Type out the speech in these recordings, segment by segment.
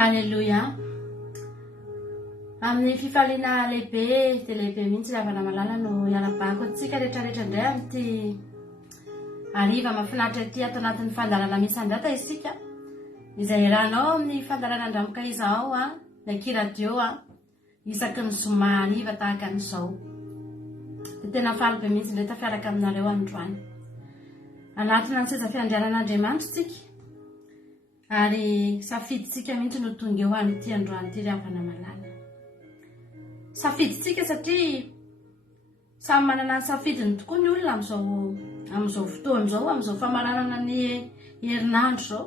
Halleluja. Amin'ny fifaliana lehibe dia lehibe mihitsy lavana malala no iarabako antsika rehetrarehetra indray amin'ity hariva mahafinaritra ity ato anatin'ny fandarana misandrata isika izay rahanao amin'ny fandarana andramoka izao naky radio isaky ny zoma hariva tahaka an'izao dia tena faly be mihitsy indray tafiaraka aminareo androany anatina ny seza fiandrianan'Andriamanitra isika ary safiditsika mihitsy no tonga eo amin'ity androany ity ravana malala. Safiditsika satria samy manana ny safidiny tokoa ny olona amin'izao fotoana izao, amin'izao famaranana ny herinandro izao.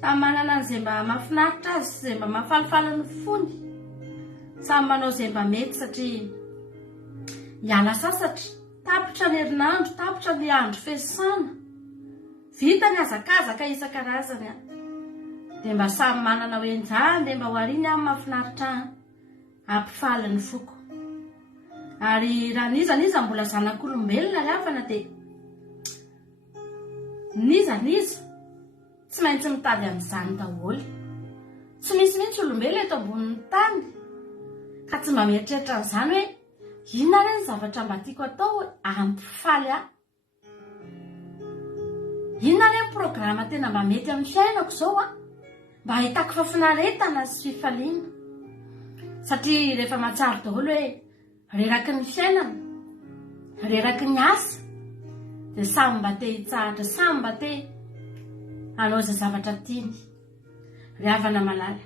Samy manana an'izay mba mahafinaritra azy, izay mba mahafalifaly ny fony. Samy manao izay mba mety satria hiala sasatra, tapitra ny herinandro, tapitra ny andro fiasana. Vita ny azakazaka isan-karazany dia mba samy manana hoe njany dia mba ho ariany amin'ny mahafinaritra ampifaly ny foko. Ary raha niza mbola zanak'olombelona rafana dia niza tsy maintsy mitady amin'izany daholo. Tsy misy mihitsy olombelona eto ambonin'ny tany ka tsy mba mieritreritra amin'izany hoe inona re ny zavatra mba tiako atao hoe ampifaly ahy. Inona re ny programa tena mba mety amin'ny fiainako izao mba ahitako fafinaretana sy fifaliana. Satria rehefa mahatsara daholo hoe reraky ny fiainana, reraky ny asa dia samy mba te hitsahatra, samy mba te hanao izay zavatra tiany. Ry havana malala,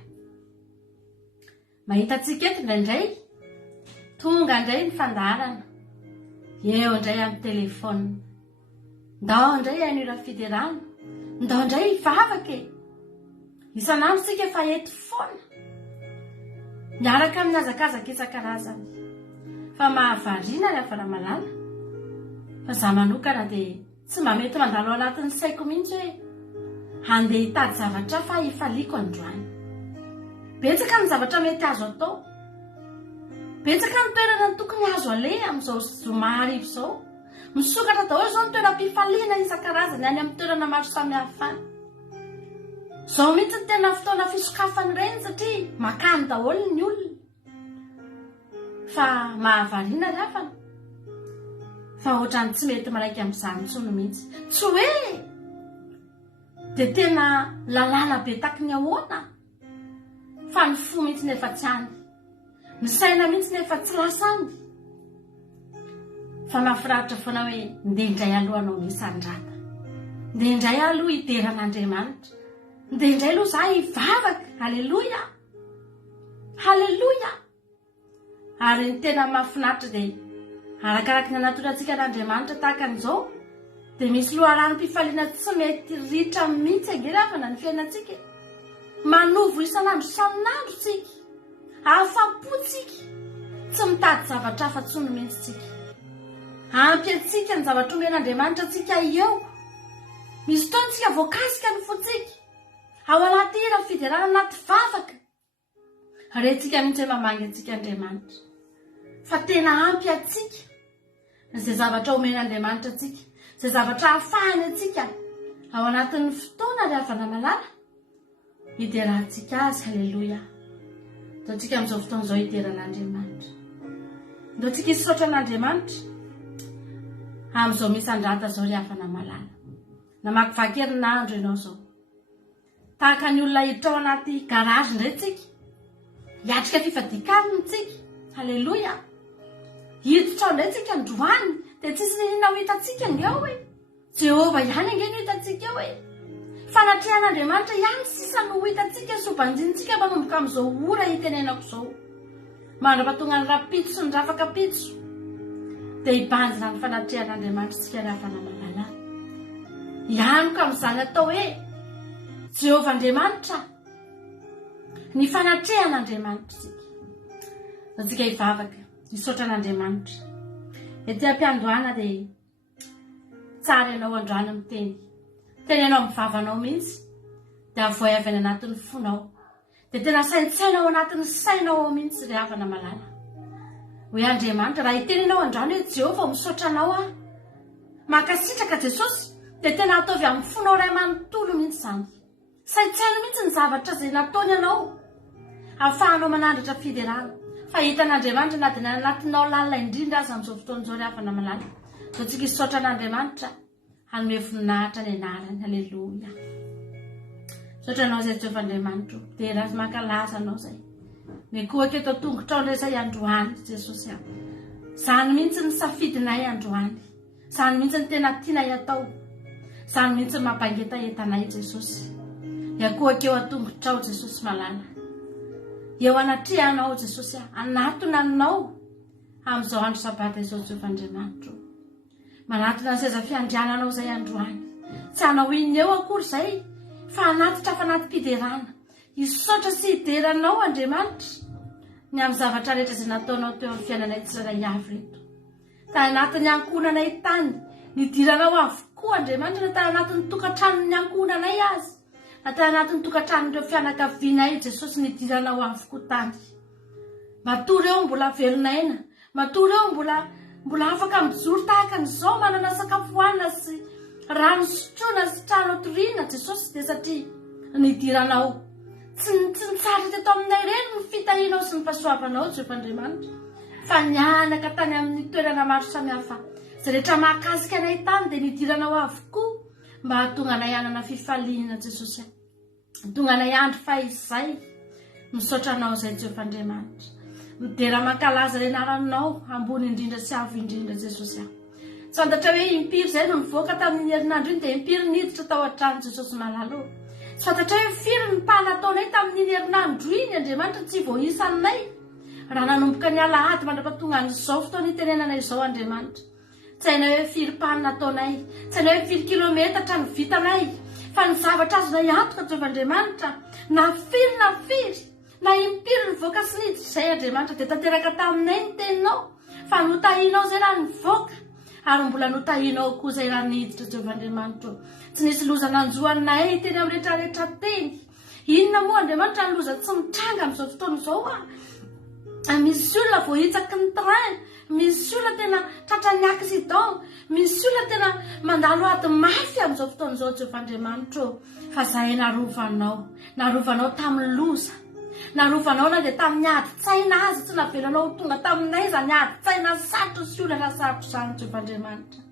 mahitatsika eto indraindray tonga indray ny fandaharana eo indray amin'ny telefona, ndao indray an'ira fiderana, ndao indray hivavaka isan'andro sika efa eto foana miaraka amin'ny hazakazaka isan-karazany. Fa mahavariana ry havana malala, fa za manokana dia tsy mba mety mandalo anatin'ny saiko mihitsy hoe handeha hitady zavatra fa hifaliako androany. Betsaka ny zavatra mety azo atao, betsaka ny toerana ny tokony azo aleha amin'izao zoma hariva izao. Misokatra daholo izao ny toeram-pifaliana isan-karazany any amin'ny toerana maro samihafa. Izao mihitsy ny tena fotoana fisokafany ireny satria makany daholo ny olona. Fa mahavariana ry havana, fa ohatrany tsy mety maraiky amin'izany intsony mihitsy. Tsy hoe dia tena lalàna be taky ny ahoana, fa ny fo mihitsy nefa tsy any, ny saina mihitsy nefa tsy lasany. Fa mahafinaritra foana hoe ndeha indray aloha anao misandrata, ndeha indray aloha hideran'Andriamanitra, dia indray aloha za hivavaka. Halleloia, halleloia. Ary ny tena mahafinaritra dia arakaraka ny anatorantsika n'Andriamanitra tahaka an'izao dia misy loharanom-pifaliana tsy mety ritra mihitsy angeravana ny fiainantsika. Manovo isan'andro saninandro tsika, afapotsika, tsy mitady zavatra hafa tsony mihitsy tsika. Ampy atsika ny zavatra omen'Andriamanitra tsika eo. Misy fotoana tsika voakasika ny fotsika ao anaty hira fiderana anaty vavaka. Rentsika mihitsy hoe mamangy atsika Andriamanitra. Fa tena ampy atsika izay zavatra omen'Andriamanitra atsika, izay zavatra ahafahany atsika ao anatin'ny fotoana rehavana malala hiderantsika azy. Halleloia. Ndao tsika amin'izao fotoana izao hideran'Andriamanitra. Ndao tsika hisaotra an'Andriamanitra amin'izao misy andrata izao rehavana malala. Namakivaky herinandro ianao izao. Tahaka ny olona hiditra ao anaty garazy indray tsika. Hiatrika fifadikaniny tsika. Halleloia. Hiditra ao indray tsika androany dia tsisy ninona ho hitantsika angeo hoe Jehova ihany ange no hitantsika eo hoe fanatrehan'Andriamanitra ihany sisa no hitantsika sobanjintsika manomboka amin'izao ora hitenenako izao. Mandra-pahatonga ny rapitso sy ny rafaka pitso dia hibanjina ny fanatrehan'Andriamanitra tsika rehavana malala. Ianoka amin'izany atao hoe Jehova Andriamanitra, ny fanatrehan'Andriamanitra tsika. Tsika hivavaka hisaotra an'Andriamanitra. Ety am-piandohana dia tsara ianao androany miteny. Tena ianao mivavanao mihitsy dia avoay avy any anatin'ny fonao. Dia tena saintsainao anatin'ny sainao ao mihitsy rehavana malala. Hoe Andriamanitra, raha hiteny ianao androany hoe Jehova misaotra anao aho, makasitraka Jesosy, dia tena ataovy amin'ny fonao ray manontolo mihitsy izany. Saintsaino mihitsy ny zavatra izay nataony ianao, ahafahanao manandratra fiderana. Fa hitan'Andriamanitra na dia anatinao lalina indrindra aza amin'izao fotoana izao rehavana malala. Ndao tsika hisaotra an'Andriamanitra hanome voninahitra ny anarany. Halleloia. Saotra anao izay Jehova Andriamanitra, dia raha mankalaza anao izay. Mikohaka eto tongotra ao indray izay androany Jesosy aho. Izany mihitsy ny safidinay androany. Izany mihitsy ny tena tianay atao. Izany mihitsy ny mampangetaentanay Jesosy. Iakohaka eo an-tongotra ao Jesosy malala. Eo anatrehanao Jesosy aho, anatona anao amin'izao andro sabata izao Jehova Andriamanitra. Manatona ny seza fiandriananao izay androany. Tsy hanao iny eo akory izay, fa anatitra fa anatim-piderana. Hisaotra sy hideranao Andriamanitra ny amin'ny zavatra rehetra izay nataonao teo amin'ny fiainanay tsirairay avy reto. Tany anatin'ny ankohonanay tany, nidiranao avokoa Andriamanitra, na tany anatin'ny tokantranon'ny ankohonanay azy, na tany anatin'ny tokantranon'ireo fianakavianay Jesosy nidiranao avokoa tany. Matory eo mbola velonaina, matory eo mbola afaka mijoro tahaka an'izao, manana sakafo hohanina sy rano sotroina sy trano atoriana Jesosy, dia satria nidiranao. Tsy nitsara teto aminay ireny ny fitahianao sy ny fahasoavanao Jehova Andriamanitra, fa nianaka tany amin'ny toerana maro samihafa izay rehetra mahakasika anay tany dia nidiranao avokoa mba hahatonga anay hanana fifaliana Jesosy. Hahatonga anay andro fahizay misaotra anao izay Jehova Andriamanitra. Midera mankalaza ny anaranao ambony indrindra sy avo indrindra Jesosy. Tsy fantatra hoe impiry izay no nivoaka tamin'ny herinandro iny dia impiry niditra tao an-trano Jesosy malalo. Tsy fantatra hoe firy ny mpahanataonay tamin'ny herinandro iny Andriamanitra, tsy voaisanay raha nanomboka ny alahady mandra-pahatonga an'izao fotoana itenenanay izao Andriamanitra. Tsy hainay hoe firy mpahany nataonay, tsy hainay hoe firy kilometatra ny vitanay, fa ny zavatra azonay antoka Jehova Andriamanitra, na firy na impiry ny voaka sy niditra izay Andriamanitra, dia tanteraka taminay ny teninao, fa notahinao izay raha nivoaka, ary mbola notahinao koa izay raha niditra Jehova Andriamanitra. Tsy nisy loza nanjoanay teny amin'ny rehetrarehetra teny. Inona moa Andriamanitra ny loza tsy mitranga amin'izao fotoana izao a? Misy olona voahitsaky ny train, misy olona tena tratra ny accident, misy olona tena mandalo ady mafy amin'izao fotoana izao Jehova Andriamanitra. Fa zahay narovanao tamin'ny loza, narovanao na dia tamin'ny adi-tsaina azy, tsy navelanao tonga taminay izany adi-tsaina sarotro sy olana sarotro izany Jehova Andriamanitra.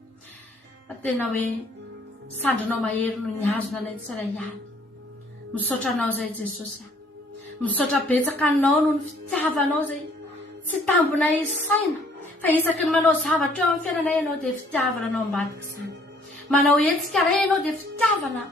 Fa tena hoe sandrinao mahery no niazona anay tsirairay. Misaotra anao izay Jesosy. Misaotra betsaka anao no ny fitiavanao izay tsy tambonay saina, fa isaky ny manao zavatra eo amin'ny fiainanay ianao dia fitiavana anao ambadika izany. Manao hetsika ray ianao dia fitiavana,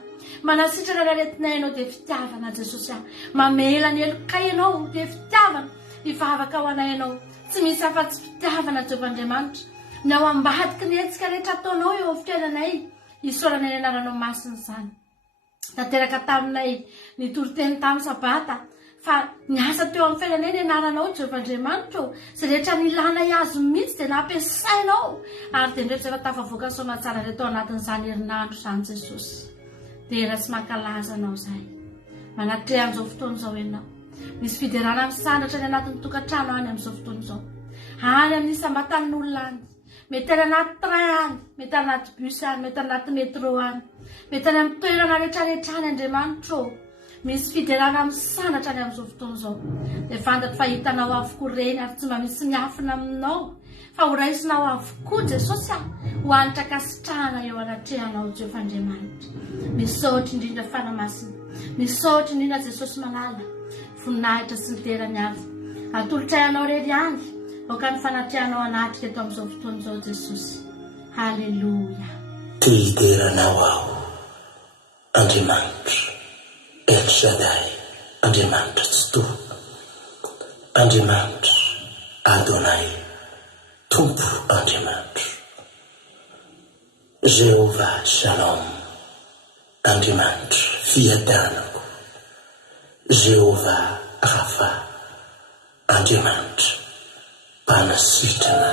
manasitrana ny aretinay ianao dia fitiavana Jesosy aho. Mamela ny elokay ianao dia fitiavana. Ivavaka ho anay ianao. Tsy misy afa-tsy fitiavana Jehovandriamanitra. Ny ao ambadiky ny hetsika rehetra ataonao eo fitoeranay. Isaorana ny anaranao masina izany. Tanteraka taminay ny toroteny tamin'ny sabata. Fa niasa teo amin'ny fiainanay ny anaranao Jehovandriamanitra. Izay rehetra nilanay azy mihitsy dia nampiasainao. Ary dia ndrehetra efa tafavoaka ny soamatsara reto ao anatin'izany herinandro izany Jesosy. Dia raha tsy mankalaza anao izay. Manatrehana amin'izao fotoana izao ianao. Misy fiderana misandratra ny anatin'ny tokantrano any amin'izao fotoana izao. Any amin'ny sambatan'olona any. Mety any anaty train any, mety any anaty bus any, mety any anaty métro any, mety any amin'ny toerana rehetrarehetra any Andriamanitra. Misy fiderana misandratra any amin'izao fotoana izao. Dia fantatra fa hitanao avokoa reny ary tsy mba misy miafina aminao. Fa ho raisinao avokoa Jesosy ho anitra kasitrahana eo anatrehanao Jehovandriamanitra. Misaotra indrindra fanamasina. Misaotra indrindra Jesosy malala. Voninahitra sy ny terany avy. Atolotrayanao rery any. Oka ny fanatrehanao anatrika eto amin'izao fotoana izao Jesosy. Haleluia. Tohideranao aho, Andriamanitra, El Shaddai, Andriamanitra tsy toa, Andriamanitra, Adonai, Tompo Andriamanitra, Jehovah Shalom, Andriamanitra, fiadanako, Jehovah Rafa, Andriamanitra, panasitrana.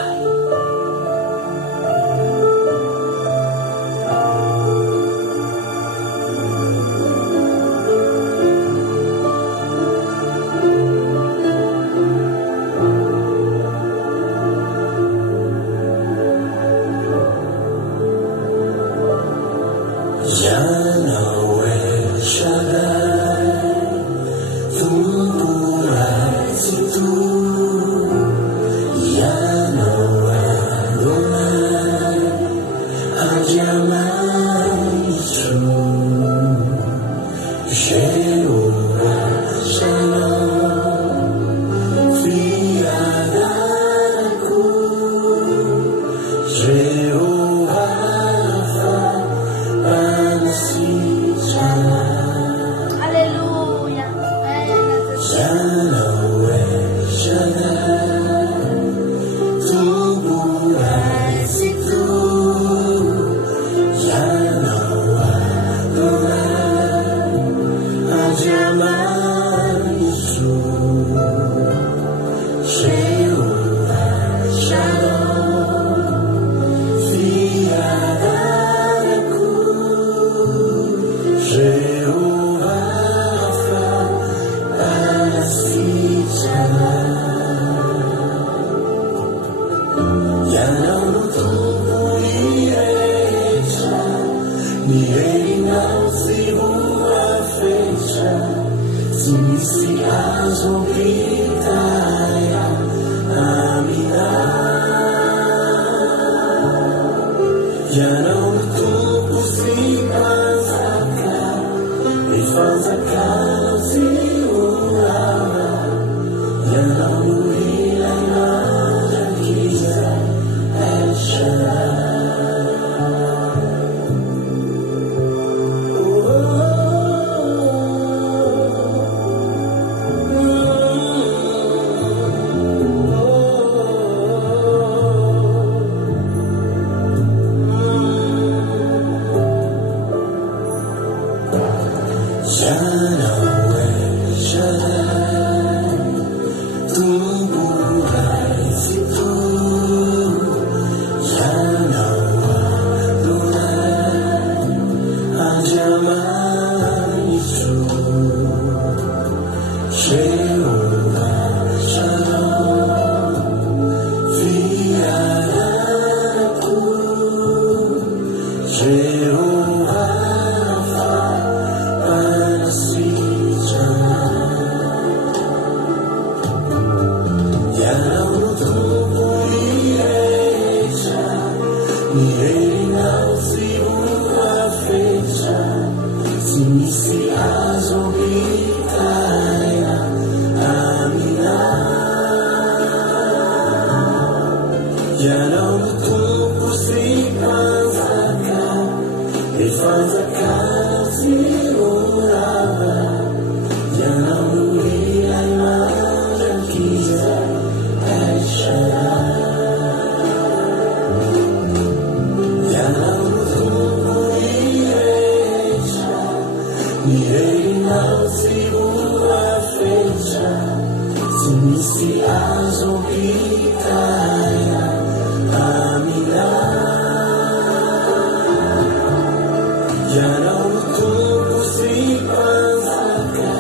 Dianao no tombo sy mpanjaka,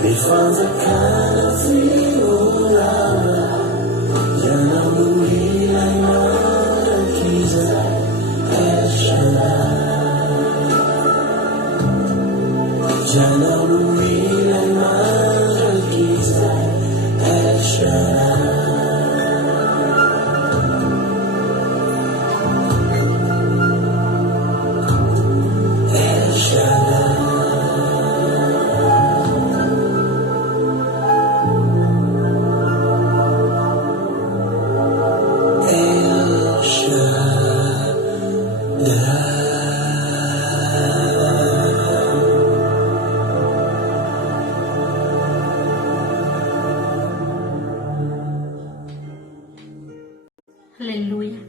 ny fanjakana fiolana. Dianao no ilay marakiza El Shaddai. Dianao no ilay marakiza El Shaddai. Halleluja.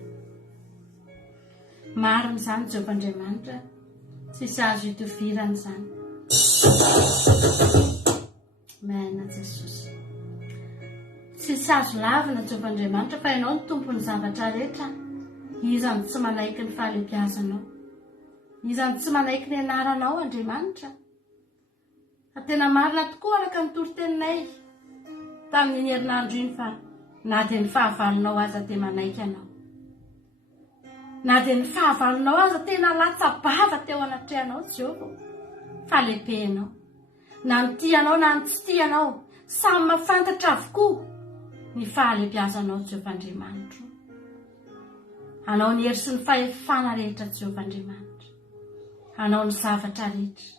Marina izany Jehovah'Andriamanitra, tsisy azo hitovirana izany. Amen Jesosy. Tsisy azo lavina Jehovah'Andriamanitra fa ianao no tompony zavatra rehetra. Iza no tsy manaiky ny fahalebiazanao, iza no tsy manaiky ny anaranao Andriamanitra. Fa tena marina tokoa araka ny toro-teninay tamin'iny herinandro iny fa na dia ny fahavalonao aza dia manaiky anao, na dia ny fahavalonao aza tena latsa-bava teo anatrehanao Jehovah. Falehibenao, na ny tianao na ny tsy tianao, samy mahafantatra avokoa ny fahalebiazanao Jehovah'Andriamanitra. Anao ny hery sy ny fahefana rehetra Jehovah'Andriamanitra, anao ny zavatra rehetra,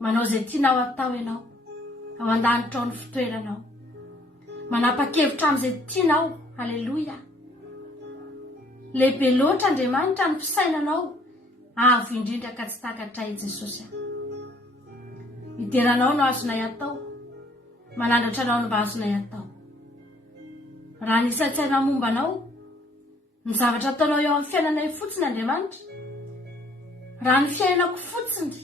manao izay tianao atao ianao, ao an-danitra ao ny fitoeranao, manapa-kevitra amin'izay tianao. Halleluja. Lehibe loatra Andriamanitra ny fisainanao, avo indrindra ka tsy takatray Jesosy. Hideranao no azonay atao, manandratra anao no mba azonay atao. Raha ny isa-tsaina momba anao, ny zavatra ataonao eo amin'ny fiainanay fotsiny Andriamanitra, raha ny fiainako fotsiny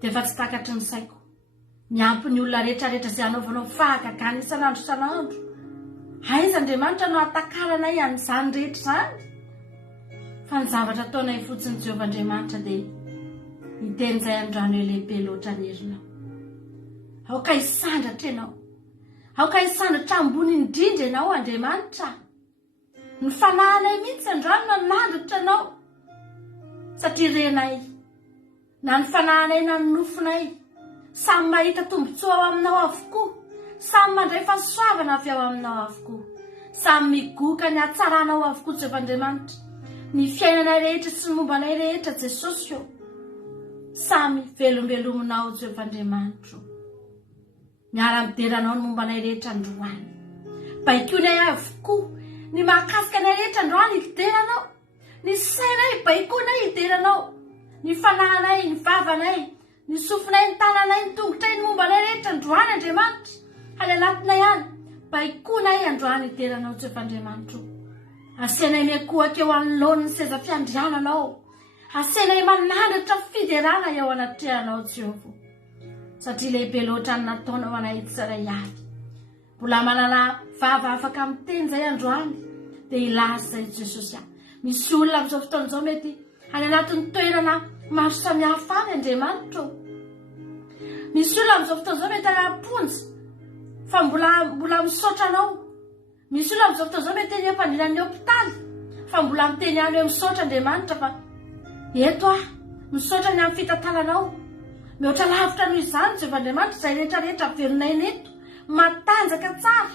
dia efa tsy takatry ny saiko. Miampy ny olona rehetrarehetra izay anaovanao fahagagana isan'andro isan'andro. Aiza Andriamanitra no atakaranay amin'izany rehetra izany? Fa ny zavatra ataonay fotsiny Jehovah'Andriamanitra dia hiteny izay androany eo lehibe loatra ny herinao. Aoka hisandratra ianao, aoka hisandratra ambony indrindra ianao Andriamanitra. Ny fanahinay mihitsy androany no nandratra anao, satria renay na ny fanahinay na ny nofinay samy mahita tombontsoa ao aminao avokoa, samy mandray fahasoavana avy ao aminao avokoa, samy migoka ny hatsaranao avokoa Jehovah'Andriamanitra. Ny fiainanay rehetra sy ny mombanay rehetra Jesosy, samy velombelominao Jehovah'Andriamanitra. Miara-mideranao ny mombanay rehetra androany, baikonay avokoa ny mahakasika anay rehetra androany hideranao, ny sainay baikonay hideranao, ny fanahinay, ny vavanay, ny sofinay, ny tananay, ny tongotray, ny mombanay rehetra androany Andriamanitra. Any anatinay any baikonay androany hideranao Jehovah'Andriamanitra. Asianay miakohaka eo anoloany ny seza fiandriananao, asianay manandratra fiderana eo anatrehanao Jehovah, satria lehibe loatra ny nataonao anay tsiray avy. Mbola manana vava afaka miteny izay androany dia ilaza izay Jesosy. Misy olona amin'izao fotoana izao mety any anatin'ny toerana maro samihafa any Andriamanitra. Misy olona amin'izao fotoana izao mety any amponjy fa mbola misaotra anao. Misy olona amin'izao fotoana izao mety eny am-pandrianan'ny hôpitaly fa mbola miteny any hoe misaotra Andriamanitra, fa eto misaotra ny amin'ny fitantananao. Mihoatra lavitra noho izany Jehovah'Andriamanitra izay rehetrarehetra velonay neto, matanjaka tsara.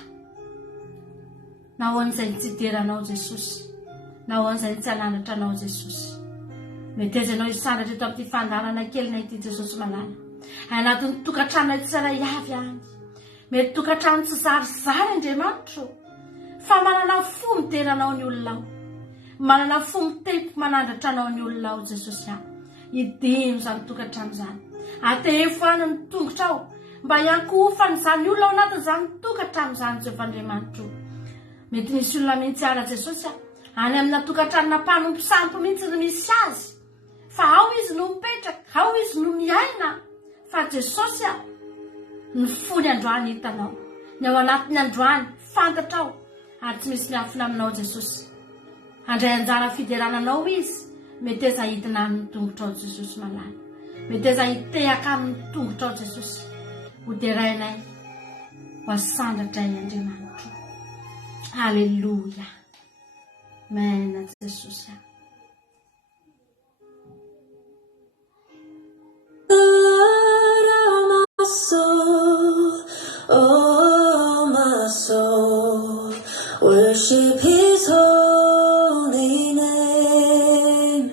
Nahoan'izay tsy hideranao Jesosy, nahoan'izay tsy hanandratra anao Jesosy. Mety aiza ianao hisandatra eto amin'ity fandarana kelinay ity Jesosy malala, anatin'ny tokantranonay tsiray avy any. Mety tokantrano tsy zarizary Andriamanitra, fa manana fo mideranao ny olonao, manana fo mitepy manandratra anao ny olonao Jesosy. Idino izany tokantrano izany, atehefo any ny tongotrao mba hiankofany izany olona ao anatin'izany tokantrano izany Jehovah'Andriamanitra. Mety misy olona mihitsy ara Jesosy any amina tokantranona mpanompo sampy mihitsy no misy azy, fa ao izy no mipetraka, ao izy no miaina, fa Jesosy ny fony androany hitanao, ny ao anatiny androany fantatrao, ary tsy misy miafina aminao Jesosy. Andray anjara fiderananao izy mety eza hitina amin'ny tongotra ao Jesosy malala, mety eza hitehaka amin'ny tongotra ao Jesosy ho derainay ho asandratray Andriamanitra. Halleluja. Amen Jesosy. Oh my soul, worship His holy name.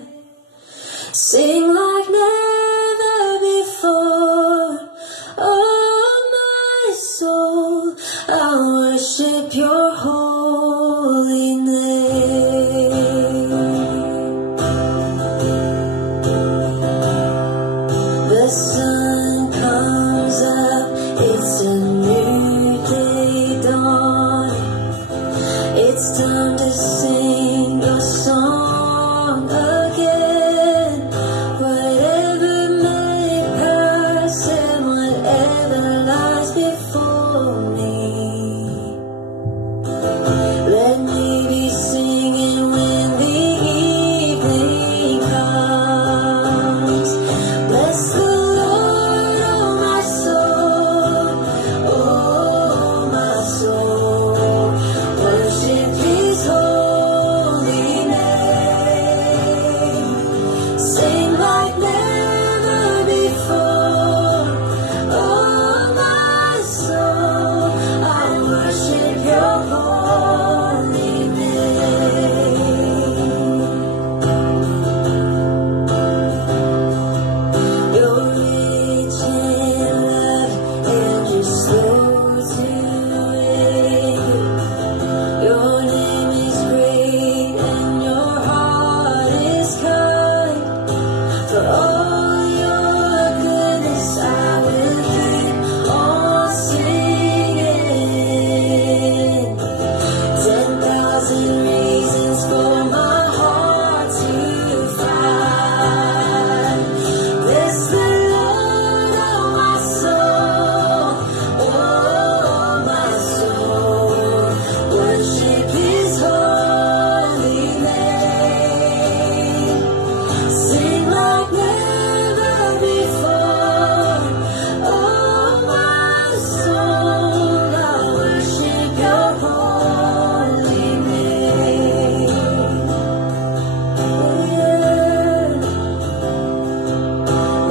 Sing like never before. Oh my soul, I worship Your holy name. The sun comes up, it's a new day dawning. It's time to sing a song again. Whatever may pass and whatever lies before me, let me be singing when the evening comes. Bless the Lord, oh my soul, oh my soul, worship His holy name. Sing like never before. Oh my soul, I worship Your holy name. You're rich in love and You're slow to anger. Your name is great and Your heart is kind. For all Your goodness I will keep on singing. 10,000 reasons for my heart to find. Bless the Lord, oh my soul, oh my soul, worship His holy name. Sing like never before. Oh my soul, I worship Your holy name.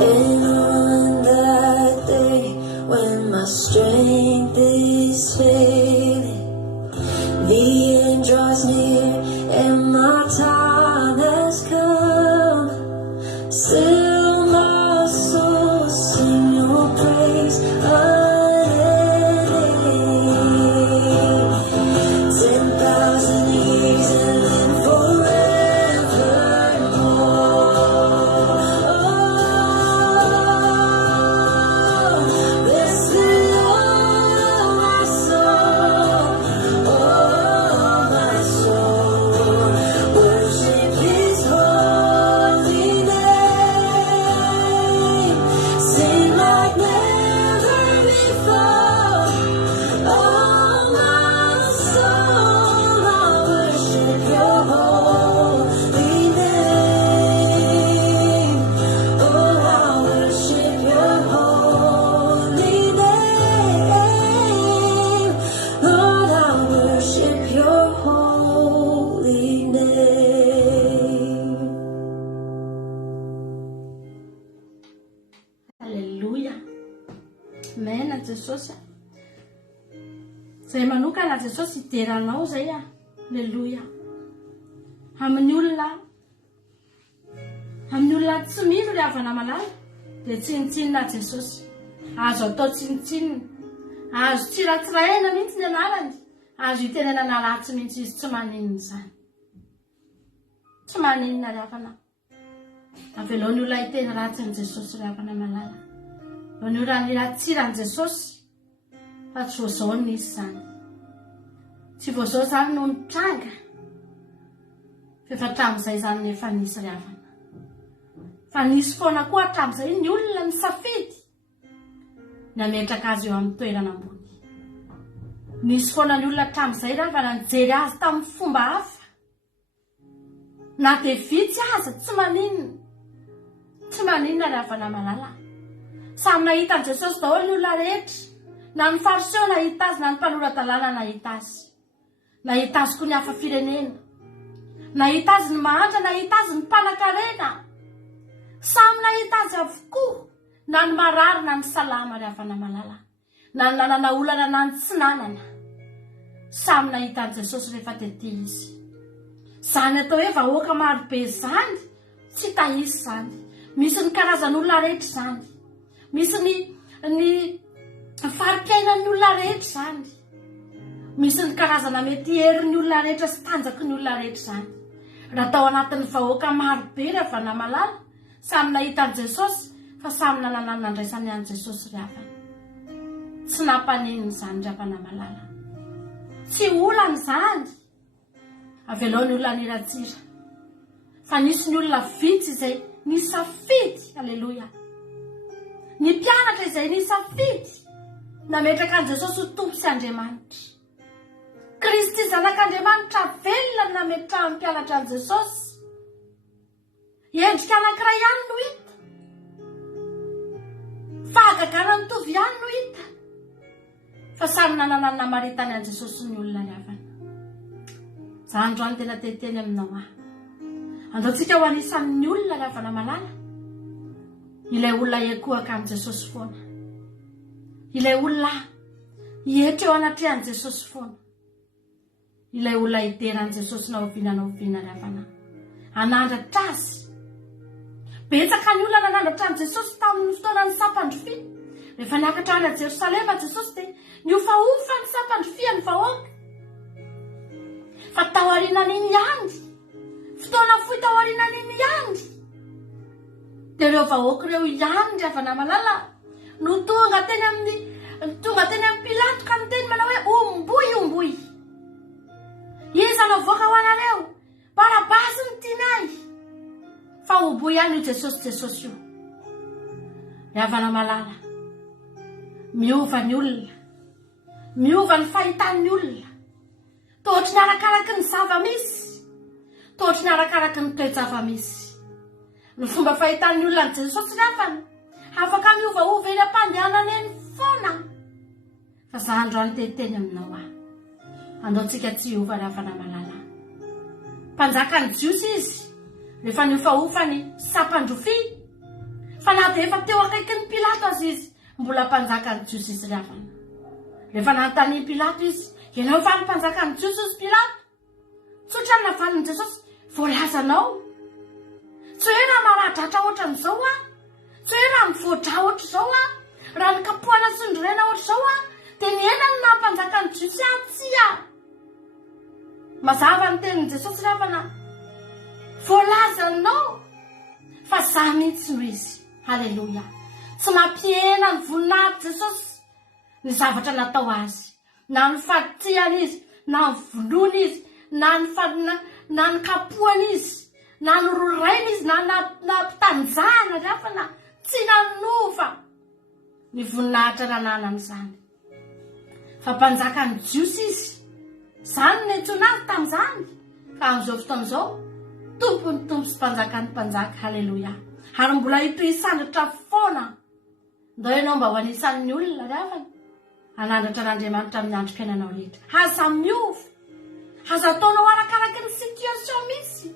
And on that day when my strength is failing, the end draws near and my time has come. Still my soul sing Your praise unending. 10,000 years and then forevermore. Bless the Lord, oh my soul, oh my soul, worship His holy name. Sing like never before. Oh my soul, I worship Your holy name. Oh, I worship Your holy name. Lord, I worship Your holy name. Halleluja. Amen Jesosy. Zay manokana Jesosy hideranao zay a. Halleluja. Amin'ny olona tsy mino le havana malala dia tsinitsinina Jesosy. Azo atao tsinitsinina, azo tsiratsiraina mihitsy ny anarany, azo hitenenana ratsy mihitsy izy tsy maninona izany. Tsy maninona ry havana. Avelo ny olona hiteny ratsy ny Jesosy ry havana malala. Eo ny olona niratsiran Jesosy fa tsy voazao nisy izany. Tsy voazao izany no nitranga. Fa hatramin'izay izany nefa nisy ry havana. Fa nisy foana koa hatramin'izay ny olona nisafidy ny hametraka azy eo amin'ny toerana ambony. Nisy foana ny olona hatramin'izay ry havana nijery azy tamin'ny fomba hafa. na dia vitsy aza tsy maninona ry havana malala. Samy nahita an' Jesosy daholo ny olona rehetra, na ny fariseo nahita azy, na ny mpanoran-dalàna nahita azy. Nahita azy koa ny hafa firenena, nahita azy ny mahantra, nahita azy ny mpanan-karena. Samy nahita azy avokoa, na ny marary na ny salama ry havana malala, na ny nanana olana na ny tsy nanana. Samy nahita an' Jesosy rehefa tetỳ izy. Zany atao hoe vahoaka marobe zany tsy tahisy zany. Misy ny karazan'olona rehetra zany, misy ny farikainan'ny olona rehetra zany, misy ny karazana mety herin'ny olona rehetra sy tanjaky ny olona rehetra zany. Raha tao anatin'ny vahoaka marobe ry havana malala, samy nahita an' Jesosy, fa samy nanana ny nandraisany an' Jesosy ry havana. Tsy nampaneniny zany ry havana malala, tsy olany zany. Avelao ny olona niratsira, fa nisy ny olona vitsy izay nisafidy, aleloia. Ny mpianatra izay nisafidy nametraka an' Jesosy ho tompo sy Andriamanitra. Kristy zanak'Andriamanitra velona no nametrahan'ny mpianatra an' Jesosy. Endrika anankiray ihany no hita, fahagagana mitovy ihany no hita, fa samy nanana ny namaritany an' Jesosy ny olona ny havana. Zany androany tena teteny aminao aho. Andaontsika ho anisan'ny olona ry havana malala, ilay olona ekohaka an' Jesosy foana, ilay olona hietry eo anatrehan' Jesosy foana, ilay olona hidera an' Jesosy na oviana ry havana, anandratra azy. Betsaka ny olona nanandratra an' Jesosy tamin'ny fotoana ny sampandrofia. Rehefa niakatra any a Jerosalema Jesosy dia niofaofa ny sampandrofia ny vahoaka. Fa tao aorianan'iny ihany, fotoana fohy tao aorianan'iny ihany, dia ireo vahoaka ireo ihany ry havana malala no tonga teny amin'ny Pilato ka niteny manao hoe omboy. Iza no voaka ho anareo? Barabasy ny tianay. Fa omboy ihany io Jesosy io. Ry havana malala, miova ny olona, miova ny fahitan'ny olona, tohatry ny arakaraky ny zava-misy, tohatry ny arakaraky ny toe-java-misy. Ny fomba fahitan'ny olona ny Jesosy ry havana, afaka miovaova eny am-pandehanana eny foana. Fa za androany teteny aminao aho, andaontsika tsy hiova ry havana malala. Mpanjakany Jiosy izy, rehefa niofaofa ny sampandrofia, fa na dia efa teo akaiky ny Pilato azy izy, mbola mpanjakany Jiosy izy ry havana. Rehefa nanontany Pilato izy, ianao fa ny mpanjakany Jiosy izy Pilato? Tsotra ny navaliny Jesosy, voalazanao. Tsy hoe raha maradratra ohatran'izao a, tsy hoe raha mivoatra ohatr'izao a, raha nikapohana sy nyrena ohatr'izao a, dia ny enany na mpanjakany Jiosy atsy a. Mazava ny tenin' Jesosy ry havana, voalazanao, fa za mihitsy no izy. Haleloia. Tsy mampihena ny voninahity Jesosy ny zavatra natao azy, na ny fatiany izy, na ny vonoany izy, na ny kapohany izy, na ny rorainy izy, na mpitanjana ry havana, tsy nanova ny voninahitra rananany zany. Fa mpanjakany Jiosy izy, zany ny antsoina azy tamin'izany. Fa amin'izao fotoan'izao, tompony tompo sy mpanjakany mpanjaka. Haleloia. Ary mbola hitohisandatra foana. Ndao ianao mba ho anisan'ny olona ry havana, anandratra an'Andriamanitra amin'ny androm-piainanao rehetra. Aza miova, aza ataonao arakaraky ny situation misy.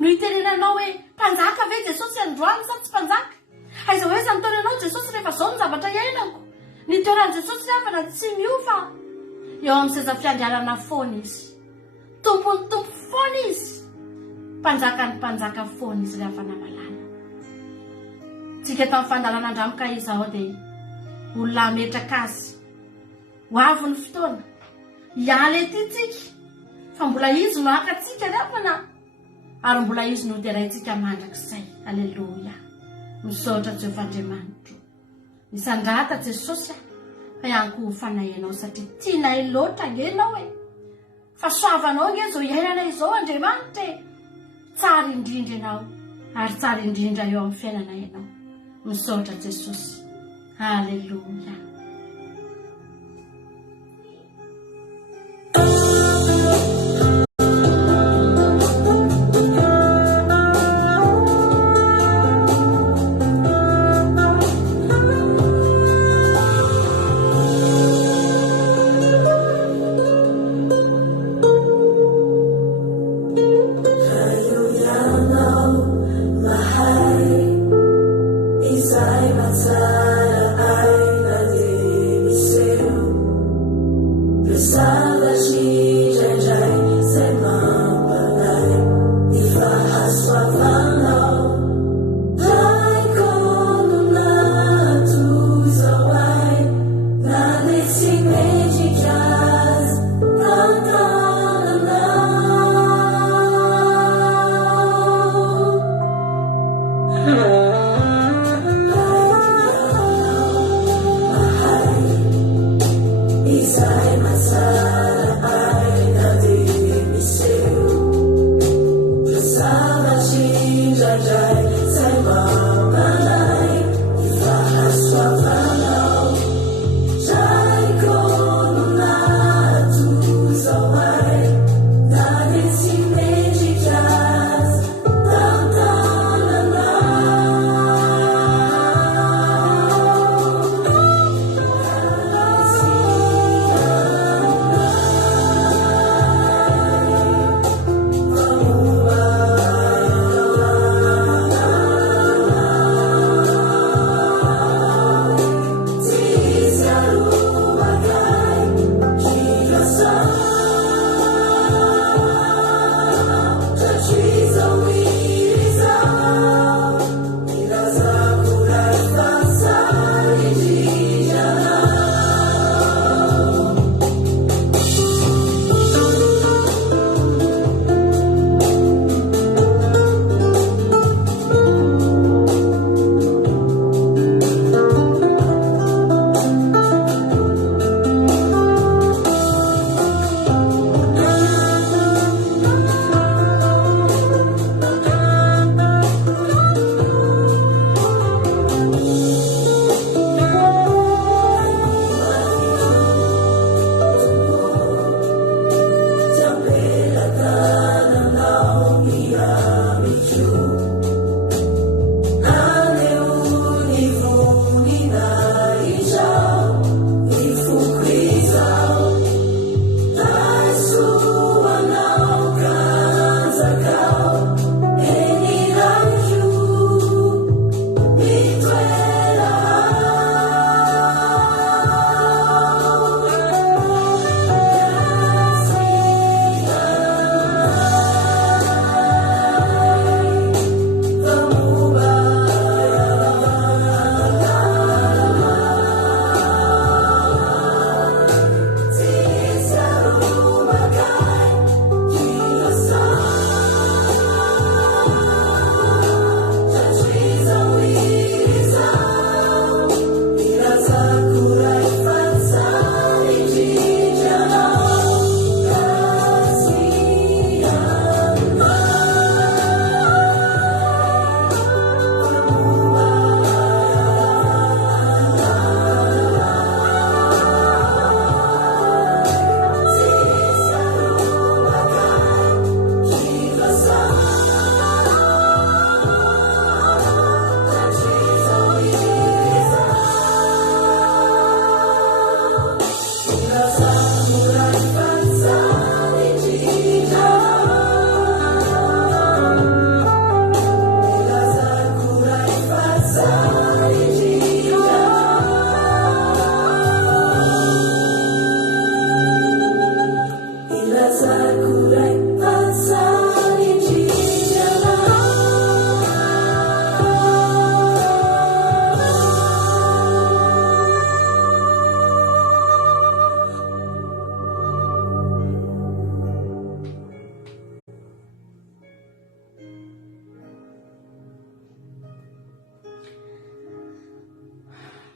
No hitenenanao hoe mpanjaka ve Jesosy androany sa tsy mpanjaka? Aiza hoe za nitaonanao Jesosy rehefa zao ny zavatra iainako. Ny toeran'i Jesosy ry havana tsy miova. Eo amin'ny seza fiandianana foana izy, tompony tompo foana izy, mpanjakany mpanjaka foana izy ry havana malala. Tsika tamin'ny fandalan'andramoka izao dia olona ametraka azy, ho avy ny fotoana hialy ety tsika, fa mbola izy no akatsika ry havana, ary mbola izy no deraintsika mandrakizay. Aleloia. Misaotra Jehovah Andriamanitra, misandrata Jesosy a, fa ihany koa ho fanahinao satria tianay loatra angenao e. Fa soavanao nge zao iainana izao Andriamanitra e. Tsara indrindra ianao, ary tsara indrindra eo amin'ny fiainana ianao. Misaotra Jesosy. Aleluia.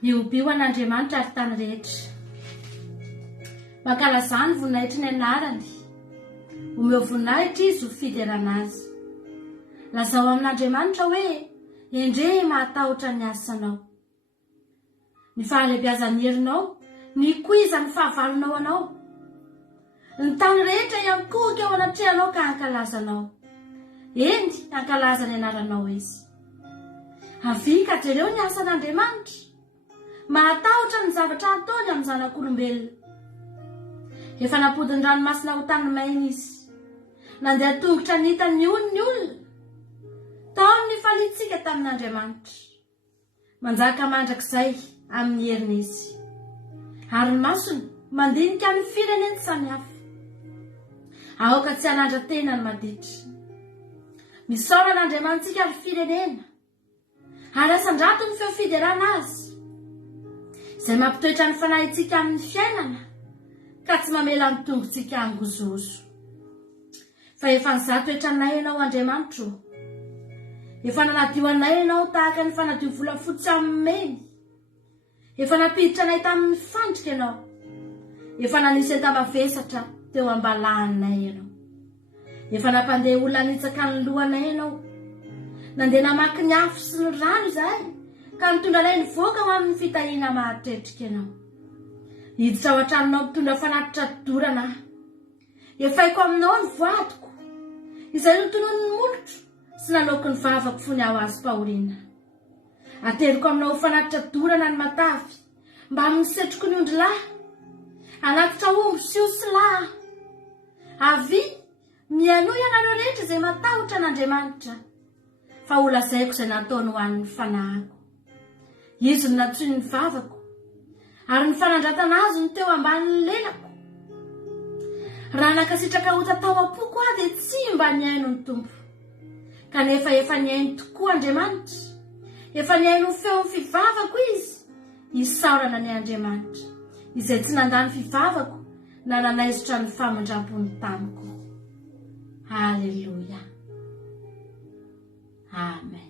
Miobio an'Andriamanitra ary tany rehetra. Mankalazany voninahitra ny anarany. Omeo voninahitra izy ho fiderana azy. Lazao amin'Andriamanitra hoe endre mahatahotra ny asanao. Ny fahalebiazan'ny herinao, ny koiza ny fahavalonao anao. Ny tany rehetra iankoka eo anatrehanao ka ankalazanao. Eny, ankalaza ny anaranao izy. Avika jereo ny asan'Andriamanitra. Mahatahotra ny zavatra ataony amin'ny zanak'olombelona. Efa napodiny ranomasina ho tany maina izy. Nandeha tongotra nita ny olona. Taony ny falitsika tamin'Andriamanitra. Manjaka mandrakizay amin'ny heriny izy. Ary ny masony mandinika ny fireneny samihafa. Aoka tsy hanandra tena ny maditra. Misaora n'Andriamantsika ny firenena. Ary asan-drato ny feo fiderana azy. Izay mampitoetra ny fanahitsika amin'ny fiainana, ka tsy mamela ny tongotsika angozozo. Fa efa nizaha toetranay ianao Andriamanitra. efa nanadio anay ianao tahaka ny fanadio volafotsy amin'ny meny, efa napiditra anay tamin'ny fandrika ianao, efa nanisy entamavesatra teo ambalahanay ianao, efa nampandeha olona nitsaka ny lohanay ianao, nandeha namaky ny afo sy ny rano izahay ka nitondra anay nivoaka ho amin'ny fitahiana mahatretrika ianao. Hiditra ao an-tranonao mitondra fanatitra dorana, efaiko aminao ny voadiko izay notonoany ny molotro sy naloko ny vavako fony aho azy Paolina. Ateriko aminao fanatitra dorana ny matavy mba misetroko ny ondrilahy, anatitra omby sy osilahy. Avy mianoy ianareo rehetra izay matahotra n'Andriamanitra, fa ho lazaiko izay nataony ho an'ny fanahiko. Izy no natsoy ny vavako, ary ny fanandratana azy ny teo ambanin'ny lelako. Raha nakasitraka ho tatao am-poko aho dia tsy mba niaino ny tompo, kanefa efa niaino tokoa Andriamanitra, efa niaino ny feo ny fivavako izy, isaorana ny Andriamanitra, izay tsy nandany fivavako na nanaizitra ny famondrampony tamiko. Haleluia. Amen.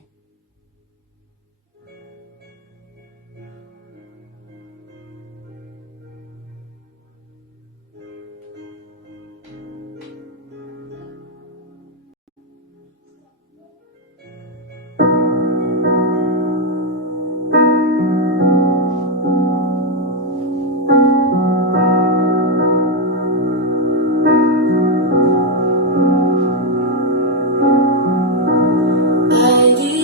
I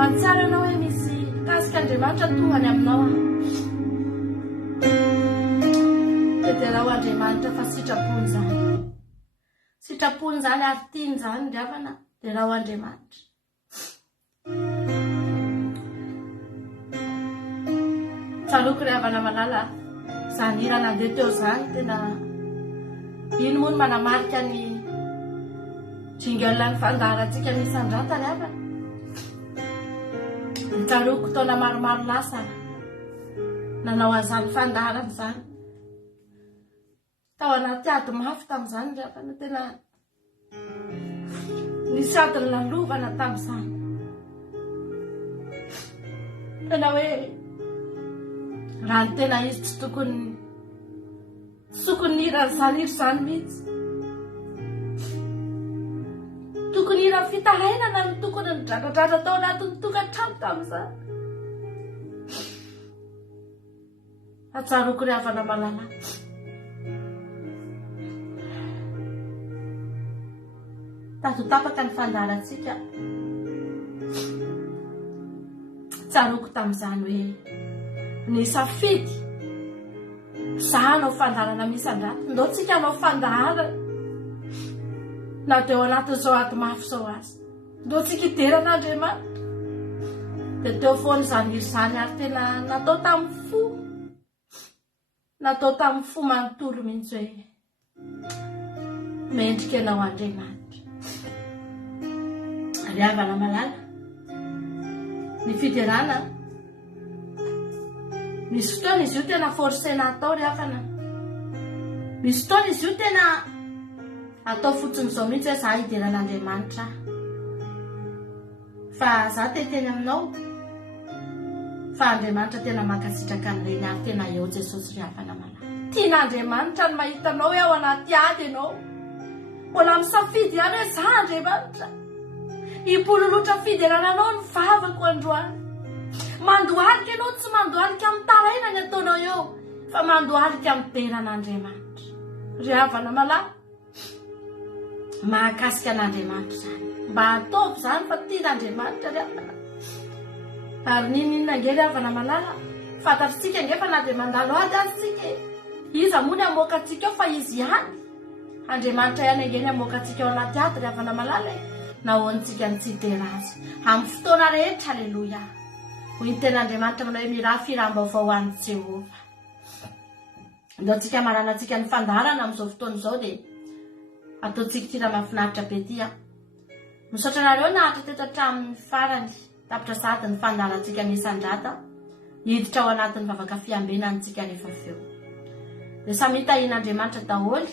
mahatsiaro anao hoe misy kasika Andriamanitra tongany aminao dia raha ho Andriamanitra fa sitrapony zany. Sitrapony zany ary tiany zany ry havana dia raha ho Andriamanitra. Tsaloko ry havana malala zany hira nandeha teo zany tena iny moa no manamarika ny jingle ny fandaharantsika ny Sandrata ry havana. Tsaloko taona maromaro lasa nanao an'izany fandaharana zany. Tao anaty ady mafy tamin'izany ry havana, tena nisy adiny nalovana tamin'izany. Tena hoe raha ny tena izy tsy tokony hiran'izany iry zany mihitsy. Tokony hiran'ny fitahainana no tokony nidradradratra tao anatin'ny tokantrano tamin'izany. Atsaroko ry havana malala. Tato tapaka ny fandaharantsika. Tsaroko tamin'izany hoe ny safidy za hanao fandaharana misy Sandrata, ndao tsika hanao fandaharana na teo anatin'izao ady mafy zao azy, ndao tsika hideran'Andriamanitra. Dia teo foana izany iry zany ary tena natao tamin'ny fo manontolo mihitsy hoe mendrika ianao Andriamanitra. Ry havana malala, ny fiderana misy fotoana izy io tena forsena atao ry havana. Misy fotoana izy io tena atao fotsiny izao mihitsy hoe za hideran'Andriamanitra. Fa za teteny aminao fa Andriamanitra tena makasitraka an'ireny ary tena eo Jesosy ry havana malala. Tian'Andriamanitra ny mahitanao hoe ao anaty ady ianao, mbola misafidy ihany hoe za Andriamanitra hipololotra fiderananao ny vavako androany. Mandohalika ianao, tsy mandohalika amin'ny taraina ny ataonao eo, fa mandohalika amin'ny teran'Andriamanitra. Ry havana malala, mahakasika an'Andriamanitra zany. Mba ataovy zany fa tian'Andriamanitra ry havana. Ary ninona nge ry havana malala, fantatritsika nge fa na dia mandalo ady azy tsika, iza moa ny hamoaka antsika eo fa izy ihany. Andriamanitra ihany nge ny hamoaka antsika ao anaty ady ry havana malala. Nahoantsika ny tsy hidera azy amin'ny fotoana rehetra. Aleloia. Hoy ny ten'Andriamanitra manao hoe miraha firam-baovao ho an'i Jehova. Ndao tsika marana antsika ny fandaharana amin'izao fotoana izao dia ataontsika tira mahafinaritra be tia. Misaotra anareo nahatra teto hatramin'ny farany tapitra sady ny fandaharantsika ny Sandrata hiditra ao anatin'ny vavaka fiambenantsika rehefa feo. Dia samy hitahian'Andriamanitra daholo,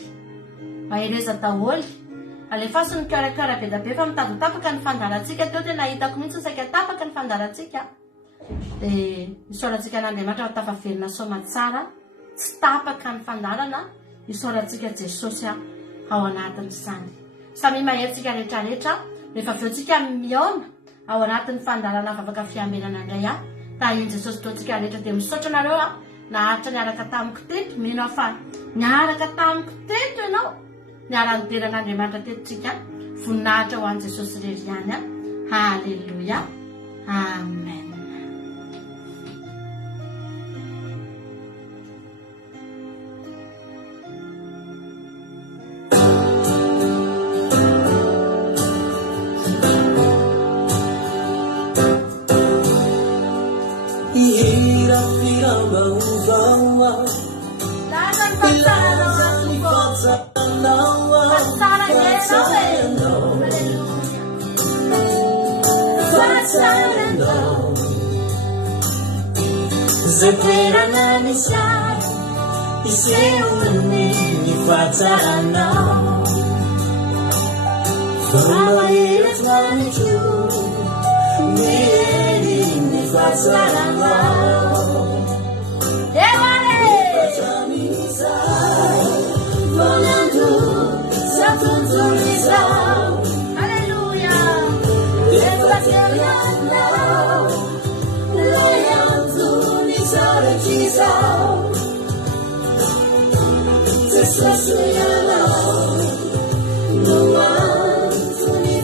mahereza daholo. Alefaso ny karakara be da be fa mitadotapaka ny fandaharantsika teo tena hitako mihitsy saika tapaka ny fandaharantsika. Dia isaorantsika n'Andriamanitra tafaverina soma tsara, tsy tapaka ny fandaharana, isaorantsika Jesosy ao anatin'izany. Samy mahery-tsika rehetrarehetra rehefa aveontsika miaona ao anatin'ny fandaharana vavaka fiamenana indray tahian Jesosy taontsika rehetra. Dia misaotra anareo naharitra niaraka tamiko teto, mino aho fa niaraka tamiko teto ianao, niara-nideran'Andriamanitra tetotsika, voninahitra ho an'i Jesosy rery ihany. Haleluia. Amen. Zeterana nisai iseuni nifatarana Fama yetuani tu Neri nifatarana Nifatanizai Vonandu Satuntunizau Haleluya Nifatanana Jesus no one to me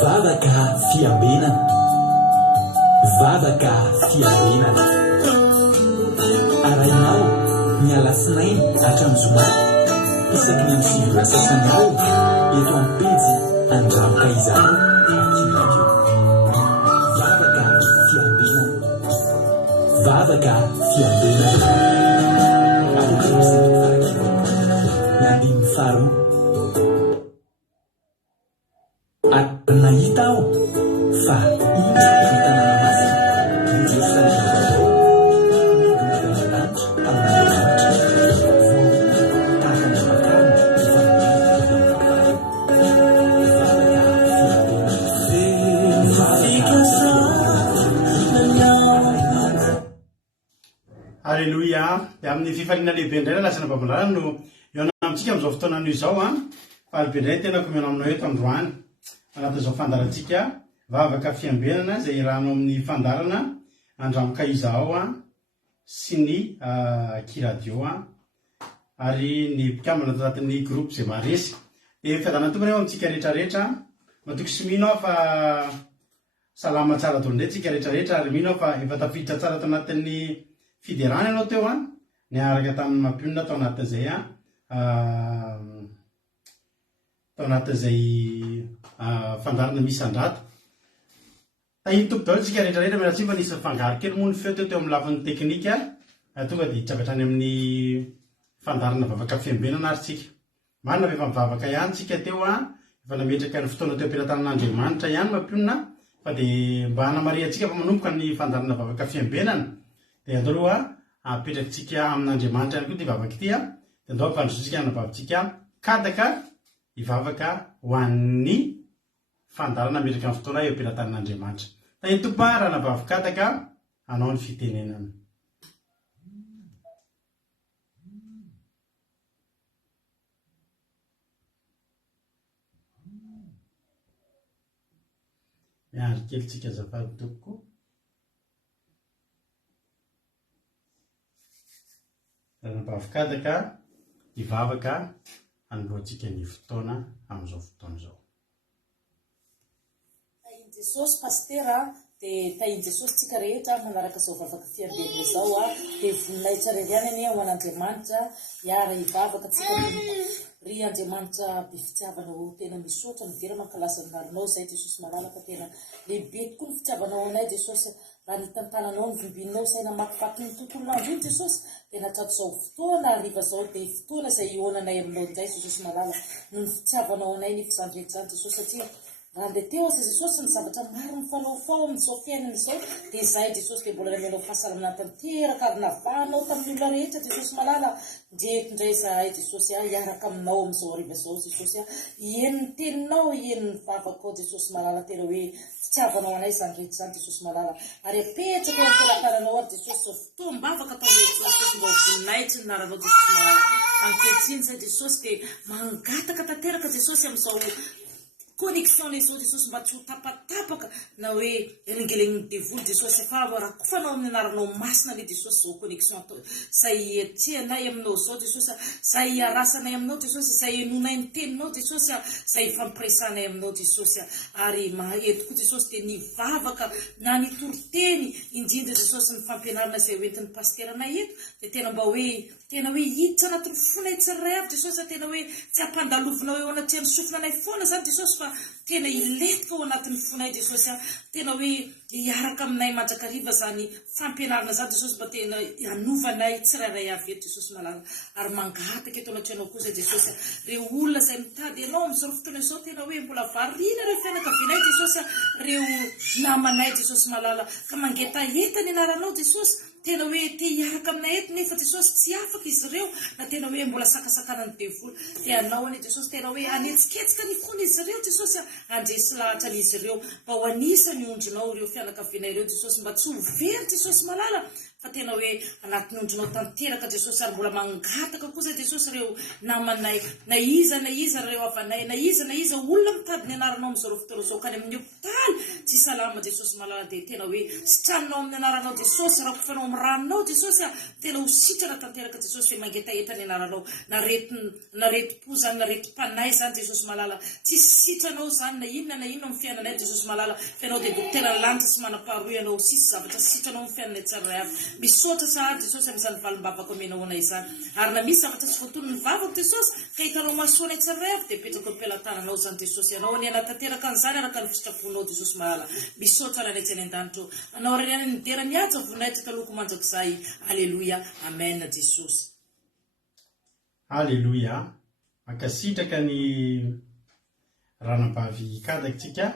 Vavaka fiambena, vavaka fiambena. Arainao ny alasinainy hatramin'ny zoma isaky ny amin'ny 6 sasany alina eto amin'ny pejy Andramoka izany akiradio. Vavaka fiambena, vavaka fiambena. Ny andininy faharoa nahita aho fa iny hitanana masina ny Jerosalema Alleluia. Amin'ny fifaliana lehibe indray lasana babalana no iona amintsika amin'izao fotoana no izao fa lehibe indray tena komiana aminao eto androany anatin'izao fandarantsika vavaka fiambenana izay irano amin'ny fandarana Andramoka izao sy ny kiradio ary ny mpikamana ato anatin'ny groupe izay maharesy dia fiadanana tompony eo amintsika rehetrarehetra matoky sy mino aho fa salama tsara dolo indray tsika rehetrarehetra ary mino aho fa efa tafiditra tsara ato anatin'ny fiderany ianao teo niaraka tamin'ny mampionina tao anatin'izay fandarana misy andrata tahiny tompo daholo tsika rehetrarehetra mila tsy fa nisy fangaro kely moa ny feo teo amin'ny lafin'ny teknika tonga dia hitsapatrany amin'ny fandarana vavaka fiambenana ary tsika marina fa efa mivavaka ihany tsika teo efa nametraka ny fotoana teo ampilatanan'Andriamanitra ihany mampionina fa dia mba hanamariantsika fa manomboka ny fandarana vavaka fiambenana dia andao aloha apetrakantsika amin'Andriamanitra ihany koa ty vavaka ity dia andao ampandrosoantsika hanavavitsika kadaka hivavaka ho an'ny fandarana metraka amin'ny fotoana eo ampilatanan'Andriamanitra. Tahiny tompo raha navavokadaka hanao ny fitenenana. miary kely tsika azafady toko raha nampavokadaka hivavaka anoloantsika ny fotoana amin'izao fotoana izao. Tahiny Jesosy pastera dia tahiny Jesosy tsika rehetra manaraka izao vavaka fiambelona izao dia voninay tsara ihany anie ho an'Andriamanitra hiara hivavaka tsika ry Andriamanitra be fitiavanao tena misaotra midera mankalasa ny narinao izay Jesosy malalaka tena lehibe tokoa ny fitiavanao anay Jesosy raha ny tantananao ny vimbinao izay namakivaky ny tontolo andro iny Jesosy tena trato izao fotoana ariva izao dia fotoana izay ihonanay aminao indray Jesosy malala noho ny fitiavanao anay ny fizandrehetra izany Jesosy satria raha andeha teo aza Jesosy ny zavatra maro mifanaofao amin'izao fiainana izao dia izay Jesosy dia mbola namenao fahasalamana tanteraka ary navahanao tamin'ny olona rehetra Jesosy malala ndreto indray zahay Jesosy hiaraka aminao amin'izao ariva izao Jesosy iheno ny teninao iheno ny vavakao Jesosy malala tena hoe fitiavanao anay izany rehetra izany Jesosy malala ary apetraka eo amin'ny fianakaranao ary Jesosy zao fotoam-bavaka tamin'ny Jesosy mba voninahitsy ny naranao Jesosy malala ankehitriny izay Jesosy dia mangataka tanteraka Jesosy amin'izao connexion izao Jesosy mba tsy ho tapatapaka na hoe erengelen'ny devoly Jesosy fa rakofanao amin'ny anaranao masina le Jesosy zao connexion izay etsehanay aminao zao Jesosy izay arasanay aminao Jesosy izay enonay ny teninao Jesosy izay fampiresanay aminao Jesosy ary maheto koa Jesosy dia nivavaka na nitoriteny indrindra Jesosy ny fampianarana izay hoentin'ny pasteranay eto dia tena hoe hiditra anatin'ny fonay tsirairay avy Jesosy tena hoe tsy hampandalovinao eo anaty ny sofina foana zany Jesosy fa tena iletika ao anatin'ny fonay Jesosy tena hoe hiaraka aminay mandrakariva zany fampianarana zany Jesosy mba tena hanovanay tsirairay avy eto Jesosy malala ary mangataka eto anatrehanao kosa Jesosy reo olona izay mitady ianao amin'izao fotoana izao tena hoe mbola variana reo fianakavianay Jesosy reo namanay Jesosy malala ka mangetaeta ny anaranao Jesosy tena hoe te hiaraka aminay eto nefa Jesosy tsy afaka izy ireo na tena hoe mbola sakasakana ny devoly dia anao anie Jesosy tena hoe anetsiketsika ny fony izy ireo Jesosy andresy lahatra n'izy ireo mba ho anisany ondrinao ireo fianakavianay ireo Jesosy mba tsy ho very Jesosy malala fa tena hoe anatin'ny ondrinao tanteraka Jesosy ary mbola mangataka kosa Jesosy reo namanay na iza reo avanay na iza olona mitady ny anaranao amin'izao fotoana izao kany amin'ny hopitaly tsy salama Jesosy malala dia tena hoe sitranonao amin'ny anaranao Jesosy raha kofanao amin'ny ranonao Jesosy tena ho sitrana tanteraka Jesosy hoe mangetaeta ny anaranao na retim-po zany na retim-panay zany Jesosy malala tsy sitranao zany na inona amin'ny fiainanay Jesosy malala fianao dia dokotera lanitra sy manam-paharoa ianao sisy zavatra sitranao amin'ny fiainanay tsirairay avy misaotra sahady Jesosy amin'izany valim-bavaka omenao anay izany ary na misy zavatra tsy voatonony ny vavako Jesosy ka hitanao mahasoanay tsirairay avy dia petraka am-pelantananao zany Jesosy ianao any anatanteraka an'izany araka ny fitraponao Jesosy malala misaotra lanetsy any an-danitra anao reny any nidera niaja voninahitra taloko manjak'izay aleloia amen Jesosy aleloia makasitraka ny ranambavy kadakitsika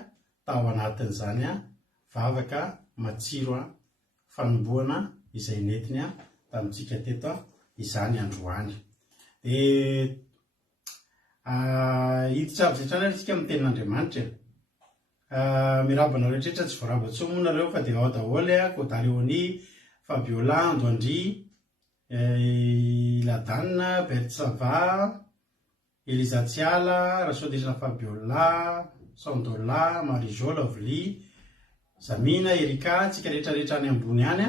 tao anatin'izany vavaka matsiro fanomboana izay netiny tamintsika teto izany androany dia hiditra avy zetrany tsika amin'ny tenin'Andriamanitra mirabana rehetrarehetra tsy voaraba-tsoa moa nareo fa dia ao daholo Kodareony Fabiola Andoandry Ladanina Bertsava Elizatsiala Rasodesina Fabiola Sandola Marijo Lovely Zamina Erika tsika rehetrarehetra any ambony any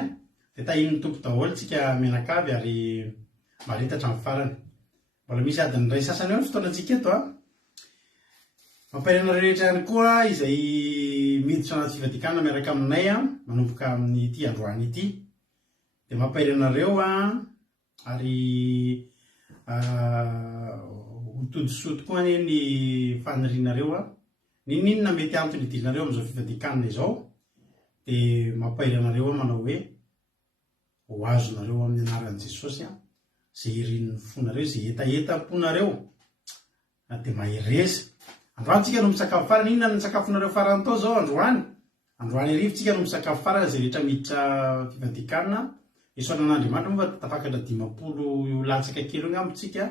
dia tahin'ny tompo daholo tsika menakavy ary maretatra amin'ny farany mbola misy adiny ray sasany eo ny fotoanantsika eto mampairana rehetra ihany koa izay miditra anaty fivadikana miaraka aminay manomboka amin'ny ity androany ity dia mampairanareo ary hotodisoa tokoa anie ny fanirianareo ninona mety antony idirinareo amin'izao fivadikanana izao dia mampairanareo manao hoe ho azonareo amin'ny anaran'i Jesosy izay irin'ny fonareo izay etaetam-ponareo dia mahereza androany tsika no misakafo farany inona ny sakafonareo farany tao zao androany arivo tsika no misakafo farany izay rehetra miditra fivadikanana isoanan'Andriamanitra moa fa tapakatra 50 latsaka kely ngambontsika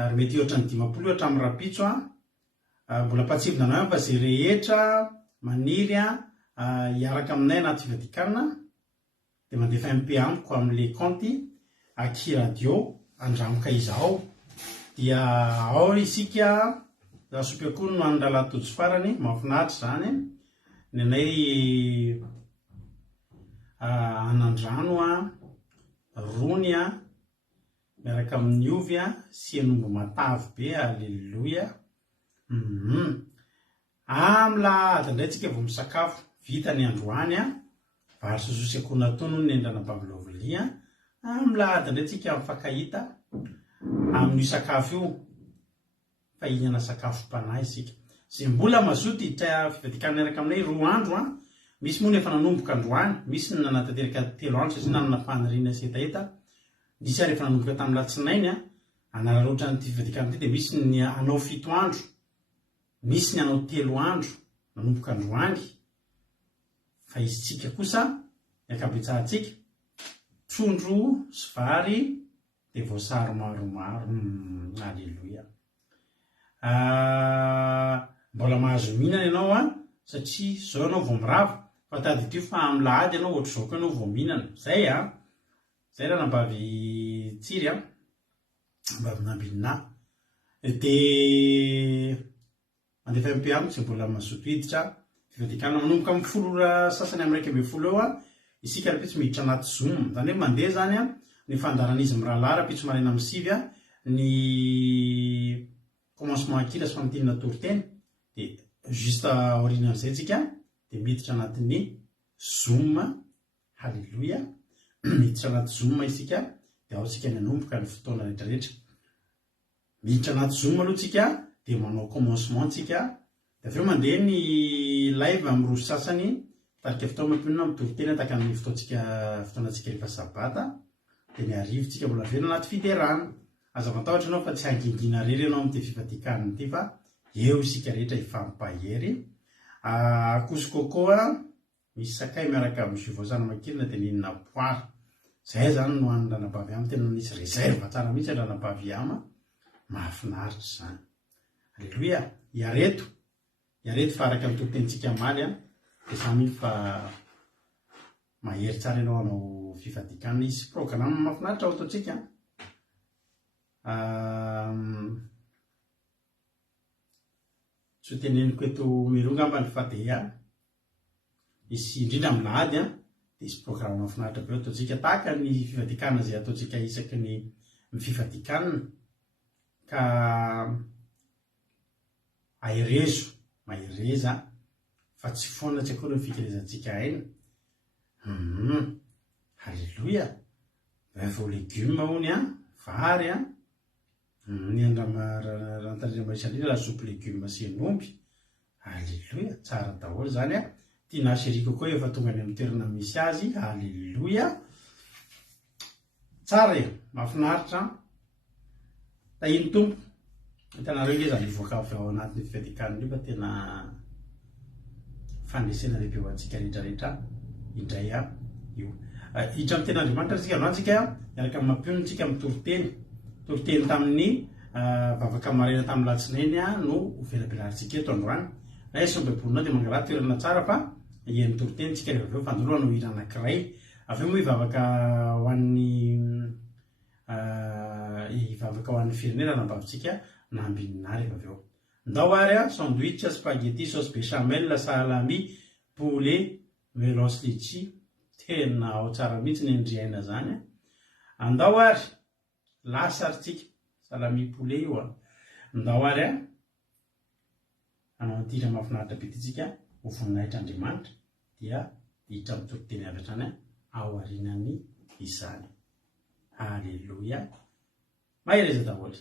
ary mety ohatran'ny 50 hatramin'ny rapitso mbola patsivona anao fa izay rehetra maniry hiaraka aminay anaty fivadikanana dia mandefa MP amiko amin'le compte Aki Radio andramoka izao dia ao isika Zasopy koa no any rahalatojo farany mahafinaritra zany ny anay anandrano rony miaraka amin'ny ovy sy anombo matavy be. Alleluia. Lahady indray tsika vao misakafo vita ny androany vary sososy akoho natono ny endrana bavilovia. Lahady indray tsika mifankahita amin'io sakafo io fa ihinana sakafo mpanahy isika. Zay mbola mazoto hiditra fivadikana miaraka aminay 2 andro misy moa nefa nanomboka androany, misy ny nanatanteraka 3 andro satria nanana faniriana sy etaeta. Nisy rehefa nanomboka tamin'ny latsinainy anararoatra ny fivadikana ty dia misy ny anao 7 andro, misy ny anao 3 andro nanomboka androany. Fa izy tsika kosa ny akabetsahantsika trondro sy vary dia voasary maromaro. Alleluia. Mbola mahazo mihinana ianao satria zao ianao vao mirava, fa tady tio fa amin'ny lahady ianao ohatry zao koa ianao vao mihinana. Zay raha nambavy tsiry nambavy nambinina dia mandefa MP amiko tsy mbola mazoto hiditra fivadikana manomboka amin'ny 10 sasany amin'ny 1 eo isika raha pitsy miditra anaty Zoom. Zany hoe mandeha zany ny fandaran'izy mirahalahy raha pitsy maraina amin'ny 9 ny commencement akila sy fanontiniana toriteny dia juste aoriana amin'izay tsika dia miditra anatin'ny Zoom. Halleluia. Miditra anaty Zoom isika dia ao tsika ny anomboka ny fotoana rehetrarehetra. Miditra anaty Zoom aloha tsika dia manao commencement tsika dia aveo mandeha ny live amin'ny 2 sasany tarika fotoana mampinona amin'ny toriteny tahaka ny fotoanantsika rehefa sabata dia ny arivotsika mbola aveo anaty fiterana. Aza matahotra ianao fa tsy hangingina rery ianao amin'ity fivadikaniny ity fa eo isika rehetra ifampahery. Koso kokoa misy sakay miaraka amin'ny jus voasana makirina dia nihinana poara. Zay zany no hanina ranabavy ama, tena nisy réserve tsara mihitsy ranabavy ama, mahafinaritra zany. Alleluia. Iareto fa araka amin'ny totentsika maly dia samy fa mahery tsara ianao hanao fivadikana. Isy programme mahafinaritra ao ataontsika. Tsy ho teneniko eto mironga ambany fa dia isy indrindra amin'ny lahady dia isy programme mahafinaritra be ataontsika tahaka ny fivadikana zay ataontsika isaky ny fivadikana ka mahereza fa tsy foana tsy akory ny fikerezantsika aina. Halleluia. Vao légume hony vary ny andramarantarindra lasopy légume sy henomby. Halleluia. Tsara daholo zany tiana siriko koa efa tonga any amin'ny toerana misy azy. Halleluia. Tsara mahafinaritra. Tahiny tompo hitanareo nge zany voaka avy ao anatin'ny fivadikanana io fa tena fandresena lehibe ho antsika rehetrarehetra indray io. Hiditra amin'ny ten'Andriamanitra tsika androany tsika miaraka amin'ny mampionitsika amin'ny toriteny tamin'ny vavaka maraina tamin'ny latsinainy no velabelarintsika eto androany. Na sombebolina dia mangalà toerana tsara fa ian'ny toriteny tsika rehefa aveo fandoroa no hira anankiray. Aveo moa hivavaka ho an'ny firenena nambavitsika nambinina rehefa aveo. Ndao ary sandwich, spaghetti, sauce béchamel, salami, poulet, mélange litchi. Tena ao tsara mihitsy ny endriaina zany. Andao ary lasaritsika salami poulet io. Ndao ary anao antira mahafinaritra be itsika ho voninahitra Andriamanitra dia hiditra amin'ny toriteny avy hatrany ao aorianany izany. Halleluia. Mahereza daholo.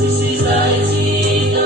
This is I see the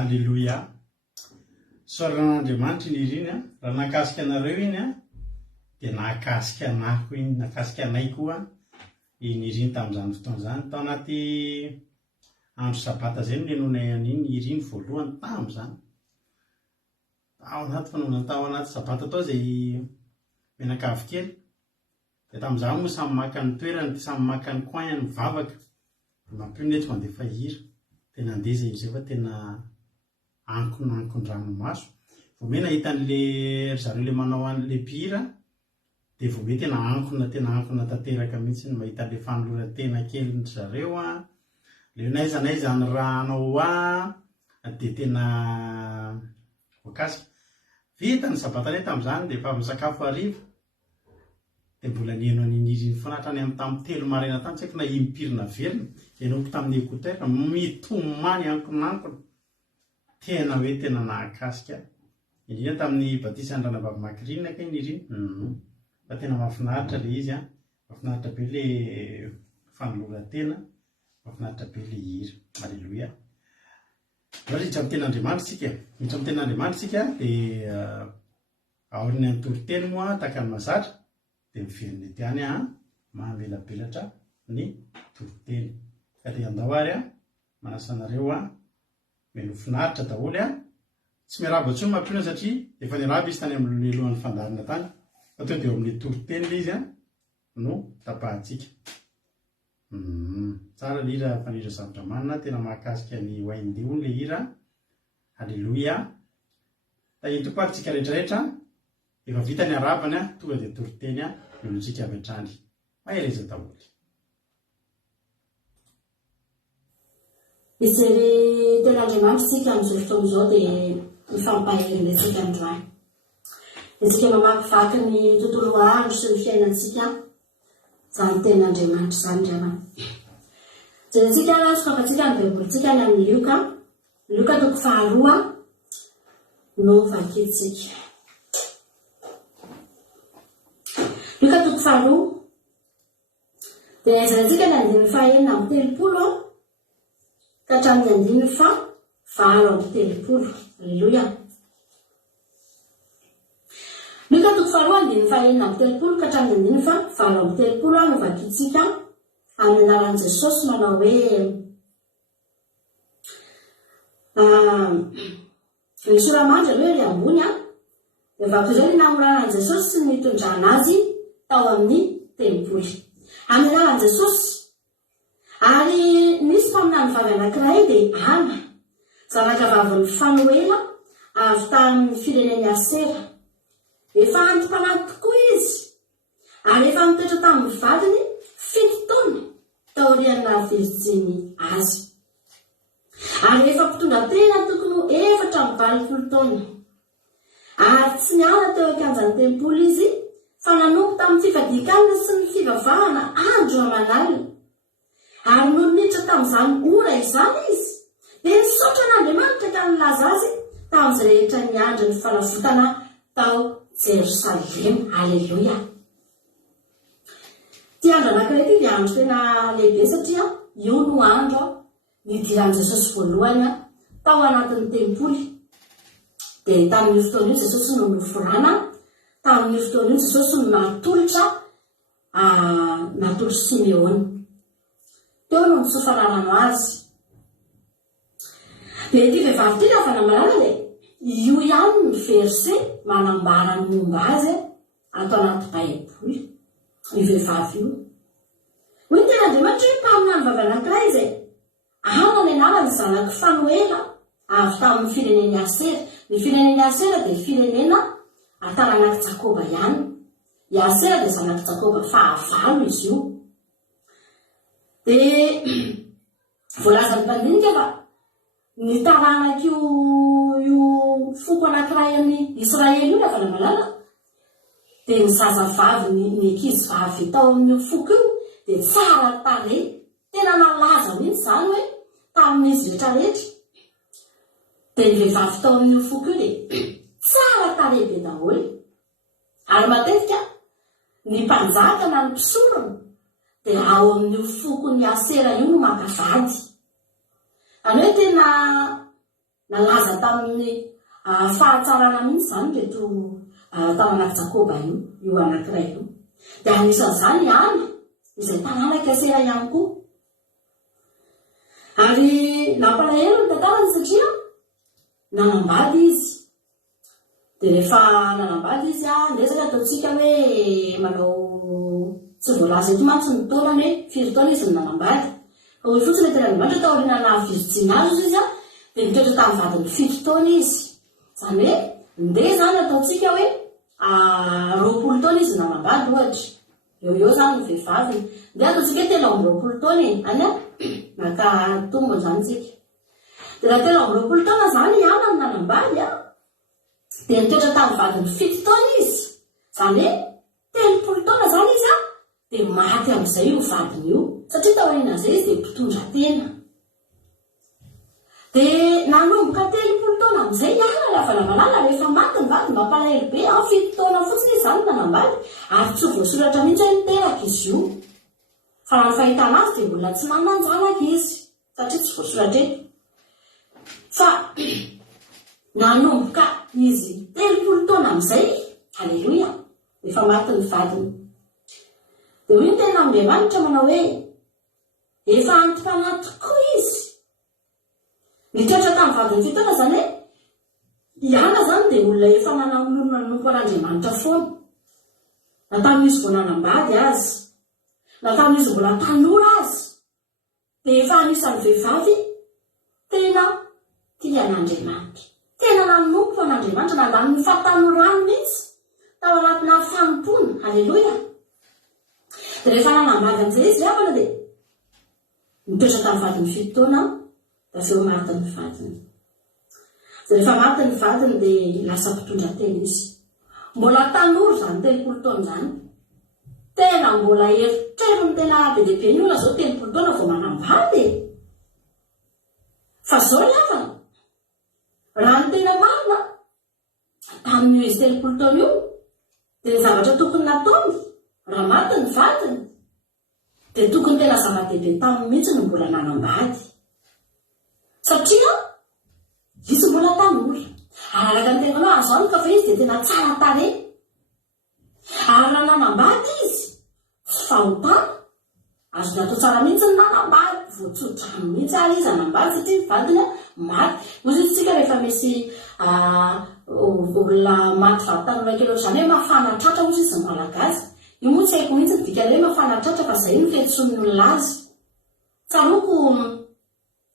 Alleloia. Soran'Andriamanitra iny iriny a, raha nakasika anareo iny a, dia nakasika anako iny, nakasika anay koa iny iriny tamin'izany fotoana izany. Tao anaty andro sabata izay no nenonay an'iny iriny voalohany tamin'izany. Tao anaty sabata tao izay menakavy kely. Dia tamin'izany moa samy maka ny toerany, samy maka ny coin mivavaka. Mampionetsy mandefa hira. Dia nandeha izay izay fa tena ankondranomaso. Vao me nahita an'le zareo le manao an'le mpihira, dia vao me tena ankona tanteraka mihitsy ny mahita an'le fanoloran-tena kely zareo a. Le naiza ny raha anao dia tena voakasika. Vita ny sabatanay tamin'izany dia efa misakafo hariva. Dia mbola nihaino an'iny iriny foana hatrany amin'ny tamin'ny 3 maraina tany, tsy haiko na impirina velona. Ihainoko tamin'ny écouteur, mitomany ankonankona. Tena hoe tena nahakasika. Indrindra tamin'ny batisan'ny ranavavy Makrina ka iny iriny. Fa tena mahafinaritra le izy a. Mahafinaritra be le fanoloran-tena. Mahafinaritra be le hira. Alleloia. Raha hiditra amin'ny ten'Andriamanitra isika. Hiditra amin'ny ten'Andriamanitra isika dia aorian'ny antoroteny moa tahaka ny mazatra. Dia miverina ety any mahamelabelatra ny toroteny. Ka dia andao ary manasa anareo meno finaritra daholo tsy miaraba intsony mampiona satria efa niaraba izy tany amin'ny lohan'ny fandarina tany. Fa tonga dia eo amin'ny toroteny ilay izy no tapahantsika. Tsara le hira fanira zavatra manina, tena mahakasika ny hoain-deo le hira. Alleloia. Tahitoko ary tsika rehetrarehetra. Efa vita ny arabany tonga dia toroteny nolontsika avy hatrany. Mahereza daholo. Mijery ten'Andriamanitra isika amin'izao fotoana izao dia mifampahirana antsika androany. Isika mamakivaky ny tontolo andro sy ny fiainantsika izany ten'Andriamanitra izany ndray. Jerentsika sokafantsika ny baibolintsika ny amin'ny Luka 2 no vakitsika. Luka 2 dia jerentsika ny 9:30 ka hatramin'ny 9:30. Alleluia. Luka 2:9:30 ka hatramin'ny 9:30 no vakitsika amin'ny anaran'i Jesosy manao hoe ny soramandry aloha ery ambony dia vako izao ny namoranan'i Jesosy sy ny nitondrana azy tao amin'ny tempoly amin'ny anaran'i Jesosy. Ary nisy mpaminany vavy anankiray dia Ana, zanaka vavin'ny Fanuela, avy tamin'ny fireneny Asera. Efa antim-panahy tokoa izy, ary efa mitoetra tamin'ny vadiny 7 taona taoriana Virjiny azy. Ary efa mpitondra tena tokony 420 taona. Ary tsy niala teo akanjan'ny tempoly izy, fa nanompo tamin'ny fifadikanana sy ny fivavahana andro aman'alina. Ary no niditra tamin'izany ora izany izy, dia nisaotra an'Andriamanitra ka nilaza azy tamin'izay rehetra ny andro ny fanavotana tao Jerosalema. Alleluia. Ty andro anankiray ty dia andro tena lehibe satria io no andro nidiran'i Jesosy voalohany tao anatin'ny tempoly. Dia tamin'io fotoana io Jesosy no nofirana, tamin'io fotoana io Jesosy no natolotra Simeona. Teo no nisofanarano azy. Dia ity vehivavy ty raha namalala dia io ihany ny verse manambara ny momba azy ato anaty baiboly. Io vehivavy io. Hoy ny ten'Andriamanitra hoe mpaminany vavy anankiray izay Ana ny anarany zanaky Fanuela, avy tamin'ny fireneny Asera. Ny fireneny Asera dia firenena ataranak'i Jakoba ihany. I Asera dia zanak'i Jakoba fahavalo izy io. Dia voalazan'ny mpandinika fa ny taranaka io foko anankiray amin'ny Israely io lafa namalala. Dia ny zazavavy ny ankizy vavy tao amin'ny foko io dia tsara tarehy. Tena nalaza mihitsy izany hoe tamin'izy rehetrarehetra. Dia ny vehivavy tao amin'ny foko io dia tsara tarehy be daholo. Ary matetika ny mpanjaka na ny mpisorona dia ao amin'ny foko ny Asera io no makavady. Any hoe tena nalaza tamin'ny fahatsarana mihitsy zany reto tao anaty Jakoba io anankiray io. Dia anisan'izany Ana izay tanàna Kasera ihany koa. Ary nampalahelo ny tantarany satria nanambady izy. Dia rehefa nanambady izy nesaka ataontsika hoe manao tsy voalaza eto mantsy ny taonany hoe 4 taona izy ny nanambady. Fa hoy fotsiny tena Andriamanitra tao aoriana nahavirotsina azy izy dia nitoetra tamin'ny vadiny 7 taona izy. Zany hoe ndeha zany ataontsika hoe 20 taona izy nanambady ohatra. Eo zany ny vehivaviny. Ndeha ataontsika hoe 20 taona any maka tombony zany tsika. Dia raha 20 taona zany Ana ny nanambady dia nitoetra tamin'ny vadiny 7 taona izy. Zany hoe 30 taona zany izy dia maty amin'izay io vadiny io. Satria tao aorianan'izay izy dia mpitondra tena. Dia nanomboka 30 taona amin'izay Ana lava lavalala rehefa maty ny vadiny mba palahelo be 7 taona fotsiny izy zany nanambady ary tsy voasoratra mihitsy hoe niteraka izy io. Fa raha ny fahitana azy dia mbola tsy manan-janaka izy satria tsy voasoratra eto. Fa nanomboka izy 30 taona amin'izay, haleloia, efa maty ny vadiny. Dia hoy ny tena Andriamanitra manao hoe efa antim-panahy tokoa izy. Nitoetra tamin'ny vadiny 7 taona zany hoe Ana zany dia olona efa nanangonona nompo an'Andriamanitra foana. Na tamin'izy vao nanambady azy, na tamin'izy mbola tanora azy, dia efa anisan'ny vehivavy tena tia an'Andriamanitra. Tena nanompo an'Andriamanitra nandany ny fahatanorany mihitsy tao anatina fanompona. Haleloia. Dia rehefa nanambady an'izay izy avana dia nitoetra tamin'ny vadiny 7 taona dia feo maty ny vadiny. Dia rehefa maty ny vadiny dia lasa mpitondra tena izy. Mbola tanora zany 30 taona zany. Tena mbola eritrerony tena be dia be ny olona zao 30 taona vao manambady. Fa zao ny avana. Raha ny tena marina tamin'io izy 30 taona io dia ny zavatra tokony nataony raha maty ny vadiny dia tokony tena zava-dehibe taminy mihitsy no mbola nanambady. Satria izy mbola tanora. Araka ny tena azo antoka fa izy dia tena tsara tarehy. Ary raha nanambady izy tsy fahotana azo natao tsara mihitsy ny nanambady. Voatsodrano mihitsy ary izy anambady satria ny vadiny maty. Ozy itsika rehefa misy olona maty vatanora kely ohatr'izany hoe mafana tratra ozy izy ny malagasy. Io moa tsy haiko mihitsy ny dikany hoe mafana tratra fa izay no fihetson'ny olona azy. Tsaroko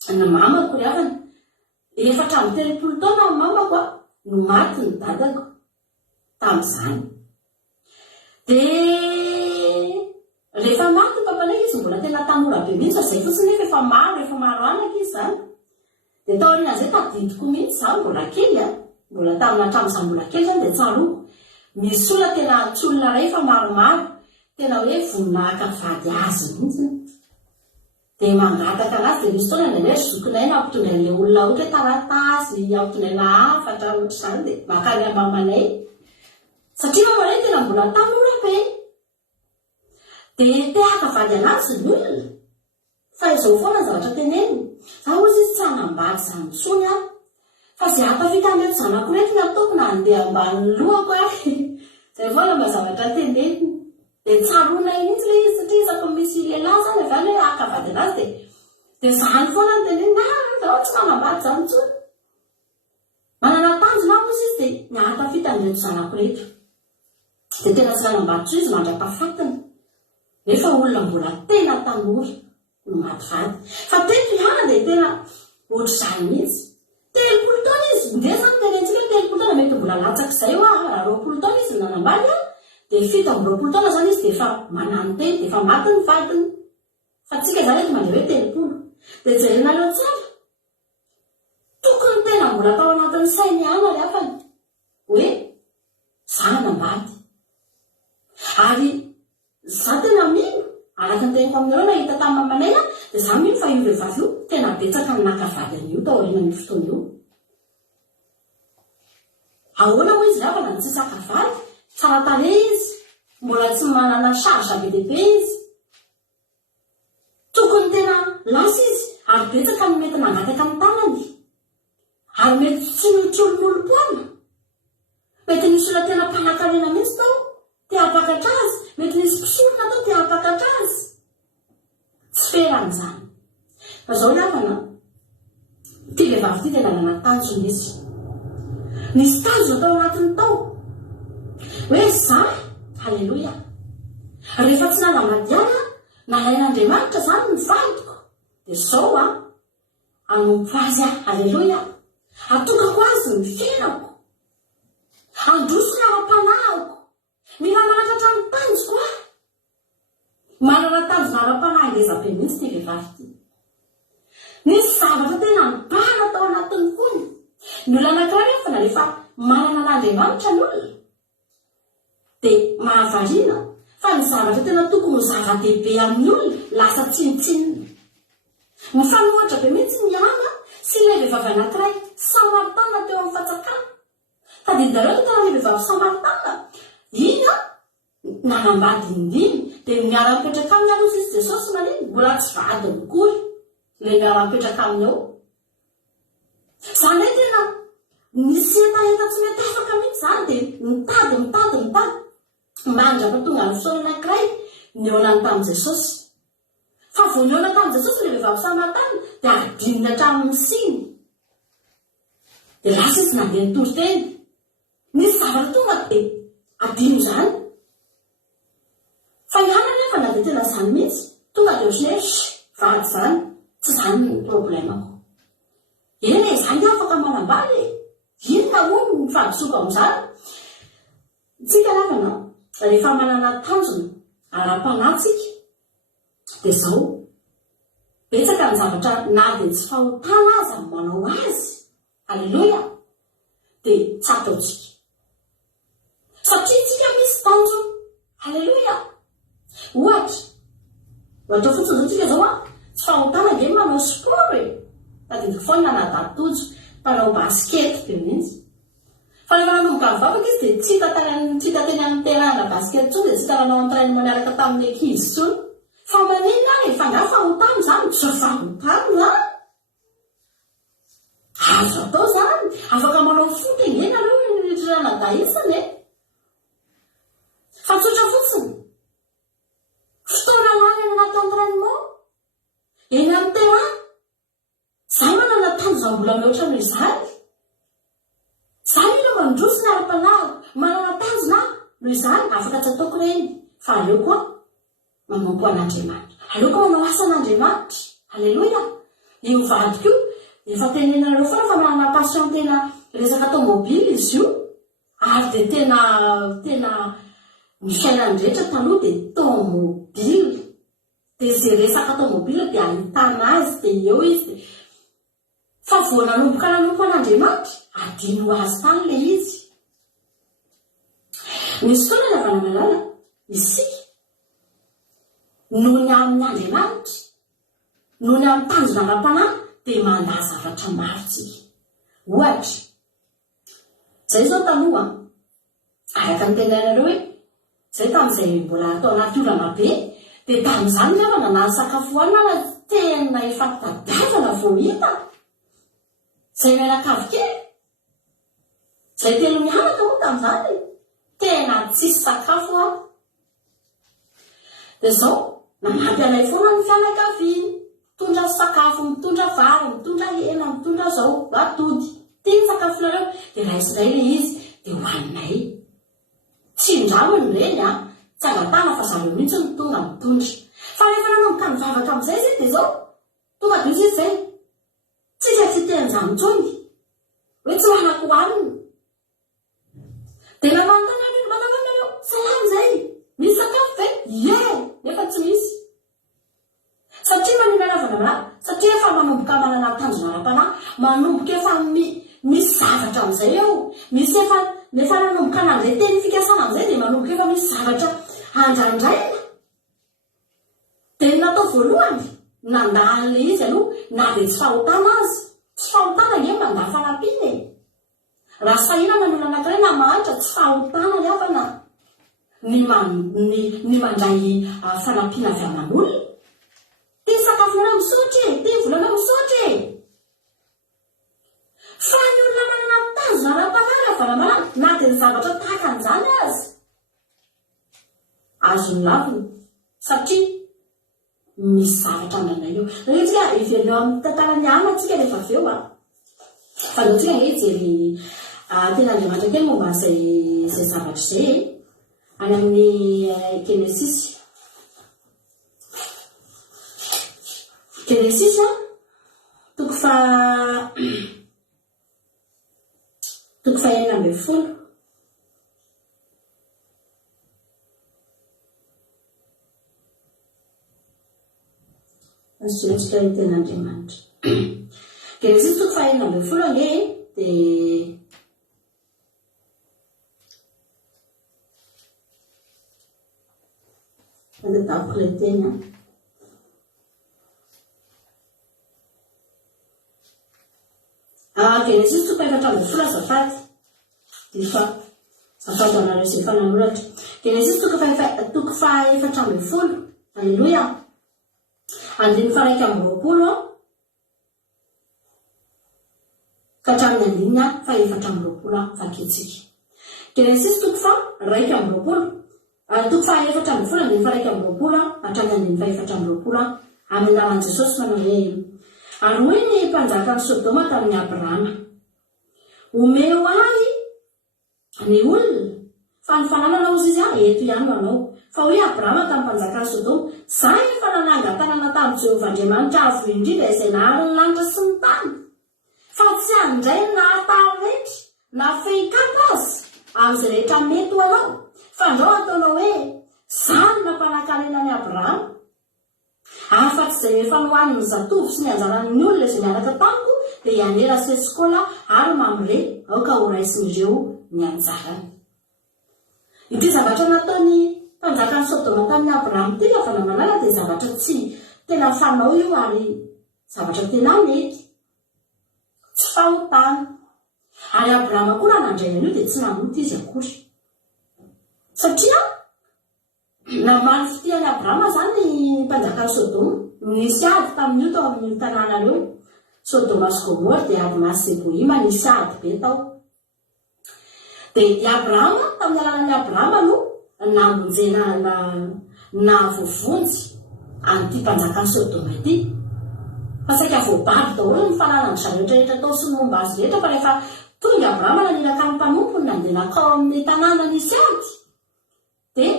ny mamako ry havana. Efa hatramin'ny 30 taona ny mamako no maty ny dadako tamin'izany. Dia rehefa maty ny papanay izy mbola tena tanora be mihitsy fa izay fotsiny efa maro anaka izy zany. Dia tao aorian'izay tadidiko mihitsy zany mbola kely mbola tamina hatramin'izany mbola kely zany dia tsaroko. Misy olona tena tsy olona iray fa maromaro tena hoe voninahaka vady azy mihitsy. Dia mangataka anazy dia misy taona ny hoe zokinay na ampitondrain'ilay olona ohatra hoe taratasy ampitondraina hafatra ohatr'izany dia makany amamanay. Satria mamanay tena mbola tanora be. Dia tehaka vady anazy ny olona. Fa izao foana ny zavatra teneniny. Zaho ozy izy tsy hanambady izany intsony fa izay hatafita an'reto zanako reto ny ataoko na handeha ambany lohako izay foana mba zavatra teneniny. Dia tsaronay mihitsy ilay izy satria isako misy lehilahy zany avy any hoe haka vady anazy dia izany foana ny teneniny zaho tsy manambady izany intsony. Manana tanjona ozy izy dia nihatafita an'reto zanako reto. Dia tena tsy nanambady tsoa izy mandra-pahafatiny. Nefa olona mbola tena tanora no maty vady. Fa teto ihana dia tena ohatr'izany mihitsy. 30 taona izy. Ndeha zany tenentsika 30 taona mety mbola latsak'izay raha 20 taona izy nanambady dia 7 taona zany izy dia efa manano teny dia efa maty ny vadiny. Fa tsika zany eto mandeha hoe 30. Dia jerenareo tsara. Tokony tena mbola tao anatin'ny sainy ihany ry afany hoe za nanambady. Ary za tena mino araka ny teniko aminareo nahita tamin'ny mamanay dia za mino fa io vehivavy io tena betsaka ny naka vadiny io tao aorian'ny fotoana io. Ahoana moa izy ravana ny tsisy haka vady, tsara tarehy izy, mbola tsy manana charge be dia be izy. Tokony tena lasa izy ary betsaka ny mety nangataka amin'ny tanany. Ary ary mety tsy mety olomolom-poana. Mety nisy olona tena mpanan-karena mihitsy tao te hampakatra azy, mety nisy mpisorona tao te hampakatra azy. Tsy feran'izany. Fa zao ny havana, ty vehivavy ty tena nana tanjony izy. Nisy tanjona tao anatiny tao. Hoe zah, halleloia. Rehefa tsy nanamadiana, nalain'Andriamanitra zany ny vadiko. Dia zao anompo azy halleloia. Atokako azy ny fiainako. Androsona ara-panahiko. Mila manatatra ny tanjoko aho. Manana tanjona ara-panahy ngezabe mihitsy ty vehivavy ty. Nisy zavatra tena mibahana tao anatiny fony. Ny olona anankiray rehefa na rehefa manana n'Andriamanitra ny olona dia mahavariana fa ny zavatra tena tokony ho zava-dehibe amin'ny olona lasa tsinitsinina. Mifanohitra be mihitsy ny ana sy ilay vehivavy anankiray Samaritana teo amin'ny fatsakana. Tadidinareo tena ilay vehivavy Samaritana. Iny nanambady indimy dia miara-mipetraka aminy aloha izy Jesosy maniny mbola tsy vadiny kory ilay miara-mipetraka aminy eo. Zany hoe tena nisy etaeta tsy mety afaka mihitsy zany dia mitady mandrapa tonga ny fisaorana anankiray niona tamin'i Jesosy. Fa vao niona tamin'i Jesosy ilay vehivavy Samaritana dia adininy hatramin'ny siny. Dia lasa izy nandeha nitory teny. Nisy zavatra tonga dia adino zany. Fa ihany nefa na dia tena zany mihitsy tonga dia ohatriny hoe vady zany, tsy zany ny problemako. Eny izany afaka manambaly. Inona moa ny fahadisoako amin'izany? Tsika lavana rehefa manana tanjona ara-panahytsika dia izao betsaka ny zavatra na dia tsy fahotana azy amin'ny manao azy. Halleloia. Dia tsy ataotsika. Satria tsika misy tanjona. Halleloia. Ohatra fotsiny zao tsika zao tsy fahotana nge manao sport e. Tadidiko foana nanadatojo mpanao baskety be mihitsy. Fa rehefa nanomboka mivavaka izy dia tsy hita teny amin'ny terrain baskety tsony dia tsy hita nanao entraînement miaraka tamin'ny ankizy tsony. Fa maninona e, fa nga fahotana zany, tsy fahotana zany. Azo atao zany, afaka manao foty engena aloha nitrana daisany e. Fa tsotra fotsiny. Fotoana lany anaty entraînement. Eny amin'ny terrain. Zay manana tanjona mbola mihoatra noho izany. Zany ilo mandroso ny ara-panahy, manana tanjona noho izany, afaka tsy ataoko reny. Fa aleo koa manompo an'Andriamanitra. Aleo koa manao asan'Andriamanitra. Halleloia. Io vadiko io, efa tenenareo foana fa manana passion tena resaka tomobily izy io. Ary dia tena ny fiainany rehetra taloha dia tomobily. Dia izay resaka tomobily dia ahitana azy dia eo izy. Fa vao nanomboka an'Andriamanitra, adino azy tany ilay izy. Misy foana ny avana malala, isika noho ny amin'ny Andriamanitra, noho ny amin'ny tanjona ara-panahy dia mandà zavatra maro tsika. Ohatra, zay zao taloha araka ny tenainareo hoe zay tamin'izay mbola atao anaty olana be dia tamin'izany miavana na sakafo hoanina tena efa tadiavana vao hita. Zay mianakavy kely, zay telo mianaka moa tamin'izany tena tsisy sakafo aho. Dia zao nanampy anay foana ny fianakaviany, mitondra sakafo, mitondra vary, mitondra hena, mitondra zao atody. Tiany sakafonareo dia raisiray ilay izy dia hoaninay. Tsy indramony reny tsy angatana fa zareo mihitsy ny tonga mitondra. Fa rehefa nanomboka mivavaka amin'izay zay dia zao tonga dia izy zay tsika tsy tean'izany intsony hoe tsy manako hoanina. Dia namanontany io manao salamy zay misy sakafo ve? Ie, nefa tsy misy. Satria maninana satria efa manomboka manana tanjona ara-panahy, manomboka efa misy zavatra amin'izay eo, misy efa nanomboka nan'izay teny fikasana amin'izay dia manomboka efa misy zavatra andrandraina. Dia natao voalohany nandahan'ilay izy aloha na dia tsy fahotana azy. Tsy fahotana nge manda fanampiana e. Raha sahinana ny olona anankiray na mahantra tsy fahotana ny havana ny mandray fanampiana avy aman'olona. Teny sakafonareo misaotra e, teny volanao misaotra e. Fa ny olona na dia ny zavatra tahaka an'izany azy azony laviny satria misy zavatra andranay eo rehetra iveleo amin'ny tantarany amatsika rehefa avy eo fa no tsika nge jery tena andriamanitra kely momba zay zavatra izay any amin'ny Genesisy toko fa 11 azotsika tenaandriamanitra Genesisy toko fa 11 ane dia tapoko le teny Genesisy toko 4 azafady difa zafady anareo izay fananoratra Genesisy toko fa 4 alleluia andiny fa 1 ka hatramin'ny andiny fa 4 vaketsika Genesisy toko fa 1 toko fa 4 andiny fa 1 hatramin'ny andiny fa 4 amin'ny naman'i Jesosy manao hoe ary hoy ny mpanjaka ny Sodoma tamin'ny Abrahama omeo ahy ny olona fa ny fananana ozy izy eto ihany manao fa hoe Abrahama tamin'ny mpanjaka ny Sodoma zay efa nanangatanana tamin'ny Jehovah Andriamanitra avo indrindra izay nahariny lanitra sy ny tany fa tsy handray na atary rehetra na feikapa azy amin'izay rehetra mety ho anao fa andao ataonao hoe zany nampanakarena ny Abrahama afa-tsy izay efa nohaniny zatovo sy ny anjaran'ny olona izay miaraka tamiko dia ianera sesikola ary mamire aoka ho raisin'ireo ny anjarany ity zavatra nataony mpanjaka ny Sodoma tamin'ny Abrahama ity fa namalala dia zavatra tsy tena fanao io ary zavatra tena mety tsy fahotana ary Abrahama koa raha nandray an'io dia tsy namoty izy akory satria namaly fitiany Abrahama zany mpanjaka ny Sodoma nisy ady tamin'io tao amin'ny tanàna reo Sodoma sy Gomora dia ady masy Zeboima nisy ady be tao dia i Abrahama tamin'ny alalany Abrahama no nambonjena navovonjy an'ity mpanjaka ny Sodoma ity fa saika voabary daholo ny fananany zaretrarehetra tao sy momba azy rehetra fa rehefa tonga Abrahama naniraka ny mpamompony nandeha nakao amin'ny tanàna nisy ady dia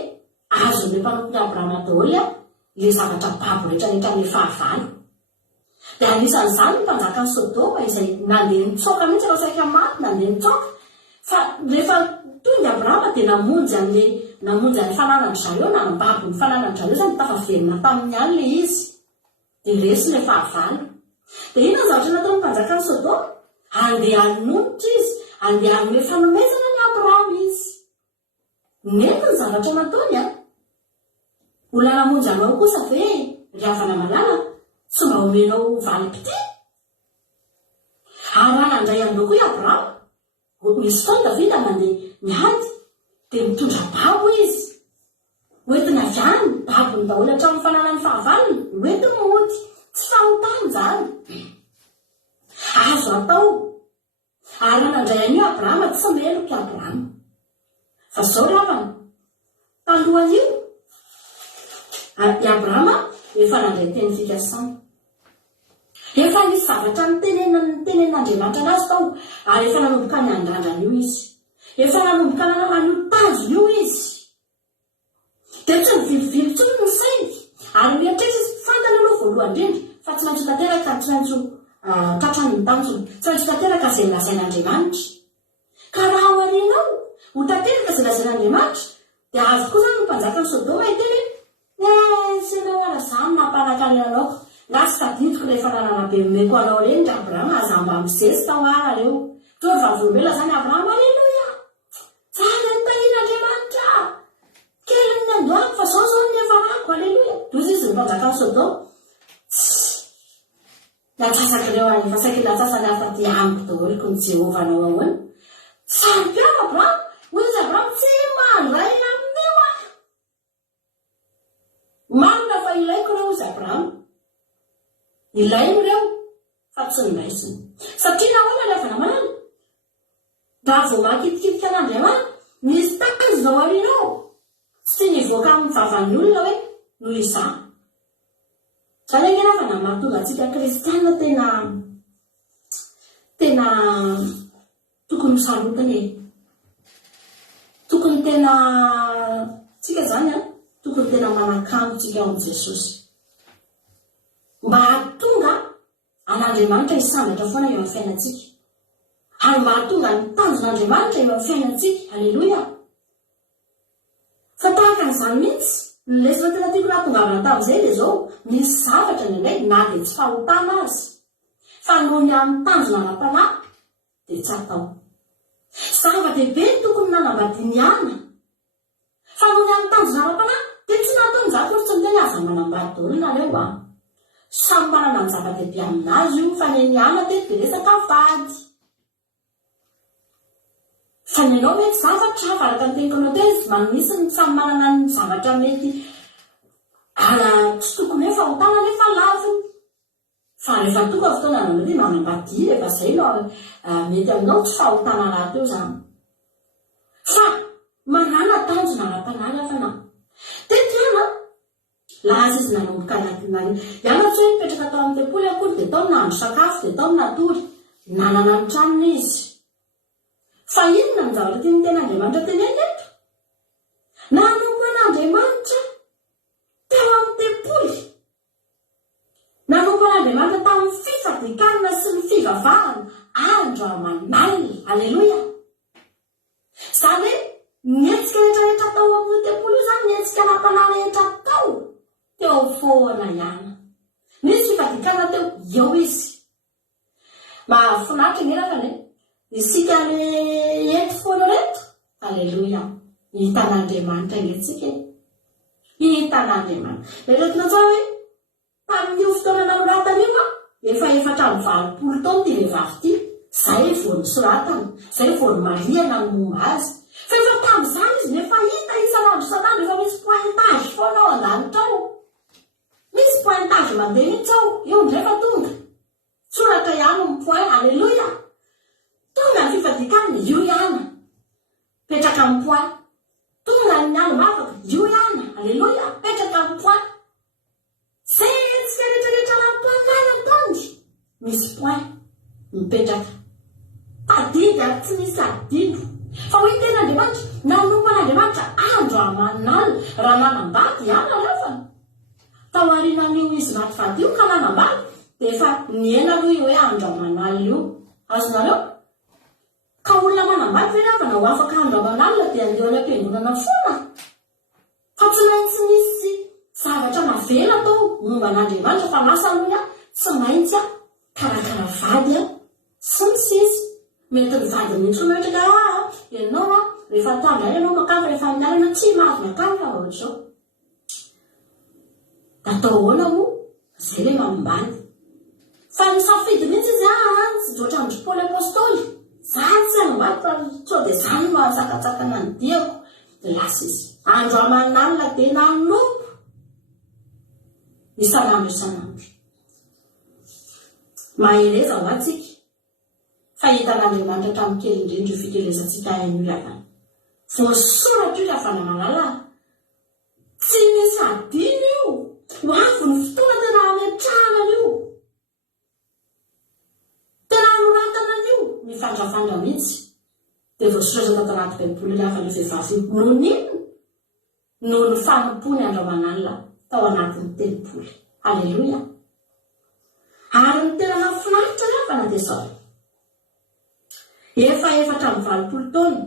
azon'ilay mpanompon'ny Abrahama daholo ilay zavatra babo rehetrarehetra amin'ny fahavalo dia anisan'izany ny mpanjaka ny Sodoma izay nandeha nitsoaka mihitsy raha saika maty nandeha nitsoaka fa rehefa tonga Abrahama dia namonjy any fananany zareo na nibabo ny fananany zareo zany tafaverina tamin'ny any ilay izy dia resy ilay fahavalo dia ina ny zavatra nataony mpanjaka ny Sodoma andeha hanonitra izy andeha hanome fanomezana ny Abrahama izy nety ny zavatra nataony olona namonjy anao kosa ve ry havana malala tsy mba omenao valim-pity ary raha nandray aminao koa i Abrahama misy fotoana Davida mandeha miady dia mitondra babo izy hoentina avy any babony daholo hatramin'ny fananany fahavalony hoentiny mody tsy fahotany zany azo atao ary raha nandray an'io Abrahama tsy meloka i Abrahama fa zao ravana talohan'io i Abrahama efa nandray teny fikasana efa nisy zavatra nitenen'Andriamanitra anazy tao ary efa nanomboka ny andrandrana io izy efa nanomboka nanao tazo io izy dia tsy mivilivily tsony ny sainy ary mieritreritra izy fantany aloha voalohany indrindra fa tsy maintsy tanteraka tsy maintsy tratrany tanjony tsy maintsy tanteraka izay nolazain'Andriamanitra ka raha ao arinao ho tanteraka izay lazain'Andriamanitra dia azo koa zany ny mpanjaka ny Sodoma iteny sy anao ara zany nampanakarena na sy tadidiko rehefa nanana be meko anao reny dra Abrahama azamba mizesy tao ara reo toa vavolombela zany Abrahama alleluia zany antahin'Andriamanitra kely ny andohako fa zao ny efarako alleluia dozy izy ny mpanjaka ny Sodoma natsasaka reo any fa saika natsasany afa-ty amiko daholiko ny Jehovah anao ahoany sampy ao Abrahama hoy izy Abrahama tsy mandray amin'io marina fa ilaiko reo izy Abrahama ilainy reo fa tsy ny raisiny satria nahoana ny avana manana raha vao makitikitikan'Andriamanitra misy taky zao arinao tsy nivoaka amin'ny vavan'ny olona hoe noho izany. Zany hoe raha fa namahatonga antsika kristiana tena tokony sarotiny tokony tena tsika zany tokony tena manakamo tsika ao amin'i Jesosy mba hahatonga an'Andriamanitra hisambatra foana eo amin'ny fiainantsika, ary mba hahatonga ny tanjon'Andriamanitra eo amin'ny fiainantsika. Aleluia. Fa tahaka an'izany mihitsy ny lesona tena tiako nahatongavana tamin'izay dia zao, misy zavatra indray na dia tsy fahotana azy fa noho ny amin'ny tanjona ara-panahy dia tsy atao. Zava-dehibe tokony nanambadiniana fa noho ny amin'ny tanjona ara-panahy dia tsy natao ny zato tsy miteny aza manambady olona reo samy manana ny zava-dehibe aminazy io. Fa ny ana dia resaka vady fa ny anao mety zavatra faraka ny tenkonao teny manisy ny samy manana ny zavatra mety tsy tokony hoe fahotana nefa laviny. Fa rehefa tonga fotoana nanao hoe manambady rehefa zay no mety aminao tsy fahotana raha teo zany. Fa manana tanjona ara-panahy afana tetiana laza izy nanomboka anatinay iana tsy hoe mipetraka tao amin'ny tempoly akory dia tao nandro sakafo dia tao natory nanana ny tranony izy. Fa inona ny zavatra tiany ten'Andriamanitra teneny eto? Nanompo an'Andriamanitra tao amin'ny tempoly, nanompo an'Andriamanitra tamin'ny fifadikanana sy ny fivavahana andro aman'alina. Aleluia. Zany hoe mietsika rehetrarehetra tao amin'ny tempoly io zany mietsika ara-panahy rehetra tao teo foana ihany. Misy fifadikana teo eo izy. Mahafinaritra ny raha isika le eto foana reto. Aleluia. Hitan'Andriamanitra ingatsika hitan'Andriamanitra. Rehetra tsara hoe tamin'io fotoana nanoratana io efa 420 taona ty vehivavy ty. Zay vao nisoratana, zay vao ny Maria ny momba azy. Fa efa tamin'izany izy nefa hita isan'andro isan'andro efa misy pointage foana ao an-danitra ao. Misy pointage mandeha mihitsy ao. Eo ndray fa tonga soratra ihany ny point. Aleluia. Tonga ny fifadikana io ihany petraka amin'ny point. Tonga ny andro mavaka io ihany. Aleluia. Petraka amin'ny point. Zay etsika rehetrarehetra lampoanay ataony misy point mipetraka. Adidy ary tsy misy adidy. Fa hoe ten'Andriamanitra nanompo an'Andriamanitra andro aman'alina raha nanambady ihany rehefa tao aorianan'io izy mativady io ka nanambady dia efa niena aloha io hoe andro aman'alina io. Azonareo? Ka olona manambady ve rehefa na ho afaka andro aman'alina dia andeha any am-piangonana foana. Fa tsy maintsy misy zavatra mavela tao momba an'Andriamanitra fa lasa aloha tsy maintsy karakara vady sy ny sisy. Mety ny vady mihitsy metraka ianao rehefa tandra ianao makafy rehefa miarana tsy mahazo makafy ohatra zao. Atao ahoana moa zay le mambady. Fa ny safidy mihitsy izy tsy zoatra andro Paoly apôstôly. Zany tsy anambady fa sao dia zany mahazakatsakana ny diako. Dia lasa izy andro aman'alina dia nanompo isan'andro isan'andro. Mahereza ho atsika fa hitan'Andriamanitra hatramin'ny kely indrindra io fitehirizantsika haino io avana. Voasoratra io rehefa namalala. Tsy misy adino io. Ho avy ny fotoana tena hametrahana io. Tena hanoratana io. Mifandravandra mihitsy. Dia voasoratra tato anaty baiboly rehefa ilay vehivavy io. Noho n'inona? Noho ny fanompony andro aman'alina tao anatin'ny tempoly. Aleluia. Ary ny tena mahafinaritra rehefa na dia zao. Efa 420 taona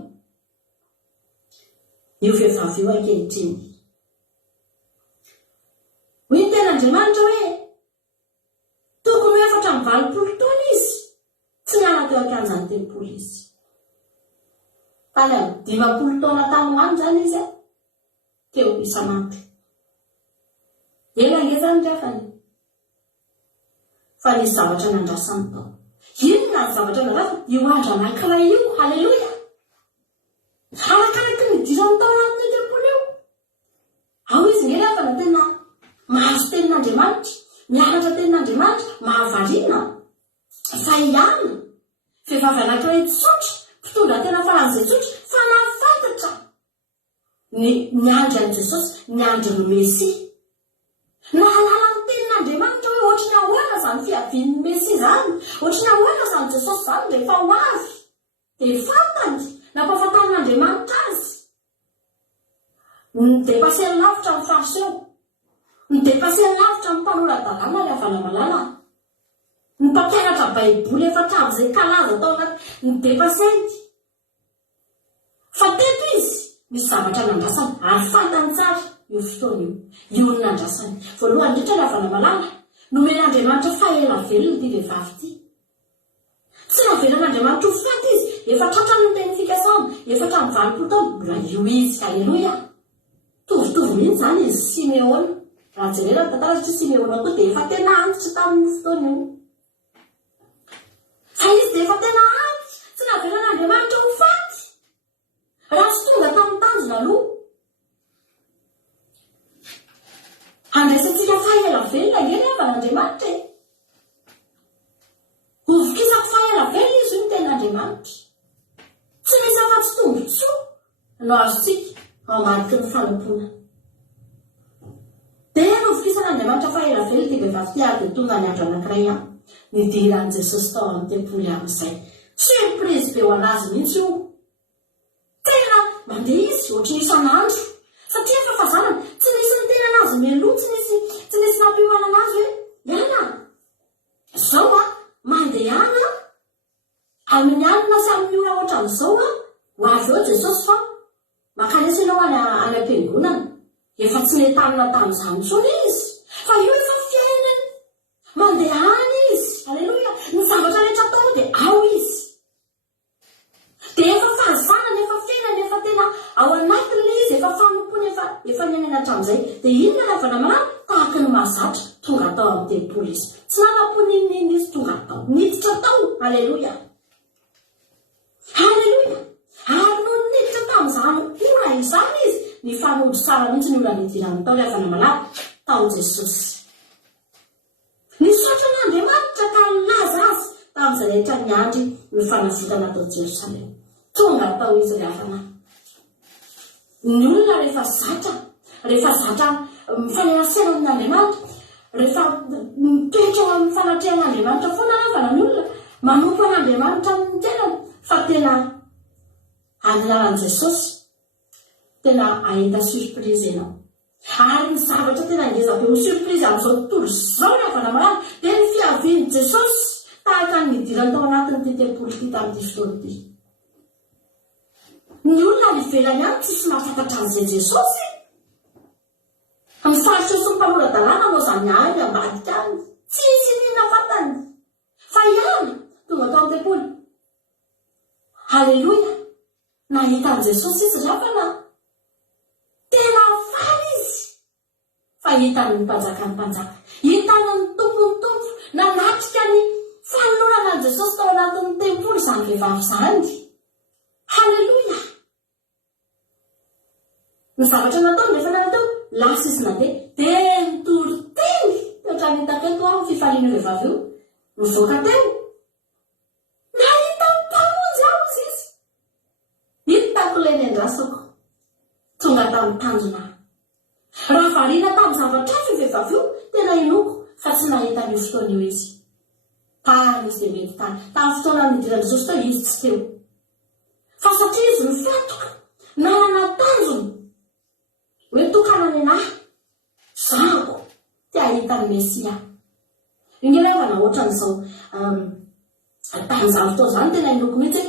io vehivavy io ankehitriny. Hoy ny ten'Andriamanitra hoe tokony 420 taona izy tsy niala teo akanjany tempoly izy. Tany amin'ny 20 taona tamin'any zany izy teo isan'andro. Ela zany refany. Fa nisy zavatra nandrasany tao. Inona ny zavatra nandrasany? Io andro anankiray io. Haleluia. Arakaraky ny dirany tao anatin'ny tempoly io. Ao izy ny rehefa na tena mahazo tenin'Andriamanitra, mianatra tenin'Andriamanitra, mahavariana, fa ihany vehivavy anankiray tsotra, mpitondra tena faran'izay tsotra, fa nafantatra Andriamanitra ny andro an' Jesosy, ny andro ny Mesia. Nahalala ny tenin'Andriamanitra hoe ohatrany ahoana zany fiavian'ny Mesia zany, ohatrany ahoana zany Jesosy zany rehefa ho avy dia fantany nampafantarin'Andriamanitra azy. Ny depaseny lavitra ny fariseo, ny depaseny lavitra ny mpanora-dalàna ny avana-malala, ny mpampianatra baiboly efa hatramy izay kalaza tao anaty ny depaseny. Fa teto izy misy zavatra nandrasany ary fantany tsara io fotoana io ny nandrasany. Voalohany indrindra ny avana-malala nomen'Andriamanitra fahaela velona ity vehivavy ity. Tsy navelan'Andriamanitra ho faty izy efa tratrany ny teny fikasana, efa hatramy 20 taona mbola io izy. Aleloia. Tovitovy mihitsy zany izy Simeona. Raha jerena ny tantara satria Simeona koa dia efa tena antitra tamin'ny fotoana io. Fa izy dia efa tena antitra, tsy navelan'Andriamanitra ho faty. Raha tsy tonga tamin'ny tanjona aloha. Andraisantsika fahaela velona ngeny avan'Andriamanitra e. Hovokisako fahaela velona izy io ny ten'Andriamanitra. Tsy misy afa-tsy tombotsoa no azontsika ao amadiky ny fanampona. Dia novokisan'Andriamanitra fahaela velona ity vehivavy ity ary dia tonga ny andro anankiray nidiran'i Jesosy tao amin'ny tempoly amin'izay. Surprise be ho anazy mihitsy io. Tena mandeha izy ohatry isan'andro. Satria efa fazanana, tsy nisy ny tena anazy meloa, tsy nisy nampioana anazy hoe iana. Zao mandeha any amin'ny alina sy amin'ny ora ohatra amin'izao ho avy eo Jesosy fa mankany ianao any am-piangonana. Efa tsy nentanina tamin'izany intsony izy. Fa io efa fiainany. Mandeha any izy. Aleluia. Ny zavatra rehetra atao dia ao izy. Dia efa fahazanana, efa fiainana, efa tena ao anatiny izy, efa fanompony, efa niainana hatramin'izay. Dia inona ny avana-malala tahaka ny mahazatra tonga tao amin'ny tempoly izy. Tsy nanampony inona izy tonga tao. Niditra tao. Aleluia. Aleluia. Ary no niditra tamin'izany ora izany izy. Ny fanondro tsara mihitsy ny ora nidirany tao ilay avana-malala tao Jesosy. Nisaotra n'Andriamanitra ka nilaza azy tamin'izay rehetra niandry ny fanavotana tao Jerosalema. Tonga tao izy ilay avana. Ny olona rehefa zatra mifanenasena amin'Andriamanitra, rehefa mitoetra eo amin'ny fanatrehan'Andriamanitra foana avana ny olona, manompo an'Andriamanitra amin'ny tenany, fa tena anilaran'i Jesosy. Tena ahita surprise ianao. Ary ny zavatra tena ngeza be ho surprise amin'izao tontolo izao ny avana-malala dia ny fiavian'i Jesosy tahaka ny nidirany tao anatin'ity tempoly ity tamin'ity fotoana ity. Ny olona ny ivelany any tsisy mahafantatra an'izay Jesosy. Ny faritra sy ny mpamoran-dalàna moa zany any ambadika any. Tsisy nina fantany. Fa ihany tonga tao amin'ny tempoly. Haleloia. Nahita an'i Jesosy izy rafana. Tena faly izy. Fa hitany ny mpanjaka. Hitany ny tompo. Nanatrika ny fanolorana an'i Jesosy tao anatin'ny tempoly izany vehivavy izany. Haleloia. Ny zavatra nataony rehefa nanateo, lasa izy nandeha. Dia nitoroteny. Ohatrany hitako eto amin'ny fifaliana vehivavy io. Mivoaka teo. Nahita mpamonjy ao izy. Hitako ilay niandrasako. Tonga tamin'ny tanjona. Raha variana tamin'ny zavatra hafa io vehivavy io, tena inoko fa tsy nahita ny fotoana io izy. Tany izy dia mety tany. Tamin'ny fotoana nidirany Jesosy tao izy tsy teo. Fa satria izy mifatoka, nanana tanjona. Hoe tokanany anahy. Zako tia ahita ny Mesia. Ingelavana ohatran'izao tamin'izany fotoana izany tena inoko mihitsy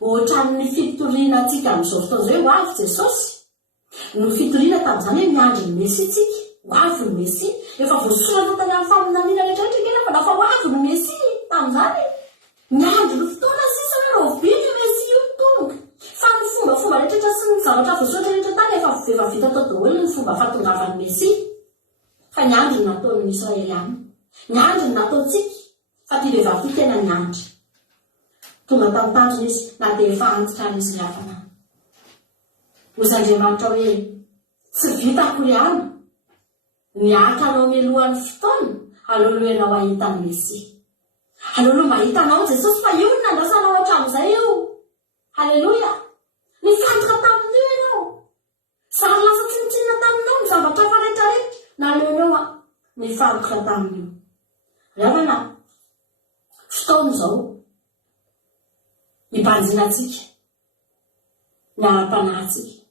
ohatran'ny fitoriana antsika amin'izao fotoana izao hoe ho avy Jesosy. No fitoriana tamin'izany hoe miandry ny Mesia tsika. Ho avy ny Mesia. Efa voasoratra tany amin'ny faminaniana rehetrarehetra ingena fa dafa ho avy ny Mesia tamin'izany. Miandry ny fotoana sisa hoe robiny ny Mesia io tonga. Fa ny fomba rehetrarehetra sy ny zavatra voasoratra rehetra tany efa vita tao daholo ny fomba fahatongavan'ny Mesia. Fa ny andro nataon'ny Israeliana. Ny andro nataontsika. Fa ty vehivavy tena ny andro. Tonga tamin'ny tanjona izy na dia efa antitra izy lavana. Ozy Andriamanitra hoe tsy vita akory niatra anao mialohan'ny fotoana aloalohanao ahita ny Mesia. Aloaloha mahitanao Jesosy fa io ny nandrasanao hatramin'izay io. Haleloia. Nifantoka tamin'io ianao rehetra tamin'io. Ravana fotoana izao hibanjinatsika miara-panahintsika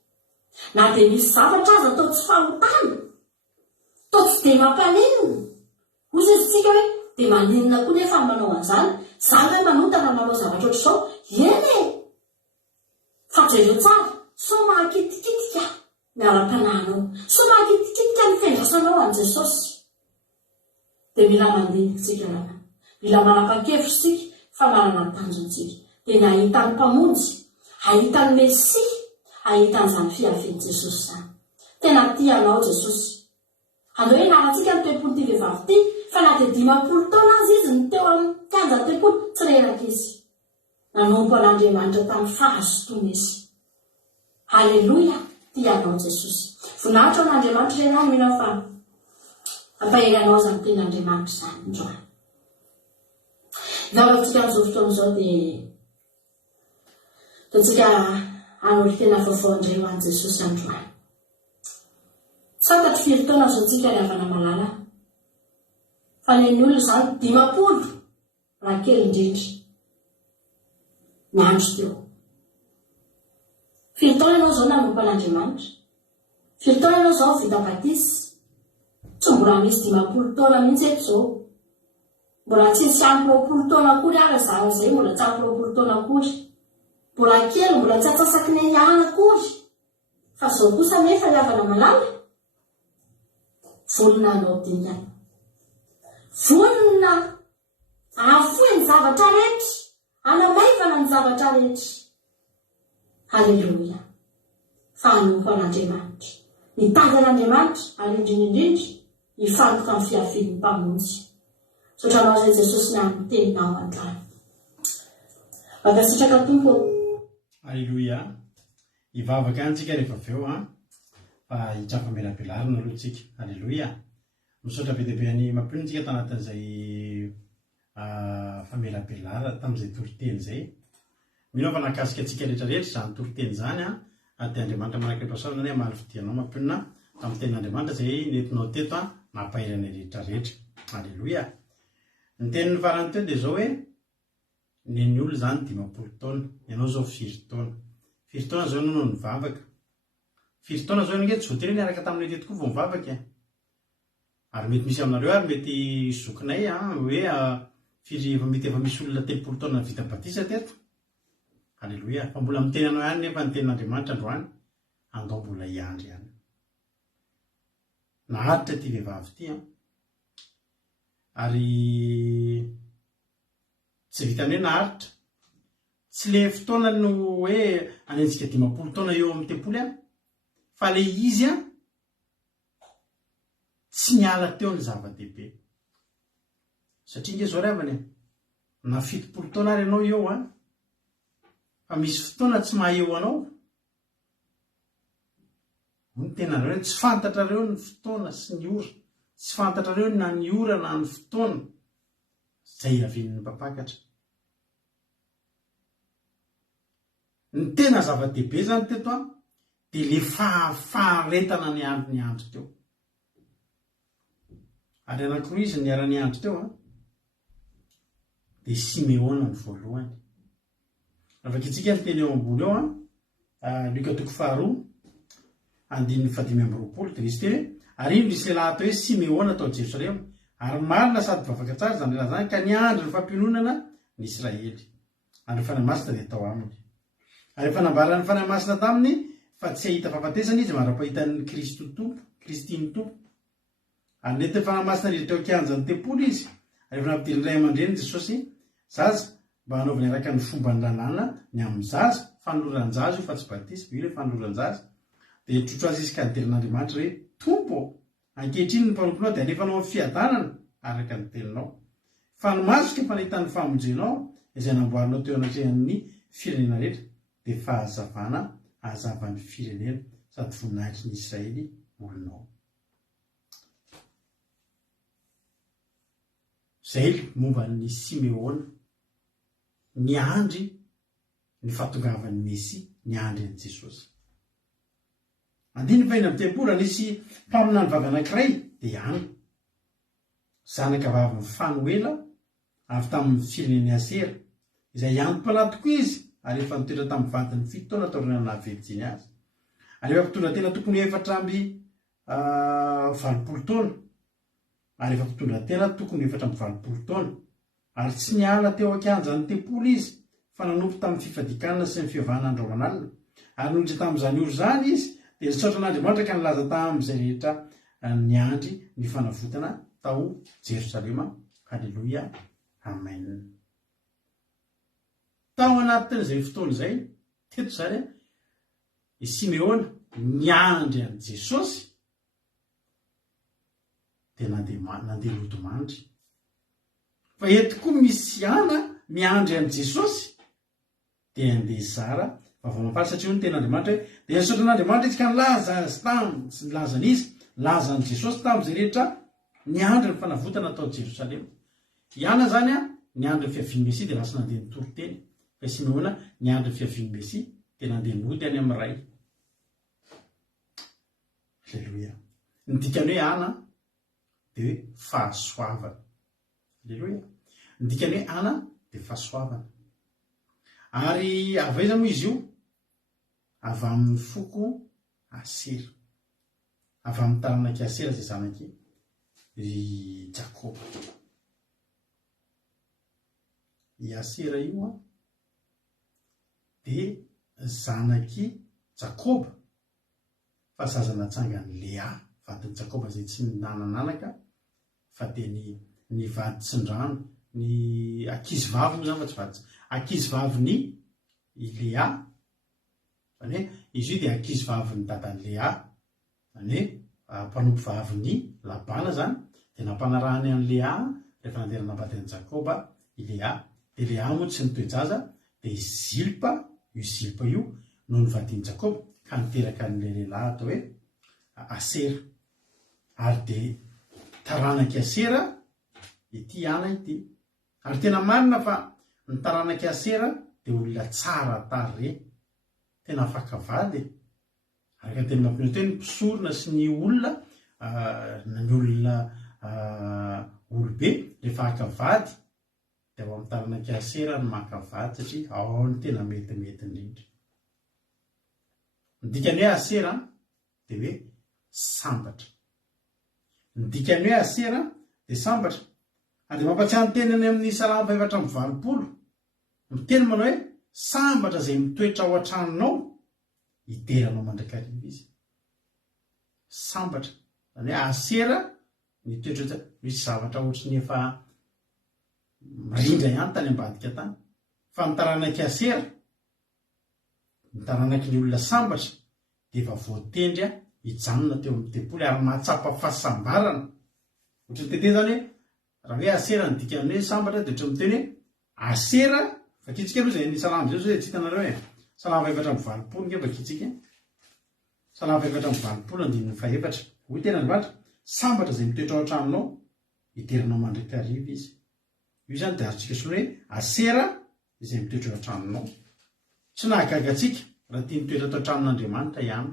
na dia misy zavatra azy atao tsy fahotana atao tsy dia mampaninona ozytsika hoe dia maninona koa nefa manao an'izany zany hoe manotana manao zavatra ohatr'izao eny e fa jereo tsara so mahakitikitika miara-panahinao so mahakitikitika ny fiandrasanao an' Jesosy dia mila mandinikitsika raha mila manapa-kevitra isika fa manana ny tanjontsika dia ny ahitany mpamonjy ahitany Mesia ahitany izany fiavian'i Jesosy zany tena tianao Jesosy andeo hoe naratsika ny toepony ty vehivavy ty fa na dia 50 taona azy izy ny teo amin'ny kanja toepony tsy reraka izy nanompo an'Andriamanitra tamin'ny fahazotoana izy. Haleloia, tianao Jesosy. Voninahitra an'Andriamanitra ianao mila fa ampaheranao izany ten'Andriamanitra izany androany. Zavatsika amin'izao fotoana izao dia tsika hanolo tena vaovao indray ho an'i Jesosy androany. Fantatro firy taona izao tsika ry havana malala fa ny olona izany 50 raha kely indrindra miandro teo. Firy taona ianao izao nanompo an'Andriamanitra, firy taona ianao izao vita batisa, tsy mbola misy 50 taona mihitsy eto izao, mbola tsy misy ampy 20 taona akory ary zany izay, mbola tsy ampy 20 taona akory, mbola kely mbola tsy atsasaky ny ihana akory fa izao kosa nefa hiavana malala vonina anao dingana vonina afoy ny zavatra rehetra anamaivana ny zavatra rehetra. Haleluia, fa hanompo an'Andriamanitra mitady an'Andriamanitra ary indrindra hifantoka amin'ny fiavian'ny mpamonjy. Sotranao izay Jesosy ny amin'ny teninao androany. Vakasitraka tompo. Haleluia, hivavaka antsika rehefa avy eo fa hitrafa melabelarina aloha tsika. Haleluia, misaotra be dia be any mampionitsika tanatin'izay famelabelara tamin'izay toriteny izay. Mino fa nakasika antsika rehetrarehetra izany toriteny izany dia Andriamanitra manaraka ny pasaorana ny amaly fidianao mampionina tamin'ny tenin'Andriamanitra izay nentinao teto mampaherana rehetrarehetra. Haleluia, ny tenin'ny farany teo dia izao hoe ny olona izany 50 taona, ianao izao 4 taona. 4 taona izao ianao no nivavaka. 4 taona izao ianao tsy voatery niaraka taminay teto koa vao mivavaka. Ary mety misy aminareo ary mety zokinay hoe mety efa misy olona 30 taona vita batisa teto. Haleluia, fa mbola miteny anao ihany nefa ny tenin'Andriamanitra androany andao mbola hiandry ihany. Naharitra ty vehivavy ty ary tsy vitany hoe naharitra, tsy le fotoana no hoe anentsika 50 taona eo amin'ny tempoly fa le izy tsy niala teo ny zava-dehibe. Satria nge zao ravany na 70 taona ary ianao eo fa misy fotoana tsy maha-eo anao. Ny tena hoe tsy fantatrareo ny fotoana sy ny ora, tsy fantatrareo na ny ora na ny fotoana izay avin'ny mpampakatra. Ny tena zava-dehibe zany teto dia le faharetana ny andro teo. Ary anankiroa izy ny ara-ny andro teo dia Simeona ny voalohany. Afaka itsika ny teny eo ambony eo Luka 2:5-20 dia misy teny ary ino misy lehilahy atao hoe Simeona tao Jerosalema ary marina sady bavaka tsara izany lehilahy zany ka niandry ny fampiononana ny Israely ary ny fanahy masina dia tao aminy. Ary efa nambarana ny fanahy masina taminy fa tsy ahita fahafatesana izy mara-pahitan'ny Kristy ny tompo. Ary nety fanahy masina rehetra teo kianjan'ny tempoly izy ary efa nampidiriny ray aman-dreny Jesosy zaza mba hanaovana araka ny fomba ny lalàna ny amin'ny zaza fanoloran-jaza io fa tsy batisa be ile fanoloran-jaza dia trotro azy izy ka niterin'Andriamanitra hoe tompo ankehitriny ny mpanomponao dia alefanao amin'ny fiadanana araka ny teninao fa nomasoka efa nahitan'ny famonjenao izay namboarinao teo anatrehan'ny firenena rehetra dia fahazavana ahazavan'ny firenena sady voninahitry ny Israely olonao. Izay momba ny Simeona niandry ny fahatongavan'ny Mesia, niandry an'i Jesosy. Andiny fa eny amin'ny tempolo nisy mpaminany vavy anankiray dia ihany. zanaka vavy ny Fanuela avy tamin'ny fireneny Asera izay ihany-panahy tokoa izy ary efa nitoetra tamin'ny vadiny 7 taona taorinana Virginie azy ary efa mpitondra tena tokony 4 valopolo taona ary efa mpitondra tena tokony 4 valopolo taona ary tsy niala teo ankianjany tempolo izy fa nanompo tamin'ny fifadikanana sy ny fiavahana andromanalina ary noditra tamin'izany oro zany izy dia nisaotra an'Andriamanitra ka nilaza tamin'izay rehetra niandry ny fanavotana tao Jerosalema. Halleloia, amen. Tao anatin'izay fotoana izay teto zany i Simeona niandry an' Jesosy dia nandeha lodomandry. Fa eto koa misy ana miandry an' Jesosy dia andeha Sara vavamampary satria ny tena Andriamanitra hoe dia nisaotra an'Andriamanitra izy ka nilaza azy tamy sy nilazana izy lazan'i Jesosy tamin'izay rehetra niandry ny fanavotana tao Jerosalema. Iana zany niandry ny fiavian'ny Mesia dia lasa nandeha nitory teny. Fa Simeona niandry ny fiavian'ny Mesia dia nandeha nody any amin'ny ray. Halleloia. Ny dikany hoe ana dia fahasoavana. Halleloia. Ny dikany hoe ana dia fahasoavana. Ary avy aiza moa izy io? Avy amin'ny foko Asera. Avy amin'ny taranaky Asera izay zanaky i Jakoba. I Asera io dia zanaky Jakoba fa zaza natsangany Lea, vadiny Jakoba izay tsy nanananaka fa dia ny vady tsindrano, ny ankizy vavy moa zany fa tsy vady, ankizy vaviny i Lea, zany hoe izy io dia ankizy vaviny dadany Lea, zany hoe mpanompo vaviny Labana zany dia nampanarahany an'i Lea rehefa nandeha nanambady an'i Jakoba i Lea. Dia Lea moa tsy nitoejaza dia i Zilpa io no nivadiny Jakoba ka niteraka an'ilay lehilahy atao hoe Asera. Ary dia taranaky Asera ity ana ity. Ary tena marina fa ny taranaky Asera dia olona tsara tarehy, tena afaka vady. Ary ka tena mampinoty hoe ny mpisorona sy ny olona ny olona olobe rehefa haka vady dia ao amin'ny taranaky Asera no maka vady satria ao ny tena metimety indrindra. Ny dikany hoe Asera dia hoe sambatra. Ny dikany hoe Asera dia sambatra. Ary mampatsiahy ny tenany amin'ny Salamo 4:20 miteny manao hoe sambatra izay mitoetra ao an-tranonao hideranao mandrakariva izy. Sambatra zany hoe Asera mitoetra misy zavatra ohatry ny efa mirindra ihany tany ambadika tany. Fa ny taranaky Asera, ny taranaky ny olona sambatra dia efa voatendry hijanona teo amin'ny tempolo ary mahatsapa fahasambarana. Ohatra ny tete zany hoe raha hoe Asera ny dikany hoe sambatra dia ohatra miteny hoe Asera, vakitsika aloha izay ny Salamo zay zay tsy hitanareo hoe Salamo 4:20 nge vakitsika. Salamo 4:20 hoy tena Andriamanitra sambatra izay mitoetra ao an-tranonao hideranao mandrakariva izy. Io zany dia azotsika soloina hoe Asera izay mitoetra ao an-tranonao. Tsy nahagaga atsika raha tia mitoetra tao an-tranon'Andriamanitra ihany.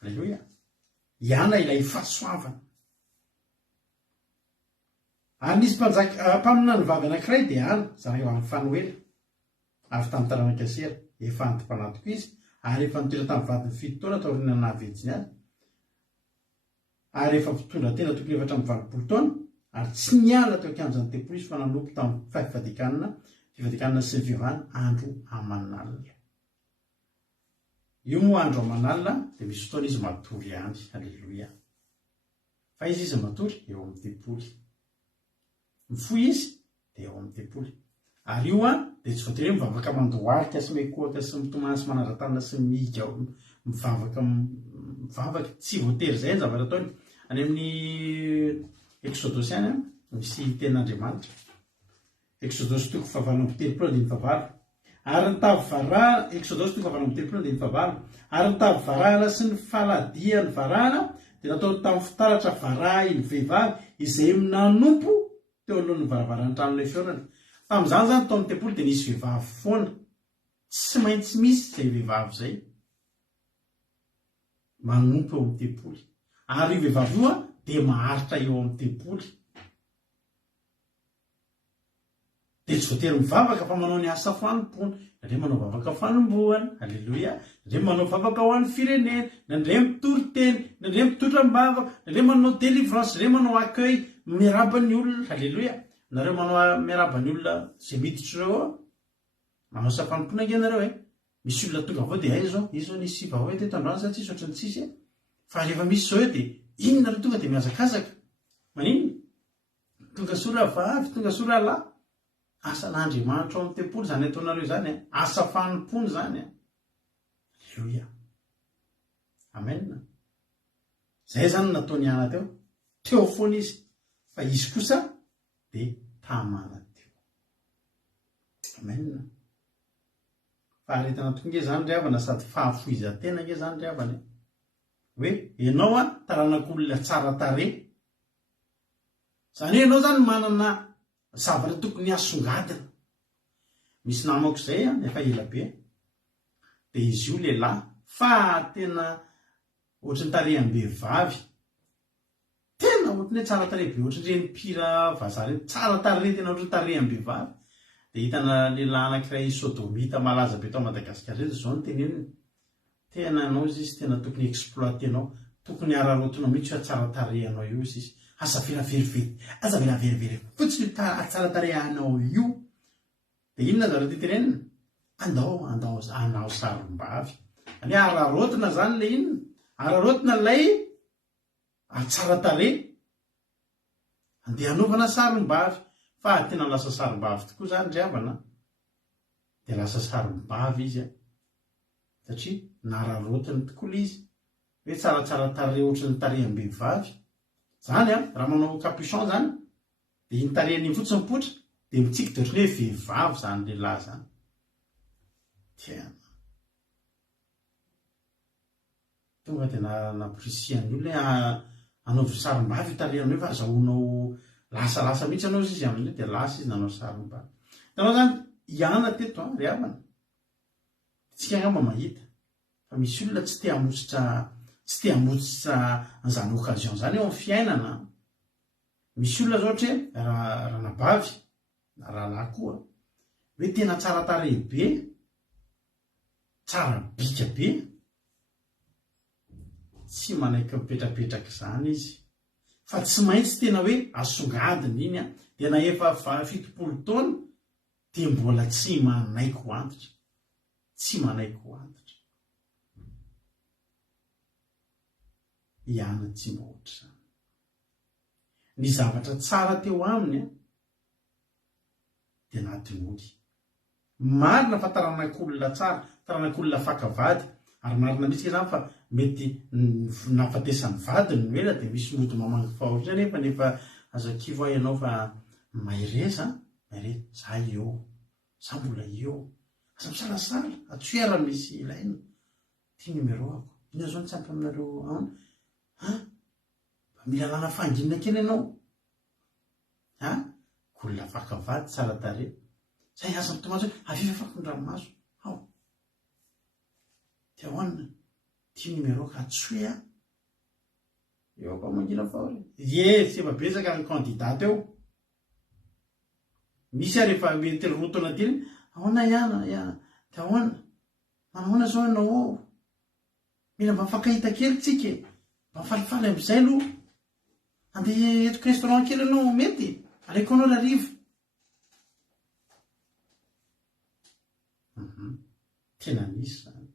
Halleloia. Ihana ilay fahasoavana. Ary nisy mpaminana ny vavy anankiray dia ana zany eo amin'ny Fanuela avy tamin'ny taranaky Asera, efa antim-panahy tokoa izy ary efa nitoetra tamin'ny vadiny 7 taona taorinana Virginie azy. Ary efa mpitondra tena tokony 4 taona ary tsy niala teo ankianjany tempolo izy fa nanompo tamin'ny fifadikanana sy ny fiavahana andro aman'alina. Io moa andro aman'alina dia misy fotoana izy matory ihany. Halleloia. Fa izy matory eo amin'ny tempolo. Mifoy izy dia eo amin'ny tempolo. Ary io dia tsy voatery mivavaka mandohalika sy mikoaka sy mitomany sy manara-tanana sy mihiga mivavaka tsy voatery izay ny zavatra ataony. Any amin'ny Exodosy any misy ten'Andriamanitra. Exodosy 7:30. Ary ny tavy varahana, Exodosy 7:30. Ary ny tavy varahana sy ny faladia ny varahana dia natao tamin'ny fitaratra varahy ny vehivavy izay nanompo teo alohan'ny varavaran'ny tranon'ilay fiorana. Tamin'izany zany tao amin'ny tempolo dia nisy vehivavy foana. Tsy maintsy misy izay vehivavy izay manompo eo amin'ny tempolo. Ary io vehivavy io dia maharitra eo amin'ny tempolo. tsy voatery mivavaka fa manao ny asa fanompoana, nandre manao vavaka fanomboana, alleloia, nandre manao vavaka ho an'ny firenena, nandre mitory teny, nandre mitotram-bavaka, nandre manao délivrance, nandre manao accueil miarabany olona, alleloia, nareo manao miarabany olona zay miditra reo manao asa fanompoana nge nareo misy olona tonga avao dia izao nisy vahoa teto androany sa tsisy ohatrany tsisy fa rehefa misy zao dia iny nareo tonga dia miazakazaka maninona tonga sora vavy tonga sora lahy asan'Andriamanitra ao amin'ny tempolo zany ataonareo zany asa fanompoana zany alleluia, amen. Zay zany nataony ana teo foana izy fa izy kosa dia tamana teo, amen. Faharetana tokoa nge zany ry havana sady fahafoizan-tena nge zany ry havana hoe ianao taranak'olona tsara tare, zany hoe ianao zany manana zavatra tokony asongadina. Misy namako zay efa ela be dia izy io lehilahy fa tena ohatrany taream-behivavy, tena ohatrany hoe tsara tare be ohatrany reny mpira vazaha reny tsara tare tena ohatrany taream-behivavy. Dia hitana lehilahy anankiray sodomita malaza be tao Madagasikara zay zao no teneniny, tena anao izy tena tokony exploitenao, tokony ararotinao mihitsy hoe tsara tarehanao io izy asa veravery fotsiny tsara tarehanao io. Dia inona zareo tenenina andao sarom-bavy, any ararotina zany le inona ararotina lay tsara tare andeha hanaovana sarom-bavy. Fa tena lasa sarom-bavy tokoa zany ry havana, dia lasa sarom-bavy izy satria nararotiny tokoa le izy hoe tsaratsara tare ohatrany taream-behivavy zany raha manao capuchon zany dia iny tarehany fotsiny mipoitra dia mitsiky dia ohatrany hoe vehivavy zany lehilahy zany. Tena tonga dia nampirisiany olona anaovy sarom-bavy tarehany hoe fa azahoanao lasa mihitsy anao izy amin'io dia lasa izy nanao sarom-bavy. Tanao zany hiana teto ry havana, tsika angamba mahita fa misy olona tsy te hamotsitra an'izany occasion zany eo amin'ny fiainana. Misy olona zao ohatra hoe ranabavy na rahalahy koa hoe tena tsara tare be, tsara bika be, tsy manaiky mipetrapetraka izany izy fa tsy maintsy tena hoe asongadiny iny dia na efa 70 taona dia mbola tsy manaiky ho antitra, tsy manaiky ho antitra. Ihana tsy mba ohatra zany. Ny zavatra tsara teo aminy dia natin'oly marina fa taranak'olona tsara, taranak'olona fakavady, ary marina mihitsy zany fa mety nafatesany vadiny no ela dia misy mody mamangy fahotra nefa aza-kivo ianao fa maireza za eo, za mbola eo, aza misalasala atsoera misy ilaina ty numero ako ina zao nitsampy aminareo aona mba mila lana fanginina kely ianao olona fakavady tsara tare zay aza mitomaso hoe aviva fakondranomaso ao dia ahoana ty numero ka atsoe eo ako mangina fahory tsy efa betsaka ny candidat eo misy rehefa mety rotona teny ahoana ihana dia ahoana manahoana zao ianao mila mba fakahita kely tsika mba falifaly amin'izay aloha andeha etoko restaurant kely ianao mety aleko anao rariva. Tena misy zany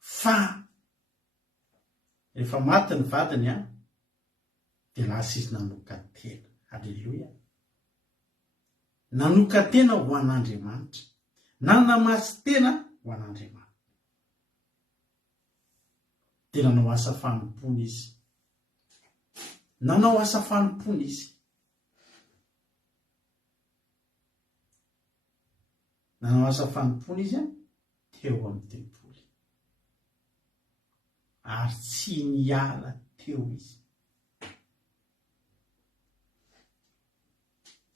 fa rehefa maty ny vadiny dia lasa izy nanoka tena. Alleluia, nanoka tena ho an'Andriamanitra, nanamasy tena ho an'Andriamanitra, dia nanao asa fanompony izy, nanao asa fanompony izy, nanao asa fanompony izy teo amin'ny tempoly ary tsy niala teo izy,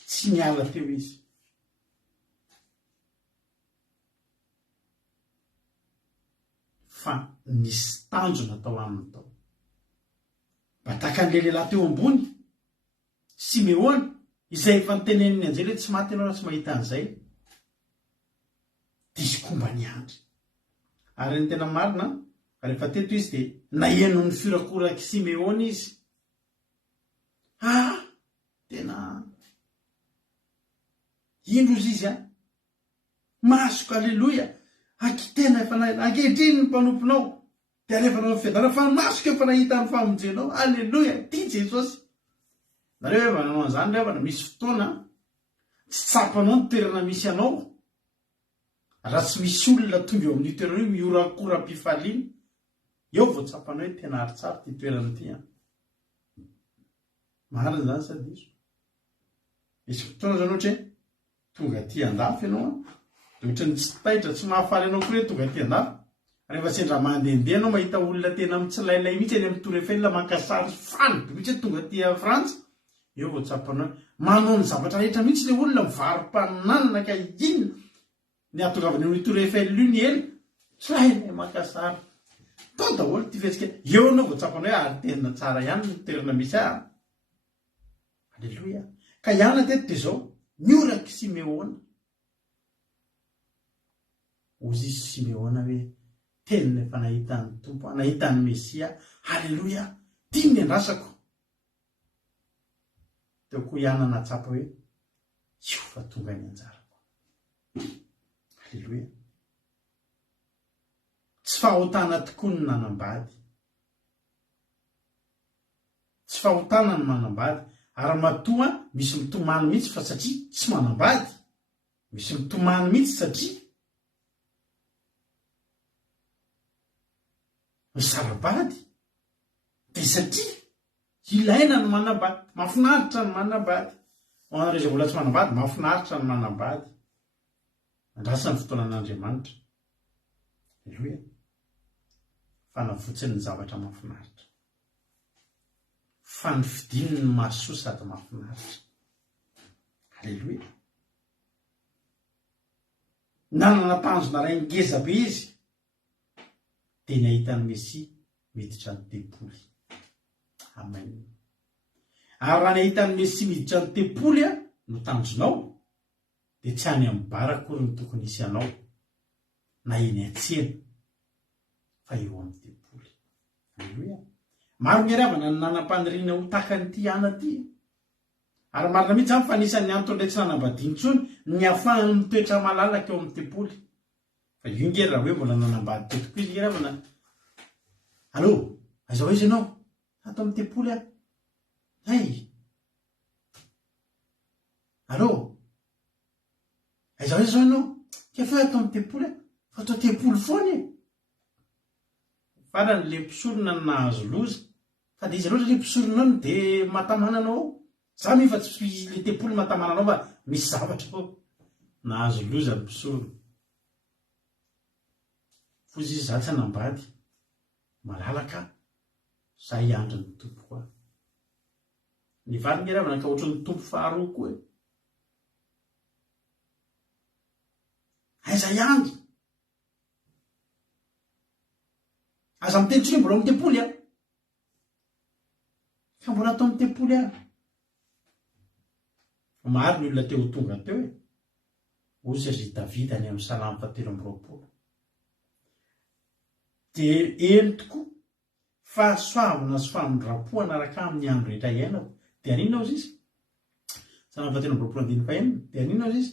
tsy niala teo izy. Fa nisy tanjona tao aminy tao. Bataka an'ilay lehilahy teo ambony Simeona izay efa nyteneniny anjely hoe tsy maty ianao raha tsy mahita an'izay dizy komba ny andry ary ny tena marina rehefa teto izy dia naheno ny firakorak Simeona izy tena indro izy izy masoko aleloia akitena efa ankehitriny ny mpanomponao dia alefanao fiadana fa masoko efa nahita ny famonjenao aleloia ty Jesosy nareo eva nanao an'izany revana misy fotoana tsy tsapanao ny toerana misy anao raha tsy misy olona tonga eo amin'ny toerana io miorakoram-pifaliana eo vao tsapanao hoe tena aritsara ty toerana ty marina zany sady iso misy fotoana zany ohatra hoe tonga ty andafy ianao ohatra ny tsy taitra tsy mahafaly anao koa hoe tonga ty andafy rehefa sendra mandehandeha anao mahita olona tena mitsilailay mihitsy any amin'ny Tour Eiffel makasary faly mihitsy hoe tonga ty Frantsa eo vao tsapanao manao ny zavatra rehetra mihitsy le olona mivarom-paninanana ka inona ny atongavany amin'ny Tour Eiffel io ny ela tsainay makasary tao daholo ty fetsika eo anao vao tsapanao hoe ary tena tsara ihany ny toerana misy aleloia ka ihany teto dia zao nioraky Simeona ozy izy Simeona hoe tenina efa nahitany tompo nahitany Mesia aleloia tia ny andrasako teo koa ihany natsapa hoe io fa tonga ny anjarako aleloia tsy fahotana tokoa ny nanambady tsy fahotana ny manambady ary matoa misy mitomany mihitsy fa satria tsy manambady misy mitomany mihitsy satria misarabady dia satria ilaina ny manambady mahafinaritra ny manambady hoanareo izay mbola tsy manambady mahafinaritra ny manambady andrasany fotoanan'Andriamanitra aleloia fanavotsiny ny zavatra mahafinaritra fa ny fidiny ny mahasoa sady mahafinaritra aleloia nanana tanjona ray ngeza be izy dia nahitany Mesia miditra ny tempoly amen ary raha nahitany Mesia miditra ny tempoly no tanjonao dia tsy any amin'ny bara akory ny tokony isy anao na eny an-tsena fa eo amin'ny tempoly aleloia maro ny aravana ny nanam-paniriana ho tahaka nyity ana ty ary marina mihitsy zany fa anisan'ny antony ilay tsy nanambadiantsony ny ahafahany mitoetra malalaka eo amin'ny tempoly fa io ngery raha hoe mbola nanambady tetoko izy ngeravana allo aizao izy ianao ato amin'ny tempoly hay allo aizao izy zao ianao kefa ato amin'ny tempoly fa atao tempoly foany farany le mpisorona ny nahazo loza fa dia izy loatra le mpisorona any dia matamananao za mifa tsy le tempoly matamananao fa misy zavatra fao nahazo loza ny mpisorona fozy izy za tsy hanambady malalaka za hiandry ny tompo koa ny vary ngeravana ka ohatry ny tompo faharoa koa aiza hiandry aza mitenitry mbola amin'ny tempoly ka mbola atao amin'ny tempoly maro ny olona teo tonga teo ozy ry Davida any amin'ny Salamy 7:20 dia eny tokoa fahasoavana sy famindrapoana araka amin'ny andro rehetra iainao dia aninona ozy izy Salamy 7:21 dia aninona ozy izy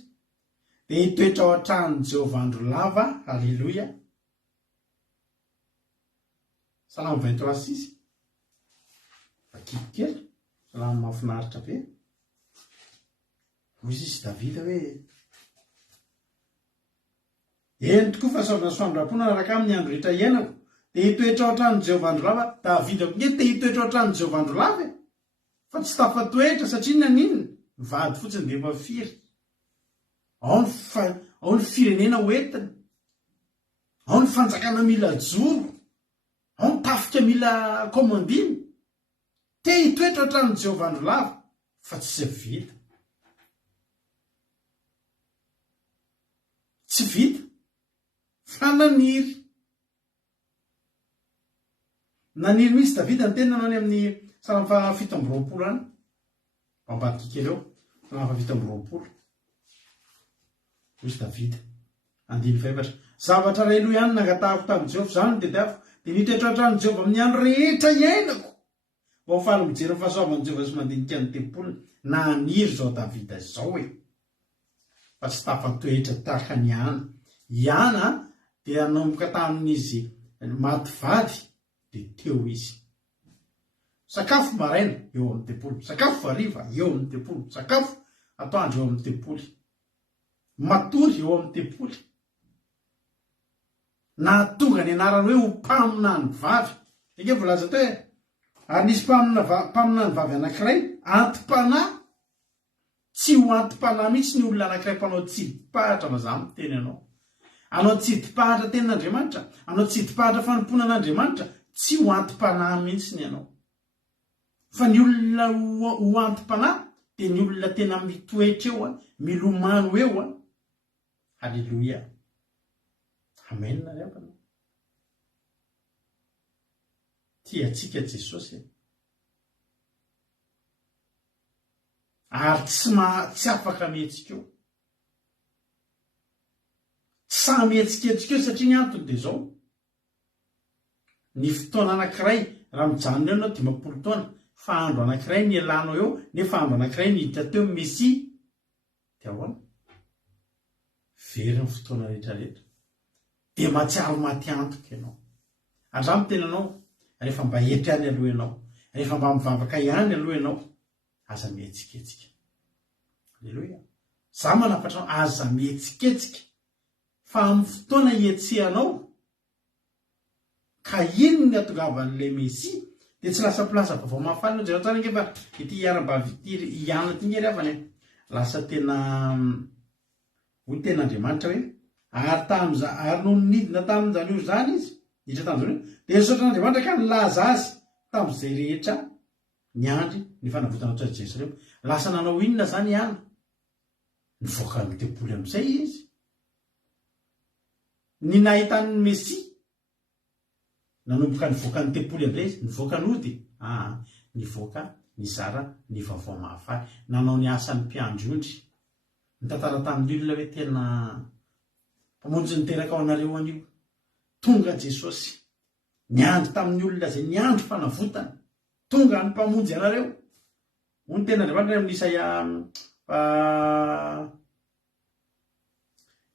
dia hitoetra ao an-tranon'i Jehovah andro lava aleloia Salamy 23:6 akikokely salamy mahafinaritra be ozy izy Davida hoe eny tokoa fahasoavana sy famindrapoana araka amin'ny andro rehetra iainako dia hitoetra ao an-tranon'i Jehovah andro lava Davida koa dia hitoetra ao an-tranon'i Jehovah andro lava fa tsy tafatoetra satria naninona mivady fotsiny dia efa firy ao ny firenena hoentina ao ny fanjakana mila joro ao ny tafika mila komandina te hitoetra ao an-tranon'i Jehovah andro lava fa tsy vita tsy vita fa naniry mihitsy Davida ny tena nanao any amin'ny Salamy 7:20 any ambadika kely eo lafa vita amin'ny 20 izy Davida 1:4 zavatra ray aloha ihany nangatahako tamin'i Jehovah zany tediafo dia nitretratrany Jehovah amin'ny andro rehetra iainako mba ho faly mijery ny fahasoavan'i Jehovah sy mandinika ny tempolony na aniry zao Davida zao fa tsy tafa-toetra tahaka ny ihana dia nanomboka tamin'izy maty vady dia teo izy sakafo maraina eo amin'ny tempolo, sakafo hariva eo amin'ny tempolo, sakafo atoandro eo amin'ny tempoly, matory eo amin'ny tempoly. Nahatonga ny anarany hoe ho mpamina ny vavy. Eke volaza teo ary nisy mpamina ny vavy anankiray antim-panahy, tsy ho antim-panahy mihitsy ny olona anankiray mpanao tsidipahatra mazany miteny ianao. Anao tsidipahatra tenin'Andriamanitra, anao tsidipahatra fanompoana an'Andriamanitra, tsy ho antim-panahy mihitsy ny ianao. Fa ny olona ho antim-panahy dia ny olona tena mitoetra eo, milomano eo. Halleluia. Amen ry abana. Tiantsika Jesosy. Ary tsy afaka mihetsika eo. Tsy samy etsiketsika eo satria ny antony dia zao. Ny fotoana anankiray raha mijanona eo ianao 50 taona, fa andro anankiray ny elanao eo, nefa andro anankiray ny hiditra teo Mesia. Dia ahoana? Very ny fotoana rehetrarehetra. Dia mahatsiaro maty antoka ianao. Andramo tena anao, rehefa mba etra ihany aloha ianao, rehefa mba mivavaka ihany aloha ianao, aza mihetsiketsika. Halleluia. Za manapatra aza mihetsiketsika. Fa amin'ny fotoana hietsehanao, ka ino ny atongavan'ilay Mesia, dia tsy lasa plasa vaovao mahafaly no tsara ngefa ity hiara-bavitiry ihana ty ngery avany. Lasa tena ho ten'Andriamanitra hoe ary tamin'izany ary noho nidina tamin'izany io zany izy hiditra tamin'izany dia nisaotran'Andriamanitra ka nilaza azy tamin'izay rehetra niandry ny fanavotana tao Jerusalema. Lasa nanao inona zany ihany? Nivoaka amin'ny tempoly amin'izay izy. Ny nahitany Mesia nanomboka nivoaka ny tempoly amin'izay izy, nivoaka nody, nivoaka nizara ny vaovao mahafaly, nanao ny asan'ny mpiandry-ondry. Nitantara tamin'ny olona hoe tena mpamonjy niteraka ao anareo anio. Tonga Jesosy niandry tamin'ny olona izay niandry fanavotana, tonga ny mpamonjy anareo. Hoy ny ten'Andriamanitra amin'ny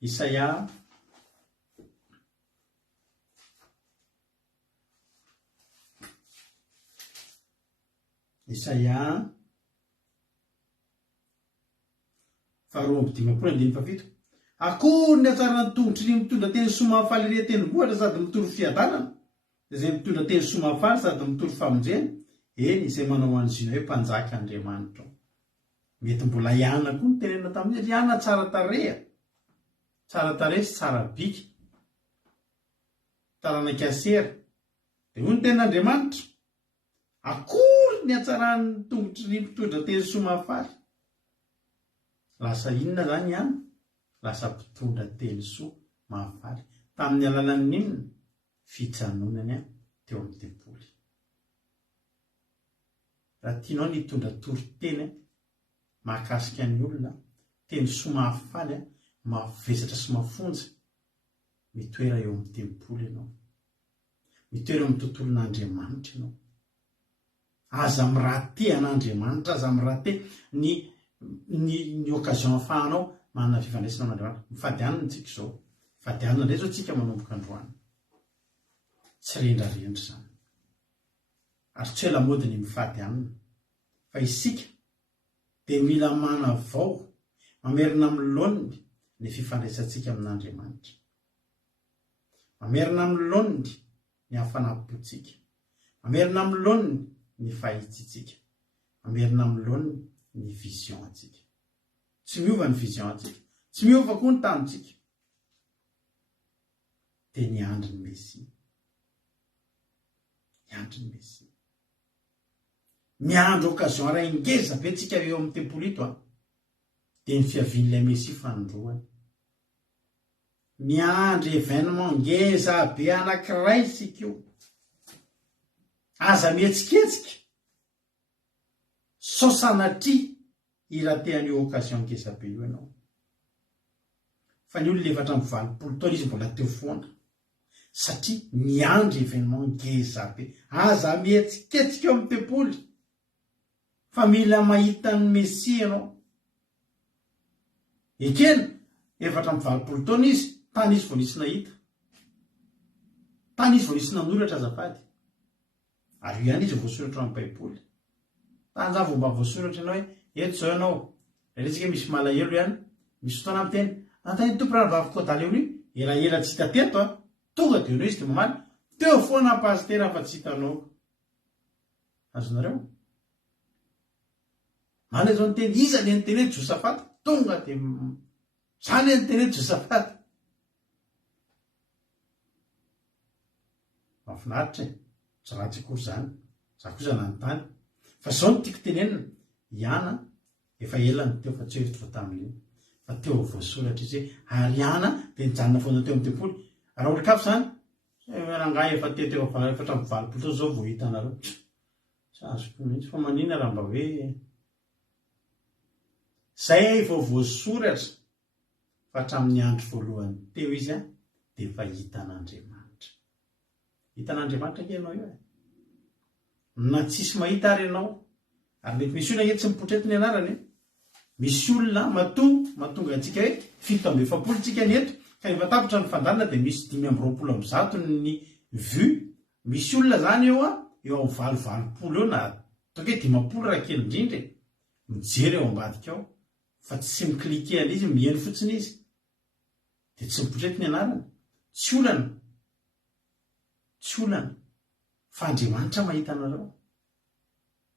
Isaia 2:5. Akory ny atsarana tongotry ny mitondra teny somafaly iria teny-bohatra sady mitory fiadanana, izay mitondra teny somafaly sady mitory famonjena. Eny izay manao an'izio hoe mpanjaka Andriamanitra. Mety mbola ihana koa ny tenena tamin'izay, ihana tsara tareha. Tsara tarehy sy tsara bika. Tarana kasera. Dia hoy ny ten'Andriamanitra, akory ny atsarany tongotry ny mitondra teny somafaly. Lasa inona zany ihany? Lasa mpitondra teny soa mahafaly. Tamin'ny alalan'ny inona? Fijanonany teo amin'ny tempoly. Raha tianao nitondra toriteny mahakasika ny olona, teny soa mahafaly, mavesatra sy mafonja, mitoera eo amin'ny tempoly ianao. Mitoera amin'ny tontolon'Andriamanitra ianao. Aza mirate an'Andriamanitra, aza mirate ny occasion ahafahanao manana fifandraisana amin'Andriamanitra. Mifady anina tsika izao. Mifady anina indray zao tsika manomboka androany. Tsy rendrarendry zany. Ary tsy hoe lamody ny mifady anina. Fa isika dia mila manavao, mamerina amin'ny laoniny ny fifandraisantsika amin'Andriamanitra. Mamerina amin'ny laoniny ny hafanam-potsika. Mamerina amin'ny laoniny ny fahitsitsika. Mamerina amin'ny laoniny ny vision atsika. Tsy miova ny vision atsika. Tsy miova koa ny tanitsika. Dia niandry ny Mesia. Niandry ny Mesia. Miandry occasion ray ngeza be tsika eo amin'ny tempolito dia ny fiavian'ilay Mesia fanondroany. Miandry événement ngeza be anankiray sika io. Aza mihetsiketsika sao sanatria iratehan'io occasion ngezabe io ianao. Fa ny olona efatra amin'ny valopolo taona izy mbola teo foana satria niandry événement ngezabe. Aza mihetsiketsika eo amin'ny tempoly fa mila mahita ny Mesia ianao. Ekena efatra amin'ny valopolo taona izy, tany izy vao nisy nahita, tany izy vao nisy nanoratra azafady. Ary io ihany izy voasoratra amin'ny baiboly. Tanja vao mba voasoratra ianao hoe eto zao ianao, resika misy malahelo ihany, misy fotoana amin'ny teny antany tompo raha vaviko daleo io elaela tsy hita teto tonga dia izy dia mamaly teo foana pastera fa tsy hitanao. Azonareo mana zao ny teny iza le nyteny hoe Josafata tonga dia zany ny teny hoe Josafata. Mahafinaritra tsy ratsy akory zany, za kosa nanontany fa zao no tiako tenenina. Iana efa elany teo fa tsy hoe vao tamin'iny fa teo voasoratra izy hoe ary Iana dia nijanona foana teo amin'ny tempoly. Raha olon-kafo zany rangahy efa teo efatra amin'ny valopolo taona zao vao hitanareo. Tsy azoko mihitsy fa manina raha mba hoe zay vao voasoratra fa hatramin'ny andro voalohany teo izy dia efa hitan'Andriamanitra. Hitan'Andriamanitra ke ianao io na tsisy mahita ary ianao. Ary mety misy olona tsy mipotrety ny anarany. Misy olona mahatonga antsika hoe 7 tsika ny eto ka efa tapitra ny fandanana dia misy 520 ny vue. Misy olona zany eo amin'ny 20 eo na toke 50 raha kely indrindra mijery eo ambadika ao fa tsy miklike an'izy, mihaino fotsiny izy dia tsy mipotrety ny anarany. Tsy olana fa Andriamanitra mahita anareo.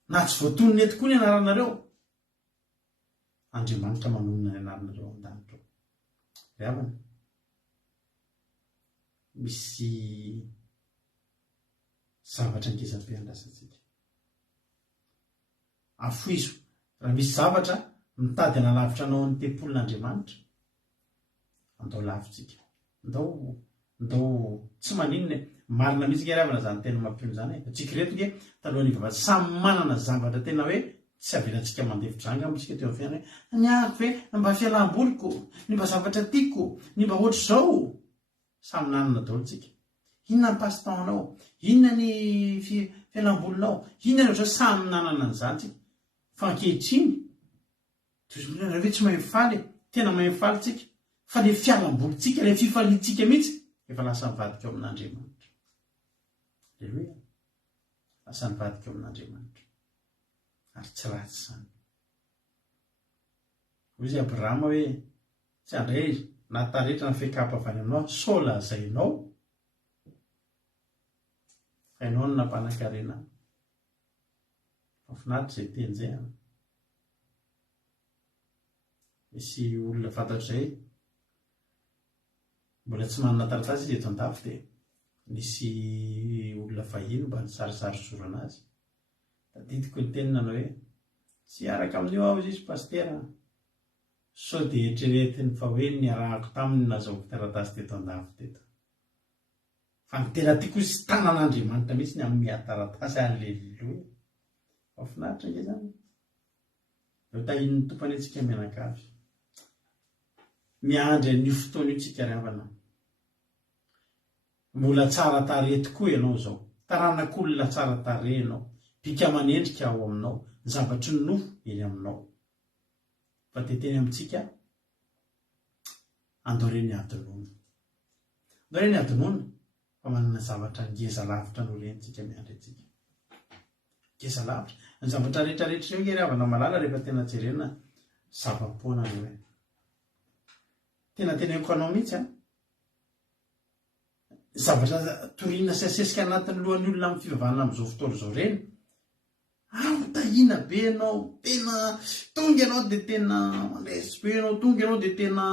Na tsy voatonony eto koa ny anaranareo, Andriamanitra manonona ny anaranareo an-danitra. Ravana misy zavatra ngezabe andrasantsika. Afoizo raha misy zavatra mitady hanalavitra anao ny tempolin'Andriamanitra, andao lavitsika. Andao tsy maninona marina mihitsy ke ravana zany tena mampiony zany. Atsika reto ke talohan'ny vavasy samy manana zavatra tena hoe tsy avelantsika mandevidrangana amintsika teo amin'ny fiainana hoe niako hoe mba fialam-boliko, ny mba zavatra tiako, ny mba ohatra zao. Samy nanana daholo tsika. Inona ny passe-temps-nao, inona ny fialam-bolinao, inona ny ohatran samy nanana an'izany tsika. Fa ankehitriny hoe tsy mahay mifaly, tena mahay mifaly tsika. Fa le fialam-bolitsika, le fifalitsika mihitsy efa lasa mivadika ao amin'Andriamanitra. Aleluia. Lasa mivadika ao amin'Andriamanitra. Ary tsy ratsy izany. Hoy izy Abrahama hoe tsy andray na taretra na fekapa avy any aminao sao lazainao fa ianao no nampanankarena. Mahafinaritra izay teny izay. Misy olona fantatro izay mbola tsy manana taratasy izy eto an-dafy dia nisy olona fahiny mba nisarisary zoro anazy. Tadidiko ny teny nanao hoe tsy araka amin'io aho izy pastera sao dia eritreretiny fa hoe niarahako taminy nazahoako taratasy teto an-dafy teto. Fa ny tena tiako izy tanan'Andriamanitra mihitsy ny amin'ny taratasy. Alleluia. Mahafinaritra nge zany. Eo tahin'ny tompany antsika mianakavy. Miandry an'io fotoana io tsika ravana. Mbola tsara tarehy tokoa ianao zao. Taranak'olona tsara tarehy ianao. Bika aman'endrika ao aminao. Zavatry ny nofo eny aminao. Fa teteny amintsika andoreny adinoana. Andoreny adinoana fa manana zavatra ngeza lavitra no rentsika miandry antsika. Ngeza lavitra. Ny zavatra rehetrarehetra io ravana malala rehefa tena jerena zava-poana no hoe. Tena teneniko anao mihitsy zavatra toriana sy asesika anatin'ny lohan'ny olona amin'ny fivavahana amin'izao fotoana izao reny. Tahina be ianao, tena tonga ianao dia tena mandresy be ianao, tonga ianao dia tena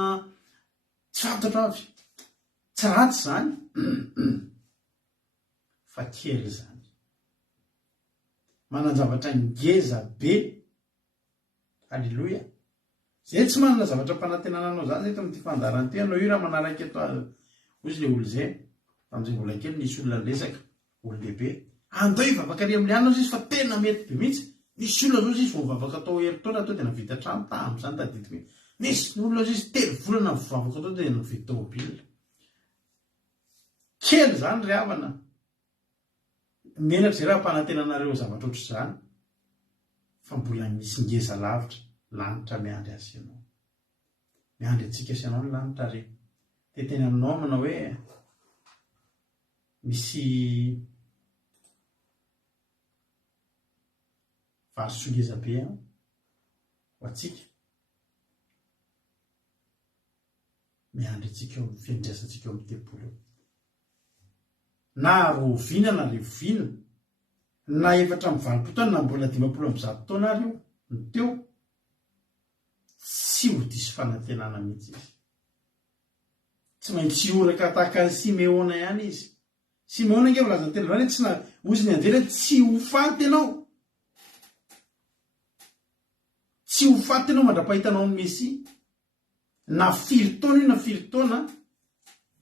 tsy fantatra avy. Tsy ratsy izany fa kely izany. Manana zavatra ngeza be. Halleluia. Zay tsy manana zavatra mpanantenananao zany eto amin'ity fandarana ity. Ianao io raha manaraka eto hoy izy le olo izay tamin'izay mbola kely nisy olona resaka olo lehibe. Andao ivavaka ary amin'ny anao izy fa tena mety be mihitsy misy olona zao izy vovavaka atao heritaona atao tena vita trano tamy zany tadidiko misy olona zao izy telo volana vovavaka atao tena vita tômôbila kely zany ry havana menatra zay raha mpanantenanareo zavatra ohatr' zany fa mbola misy ngeza lavitra lanitra miandry azy ianao miandry atsika sy ianao ny lanitra re de tena aminao mana hoe misy vasongeza be ho atsika miandry atsika eo amin'ny fiandraisantsika eo amin'ny tempolo eo na rovina na revina na efatra mivalopotona na mbola 50 taona ary io ny teo tsy ho diso fanantenana mihitsy izy tsy maintsy oraka tahaka ny Simeona ihany izy Simeona nge volaza tena zany tsy na ozy ny anjely tsy ho faty ianao tsy ho faty ianao mandra-pahitanao ny Mesia na firy taona io na firy taona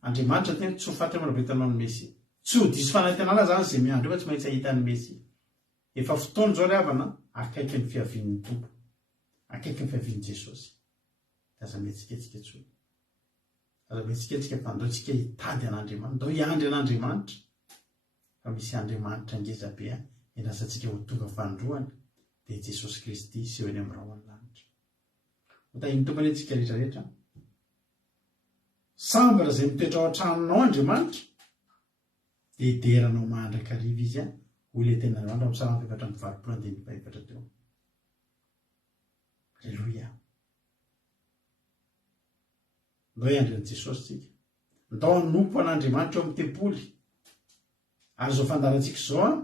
Andriamanitra tena tsy ho faty ianao mandra-pahitanao ny Mesia tsy ho diso fanantenana zany zay miandry eo tsy maintsy ahita ny Mesia efa fotoana zao ry havana akaiky ny fiavian'ny tompo akaiky ny fiavian'i Jesosy aza mihetsiketsiky tsoa aza mihetsiketsiky fa andao tsika hitady an'Andriamanitra andao hiandry an'Andriamanitra fa misy Andriamanitra ngeza be endrasantsika ho tonga fandroany dia Jesosy Kristy sy eo eny amin'ny rao any lanitra hotahiny tompony antsika rehetrarehetra sambara zay mitoetra ao an-tranonao Andriamanitra dia hideranao mandrakariva izy ho ile tena Andriamanitra amin'ny Psalmy 124 teo Alleluia ndao hiandry an'i Jesosy tsika ndao hanompo an'Andriamanitra eo amin'ny tempoly ary zao fandarantsika zao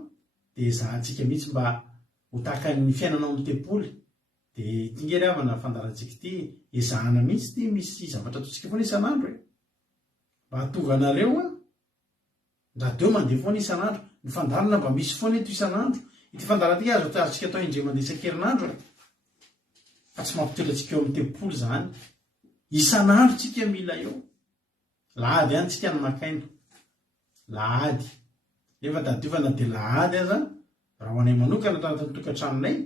dia zahantsika mihitsy mba ho tahaka ny fiainanao amin'ny tempoly dia tingery havana fandarantsika ity ezahana mihitsy ity misy zavatra ataontsika foana isan'andro mba hatonga anareo ndradeo mandeha foana isan'andro ny fandarana mba misy foana eto isan'andro ity fandarantsika azo azontsika atao indray mandeha isan-kerinandro fa tsy mampitoetra antsika eo amin'ny tempoly zany isan'andro tsika mila eo lahady any tsika ny makaina lahady nefa tadiovana dia lahady aza raha ho anay manokana tanaty tokantranonay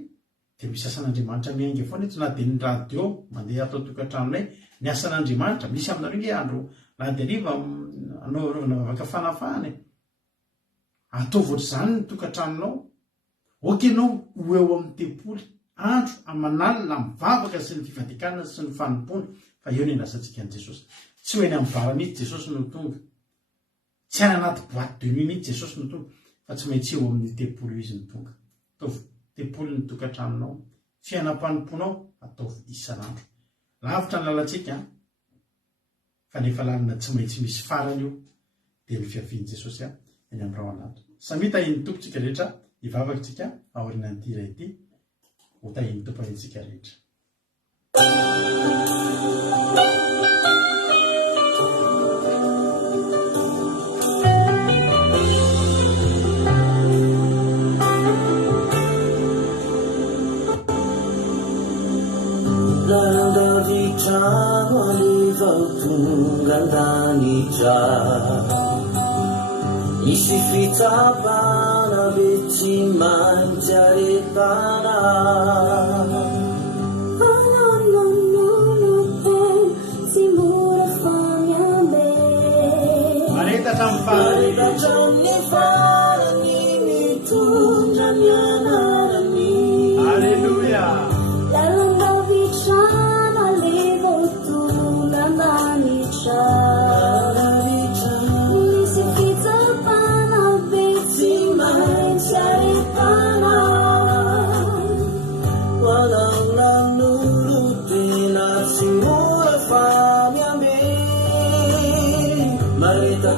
dia misy asan'Andriamanitra miainga foana eto na dia ny radio mandeha atao tokantranonay ny asan'Andriamanitra misy aminareo nge andro lahady ariva anaovana vavaka fanafahana atao voatra zany ny tokantranonao okenao ho eo amin'ny tempoly andro amanalina mivavaka sy ny fivadikanana sy ny fanompona fa eo ny endrasantsika an'i Jesosy tsy ho eny amin'ny bara mihitsy Jesosy no tonga tsy any anaty boîte de nuit mihitsy Jesosy no tonga fa tsy maintsy eo amin'ny tempolo izy no tonga ataovy tempolo ny tokantranonao fiainam-panomponao ataovy isan'andro lavitra ny lalantsika fa nefa lalina tsy maintsy misy farany io dia ny fiavian'i Jesosy eny amin'ny rao an-lanitra samita iny tompontsika rehetra hivavakantsika aorianan'ity iray ity ho tahiny tompony antsika rehetra Trano alivao tonga andanitra misy fitsapana be tsy maintsy aretana maretatra amin'ny farany mitondra ny anarany Alleluia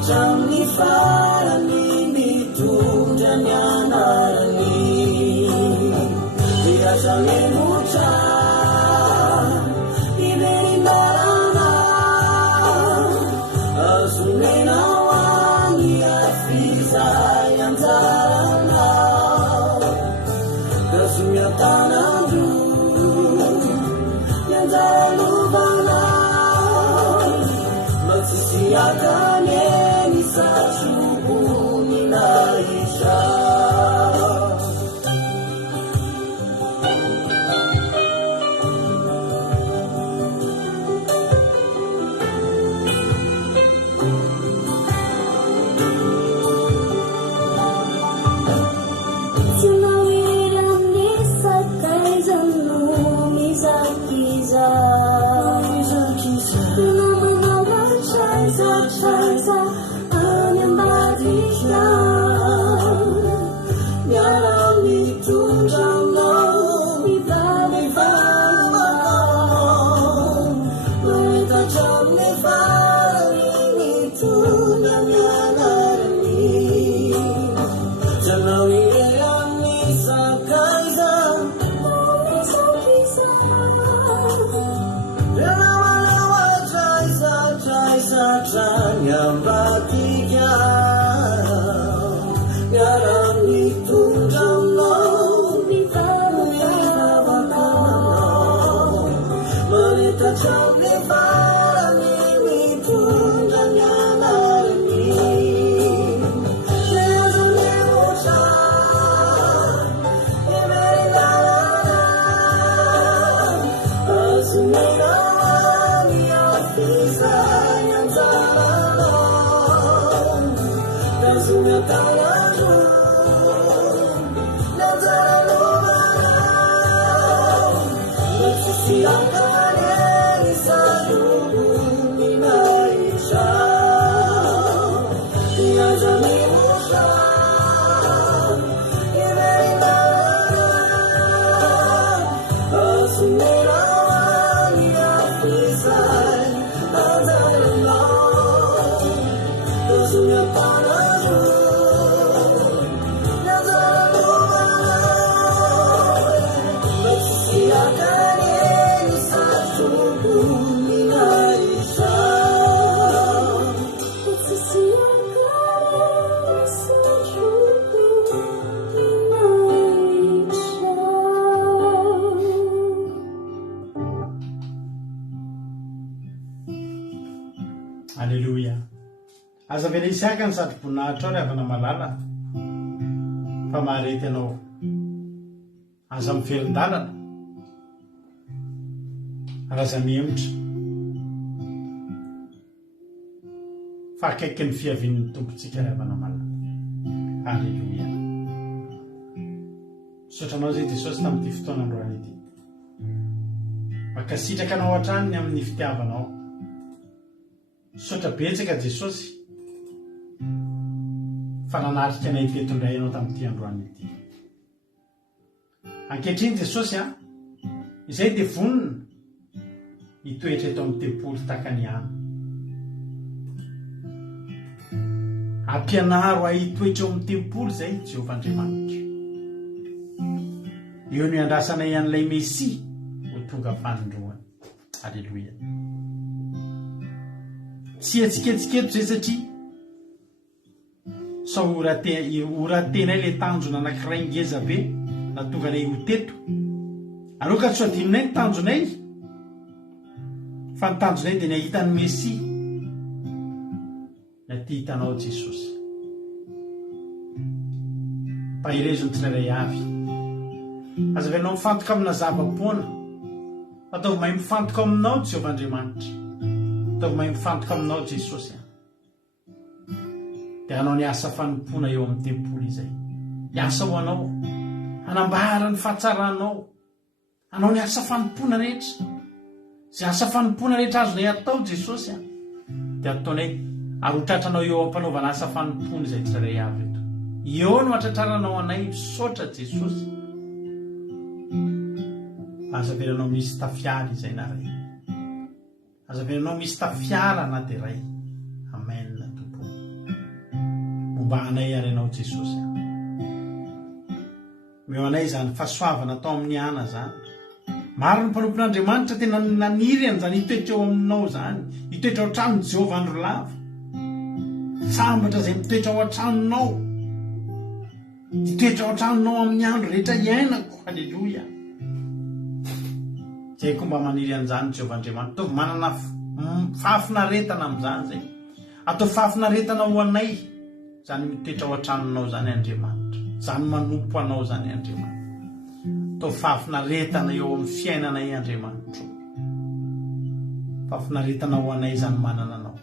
Jamni farani mitundra ny anarany viaja memucha iberindarana azunena wani afiza yanzarana dasumiatanandu yanzaralubana matsisiakane Alleloia. Aza vela isiaka ny sady voninahitra ao ry havana malala fa maharety anao aza mivelon-dalana raza miemotra fa akaiky ny fiavin'ny tompontsika ry havana malala. Alleloia. Sotranao zay Jesosy tamin'ity fotoana androany ity, makasitraka anao an-tranony amin'ny fitiavanao. Sotra betsaka Jesosy fa nanatrika anay teto indray ianao tamin'ity androany ity. Ankehitriny Jesosy izay dia vonona hitoetra eto amin'ny tempolo tahaka ny any, ampianaro hitoetra eo amin'ny tempolo zay Jehovah Andriamanitra. Eo no iandrasanay an'ilay Mesia ho tonga fanondroany. Alleloia. Tsy etsiketsiketo zay satria sao horatenay ilay tanjona anankiray ngeza be na tonga anay ho teto. Aloha ka tsy adinonay ny tanjonay, fa ny tanjonay dia ny ahitany Mesia, ny aty hitanao Jesosy. Pahirezony tsirairay avy. Aza velanao mifantoka amina zava-poana, ataovy mahay mifantoka aminao Jehovah Andriamanitra, ataovy mahay mifantoka aminao Jesosy. Dia hanao ny asa fanompona eo amin'ny tempolo izay. Iasa ho anao, hanambara ny fahatsaranao, hanao ny asa fanompona rehetra. Izay asa fanompona rehetra azonay atao Jesosy dia ataonay arotratranao eo ampanaovana asa fanompona izay tsirairay avy eto. Eo no atratraranao anay misaotra Jesosy. Aza velanao misy tafiara izay na ray, aza velanao misy tafiara na dia ray. Amen. Tompo momba anay ary ianao Jesosy. Meo anay izany fahasoavana atao amin'ny ana zany. Maro ny mpanompon'Andriamanitra tena naniry an'izany hitoetra eo aminao zany, hitoetra ao an-tranon'i Jehovah andro lava. Sambatra izay mitoetra ao an-tranonao, hitoetra ao an-tranonao amin'ny andro rehetra iainako. Alleloia. Zay koa mba maniry an'izany Jehovah Andriamanitra. Ataovy manana fahafinaretana amin'izany zay. Ataovy fahafinaretana ho anay zany mitoetra ao an-tranonao zany Andriamanitra, zany manompo anao zany Andriamanitra. Ataovy fahafinaretana eo amin'ny fiainanay Andriamanitra, fahafinaretana ho anay zany manana anao.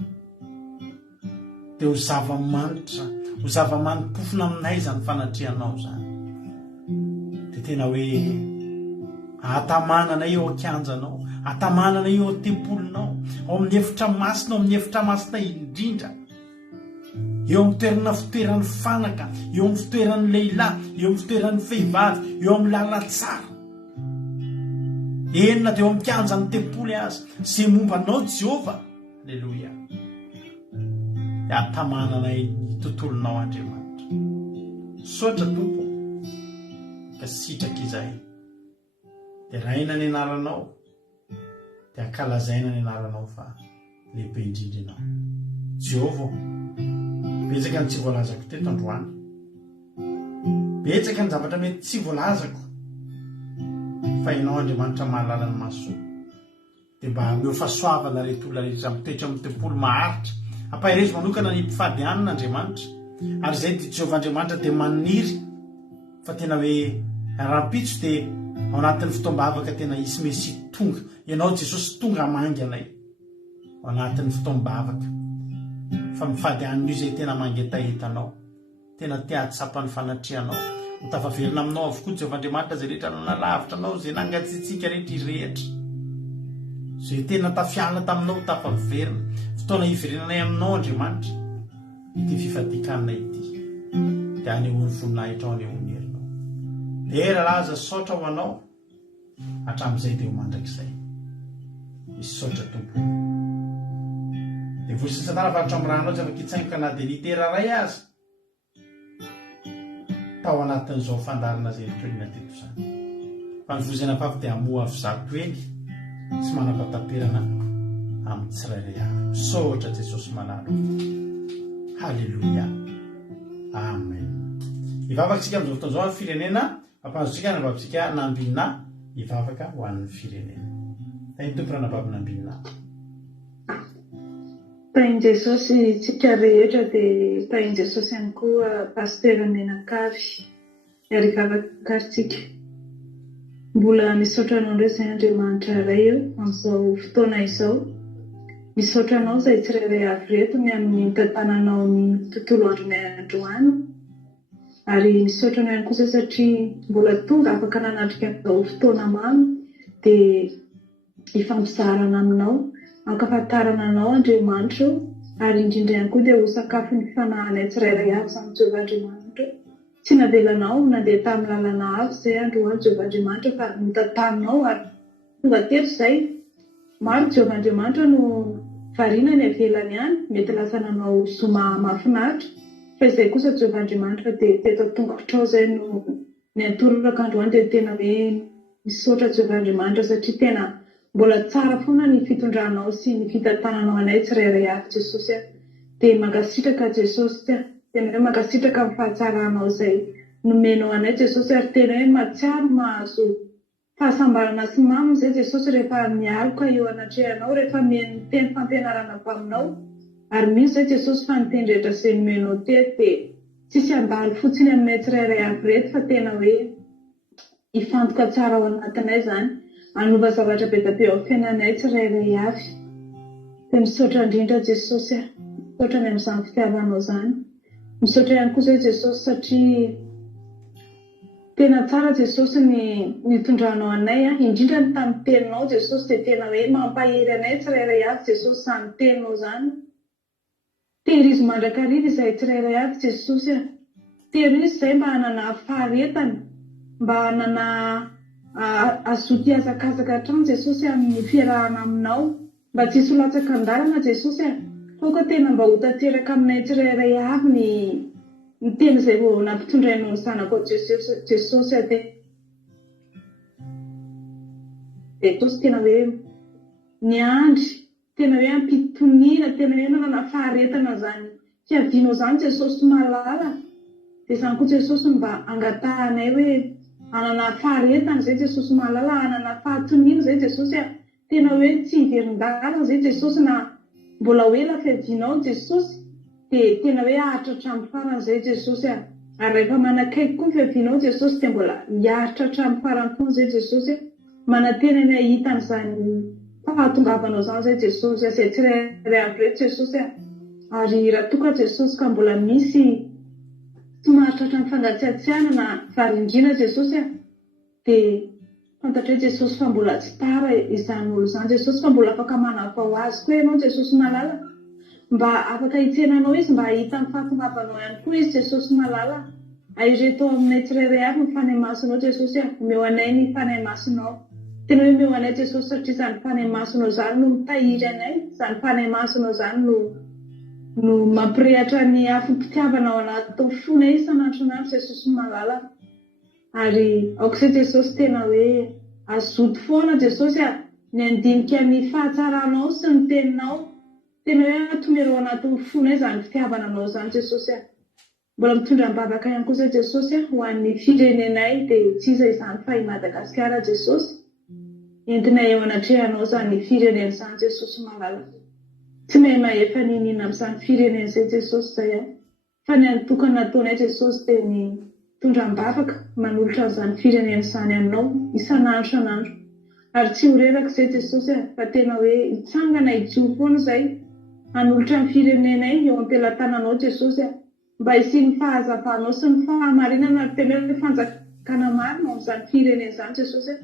Dia ho zava-manitra, ho zava-manipofina aminay zany fanatrianao zany. Dia tena hoe atamanana eo akianjanao, atamanana eo tempolonao, ao amin'ny efitra masina, ao amin'ny efitra masina indrindra, eo amin'ny toerana fitoeran'ny fanaka, eo amin'ny fitoeran'ny lehilahy, eo amin'ny fitoeran'ny vehivavy, eo amin'ny lalana tsara. Enina dia eo amin'ny kianjan'ny tempoly azy izay mombanao Jehovah. Alleloia. Dia atamanana ny tontolonao Andriamanitra. Sotra Tompo, ka sitraka izay. Dia raina ny anaranao, dia ankalazaina ny anaranao fa lehibe indrindra ianao. Jehovah, betsaka ny tsy voalazako teto androany, betsaka ny zavatra mety tsy voalazako, fa ianao Andriamanitra mahalala ny maso. Dia mba meo fahasoavana reto olona rehetra mitoetra amin'ny tempolo maharitra, ampahirezo manokana ny mpifady anina Andriamanitra. Ary izay dia Jehovah Andriamanitra dia maniry fa tena hoe rahampitso dia ao anatin'ny fotoam-bavaka tena isy Mesia tonga. Ianao Jesosy tonga hamangy anay ao anatin'ny fotoam-bavaka, fa mifady anina io izay tena mangetahetanao, tena tia atsapan'ny fanatrianao. Ho tafavelona aminao avokoa Jehovah Andriamanitra zay rehetra nanalavitra anao, zay nangatsitsika rehetra irehetra, zay tena tafiana taminao tafavelona. Fotoana hiverenanay aminao Andriamanitra, ity fifadikanana ity dia anehoany voninahitra ao anehoany herinao. Dia raha saotra ho anao hatramin'izay dia ho mandrakizay. Misaotra Tompo. Dia vory sasatara varitra amin'ny ranao tsy afaka hitsaingoka na dia litera ray azy tao anatin'izao fandarina zay nitorina teto izany. Fa ny vozana fafy dia hamoa avy zato ely sy manapataperana amin'ny tsirairay avy. Misaotra Jesosy malalo. Halleluia. Amen. Hivavaka tsika amin'izao fotoan'izao amin'ny firenena, ampanzotsika nanabavintsika nambina hivavaka ho an'ny firenena. Tany Tompo ranabavy nambina. tain'i Jesosy tsika rehetra dia tain'i Jesosy ihany koa pastera Menakary ary vavakaritsika. Mbola misaotra anao indray izay Andriamanitra iray eo amin'izao fotoana izao. Misaotra anao izay tsirairay avy reto ny amin'ny tantananao ny tontolo andronay androany. Ary misaotra anao ihany koa izay satria mbola tonga afaka nanatrika amin'izao fotoana mamy dia ifampizarana aminao, ankafantarana anao Andriamanitra, ary indrindra ihany koa dia ho sakafo ny fanahinay tsirairay avy samy Jehovah Andriamanitra. Tsy navelanao nandeha tamin'ny lalana avy izay androany Jehovah Andriamanitra fa notantaninao ary tonga teto izay. Maro Jehovah Andriamanitra no variana ny avelany ihany, mety lasa nanao zoma mahafinaritra. Fa izay kosa Jehovah Andriamanitra dia teto tongotrao izay no ny antoraka androany dia tena hoe misaotra Jehovah Andriamanitra satria tena mbola tsara foana ny fitondranao sy ny fitantananao anay tsirairay avy Jesosy. Dia mankasitraka Jesosy, tena hoe mankasitraka amin'ny fahatsaranao izay nomenao anay Jesosy, ary tena hoe mahatsiaro mahazo fahasambarana sy mamy izay Jesosy rehefa mialoka eo anatrehanao, rehefa mihaino teny fampianarana avy aminao. Ary misy izay Jesosy fa ny teny rehetra izay nomenao teto dia tsisy handalo fotsiny aminay tsirairay avy reto fa tena hoe hifantoka tsara ao anatinay izany, hanova zavatra be dia be ao fiainanay tsirairay avy. Dia misaotra indrindra Jesosy, misaotra ny amin'izany fitiavanao izany. Misaotra ihany koa izay Jesosy satria tena tsara Jesosy ny nitondranao anay, indrindra ny tamin'ny teninao Jesosy dia tena hoe mampahery anay tsirairay avy Jesosy samy teninao izany. Tehirizy mandrakariva izay tsirairay avy Jesosy. Tehirizy izay mba hanana faharetana, mba hanana azoty hazakazaka hatrany Jesosy amin'ny fiarahana aminao, mba tsisy ho latsaka an-dalana Jesosy. Fa tena mba ho tanteraka aminay tsirairay avy ny teny izay vao nampitondrainao ny zanako Jesosy. Jesosy tena hoe niandry, tena hoe ampitoniana, tena hoe nanana faharetana izany fiavianao izany Jesosy malala. Dia izany koa Jesosy mba angatahanay hoe hanana faharetana izay Jesosy malala, hanana fahatoniana izay Jesosy. Tena hoe tsy hiverin-dalana izay Jesosy na mbola hoe la fiavianao Jesosy dia tena hoe ahatra hatramin'ny farany izay Jesosy. Ary rehefa manakaiky koa ny fiavianao Jesosy dia mbola hiaritra hatramin'ny farany foana izay Jesosy. Manantena ny ahitan'izany fahatongavanao izany izay Jesosy, izay tsirairay avy reto Jesosy. Ary raha toka Jesosy ka mbola misy somaritra hatramin'ny fangatsiatsiahana na varindriana Jesosy dia fantatra hoe Jesosy fa mbola tsy tara izany olo izany Jesosy, fa mbola afaka manava ho azy koa ianao Jesosy malala, mba afaka hitsenanao izy, mba hahita ny fahatongavanao ihany koa izy Jesosy malala. Ahireto aminay tsirairay avy ny fanahy masonao Jesosy, omeo anay ny fanahy masonao. Tena hoe omeo anay Jesosy satria izany fanahy masonao izany no mitahiry anay, izany fanahy masonao izany no mampirehatra ny afim-pitiavana ao anaty fonay isan'andro Jesosy malala. Ary aok'izay Jesosy tena hoe azoty foana Jesosy ny andinika ny fahatsaranao sy ny teninao, tena hoe atomero ao anaty fonay izany fitiavananao izany Jesosy. Mbola mitondra mbavaka ihany koa izay Jesosy ho an'ny firenenay dia tsy iza izany fa i Madagasikara Jesosy. Entinay eo anatrehanao izany firenena izany Jesosy malala. Tsy mahay mahefa ninina amin'izany firenena izay Jesosy izay, fa ny antokana nataonay Jesosy dia ny tondram-bavaka manolotra an'izany firenena izany aminao isan'andro isan'andro. Ary tsy ho reraka izay Jesosy fa tena hoe hitsangana hijoho foana izay hanolotra ny firenenay eo am-pelantananao Jesosy, mba hisian'ny fahazavanao sy ny fahamarinana ary tena hoe fanjakana marina amin'izany firenena izany Jesosy.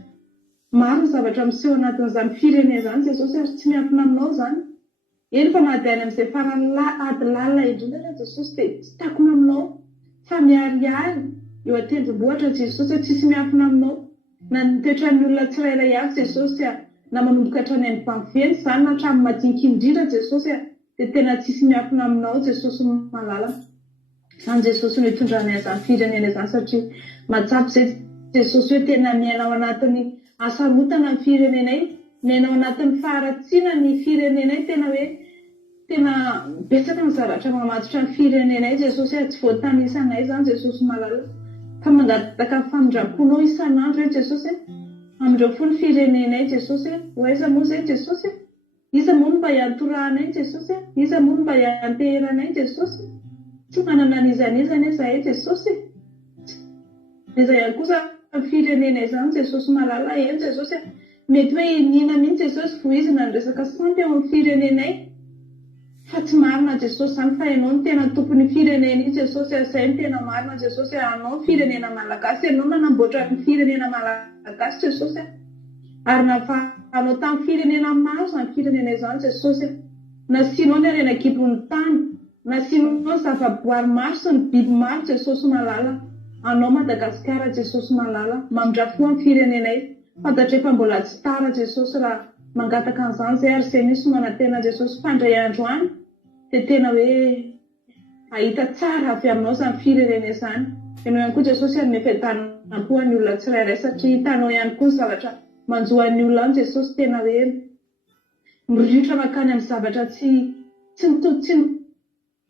Maro ny zavatra miseho anatin'izany firenena izany Jesosy ary tsy miafina aminao izany. Eny fa madiny amin'izay farany ady lalina indrindra Jesosy dia tsy takona aminao, fa miarihary eo an-tendrombohitra Jesosy, tsisy miafina aminao. Na nitoetra ny olona tsirairay avy Jesosy, na manomboka hatrany amin'ny mpampiventy izany na hatramin'ny madinika indrindra Jesosy, dia tena tsisy miafina aminao Jesosy malala. Izany Jesosy no hitondranay izany firenena izany satria matsapy izay Jesosy hoe tena miaina ao anatin'ny hasarotana ny firenenay, miaina ao anatin'ny faharatsiana ny firenenay, tena hoe tena betsaka ny zavatra mamatotra ny firenenay Jesosy, tsy voatanisanay izany Jesosy malala. Fa mangataka ny famindram-ponao isan'andro hoe Jesosy, amin'ireo fony firenenay Jesosy, ho aiza moa izay Jesosy, iza moa no mba hiantoranay Jesosy, iza moa no mba hianteheranay Jesosy, tsy manana an'izan'izany izahay Jesosy. Izay ihany kosa ny firenenay izany Jesosy malala eny Jesosy, mety hoe inina mihitsy Jesosy voizina ny resaka santy ao amin'ny firenenay, fa tsy marina Jesosy izany fa ianao no tena tompon'ny firenena iny Jesosy, izay no tena marina Jesosy, anao ny firenena malagasy, ianao nanamboatra ny firenena malagasy Jesosy, ary nahafahanao tamin'ny firenena maro izany firenena izany Jesosy, nasianao ny renakibon'ny tany, nasianao ny zavaboary maro sy ny biby maro Jesosy malala. Anao Madagasikara Jesosy malala, mamindrafo amin'ny firenenay, fantatra efa mbola tsy tara Jesosy raha mangataka an'izany izay, ary izay misy manantena Jesosy fandray androany dia tena hoe ahita tsara avy aminao izany firenena izany. Ianao ihany koa Jesosy ary mefetanana koa ny olona tsirairay, satria hitanao ihany koa ny zavatra manjoan'ny olona any Jesosy, tena hoe miriotra makany amin'ny zavatra tsy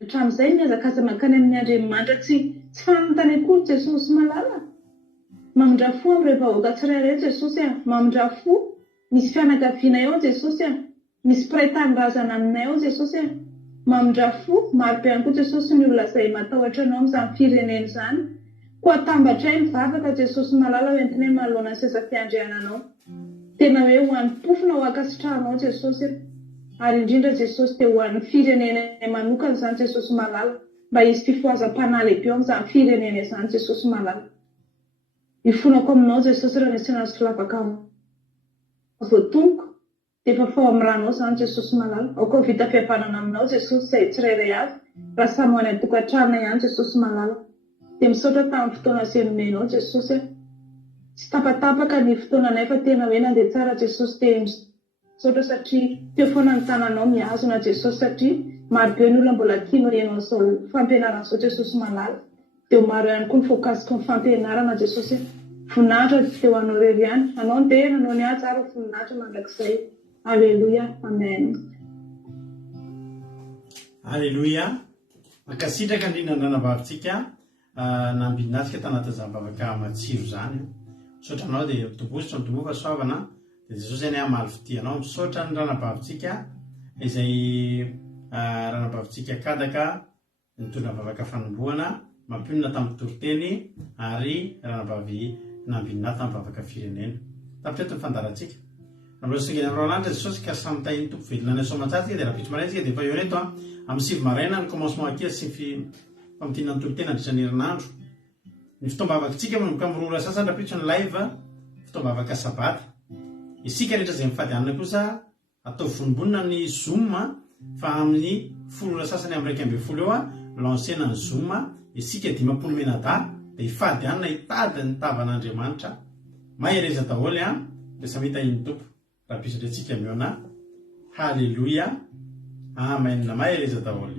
hatramin'izay miazakasa makany amin'ny Andriamanitra, tsy fantany akory Jesosy malala. Mamindrafo amin'ny rehefa vahoaka tsirairay Jesosy, mamindrafo misy fianakavianay ao Jesosy, misy mpiray tanindrazana aminay ao Jesosy, mamindrafo maro be ihany koa Jesosy ny olona izay matahotra anao amin'izany firenena izany, koa tambatray mivavaka Jesosy malala hoentinay manoloana ny seza fiandriananao, tena hoe ho an'ny pofona ho akasitranao Jesosy, ary indrindra Jesosy dia ho an'ny firenena manokana izany Jesosy malala, mba hisy fifohazam-panahy lehibe eo amin'izany firenena izany Jesosy malala. Ifonako aminao Jesosy raha nisy anazy filavaka voatonoko, dia efa fao amin'ny ranao izany Jesosy malala, ao koa vita fihavanana aminao Jesosy izay tsirairay avy, raha samy ho any an-tokantranona ihany Jesosy malala. Dia misaotra tamin'ny fotoana izay nomenao Jesosy, tsy tapatapaka ny fotoananay fa tena hoe nandeha tsara Jesosy, dia misaotra satria teo foana ny tananao mihazona Jesosy, satria maro be ny olona mbola tianao ianao izao fampianarana izao Jesosy malala, dia maro ihany koa ny voakasika ny fampianarana Jesosy, voninahitra teo anao irery ihany, anao ny tena anao ny atsara voninahitra mandrakizay. Alleluia, amen. Alleluia. Mankasitraka indrindra andranam-bavitsika nambidinasika tanatin'izany-bavaka matsiro izany. Misaotra anao dia tobositra ny tomofa soavana, dia Jesosy any amaly fidianao. Misaotra ny ranam-bavitsika izay ranam-bavitsika kadaka nitondra vavaka fanombohana, mampionona tamin'ny toriteny, ary ranam-bavy nambidina tamin'ny vavaka firenena. Tapitreto ny fandarantsika. Amlosika amrolanitra Jesosy ka samy tahiny tompo velona ny soamantsatsia dia rapitry maraina tsika dia efa eo neto amin'ny sivy maraina ny commencement kely sy ny famotinana ny toriteny andritra ny herinandro. Ny fitoam-bavakantsika manomboka amin'ny roa sasany rapitry ny live fitoam-bavaka sabata. Isika rehetra izay mifady kosa atao vonimbonina ny Zoom, fa amin'ny folo sasany amin'ny 1 eo lancena ny Zoom, isika 50 menada dia ifady anina hitady ny tavan'Andriamanitra mahereza daholo dia samy hitahiny tompo. Raha pisatry antsika miona. Halleluia, amen, mahereza daholo.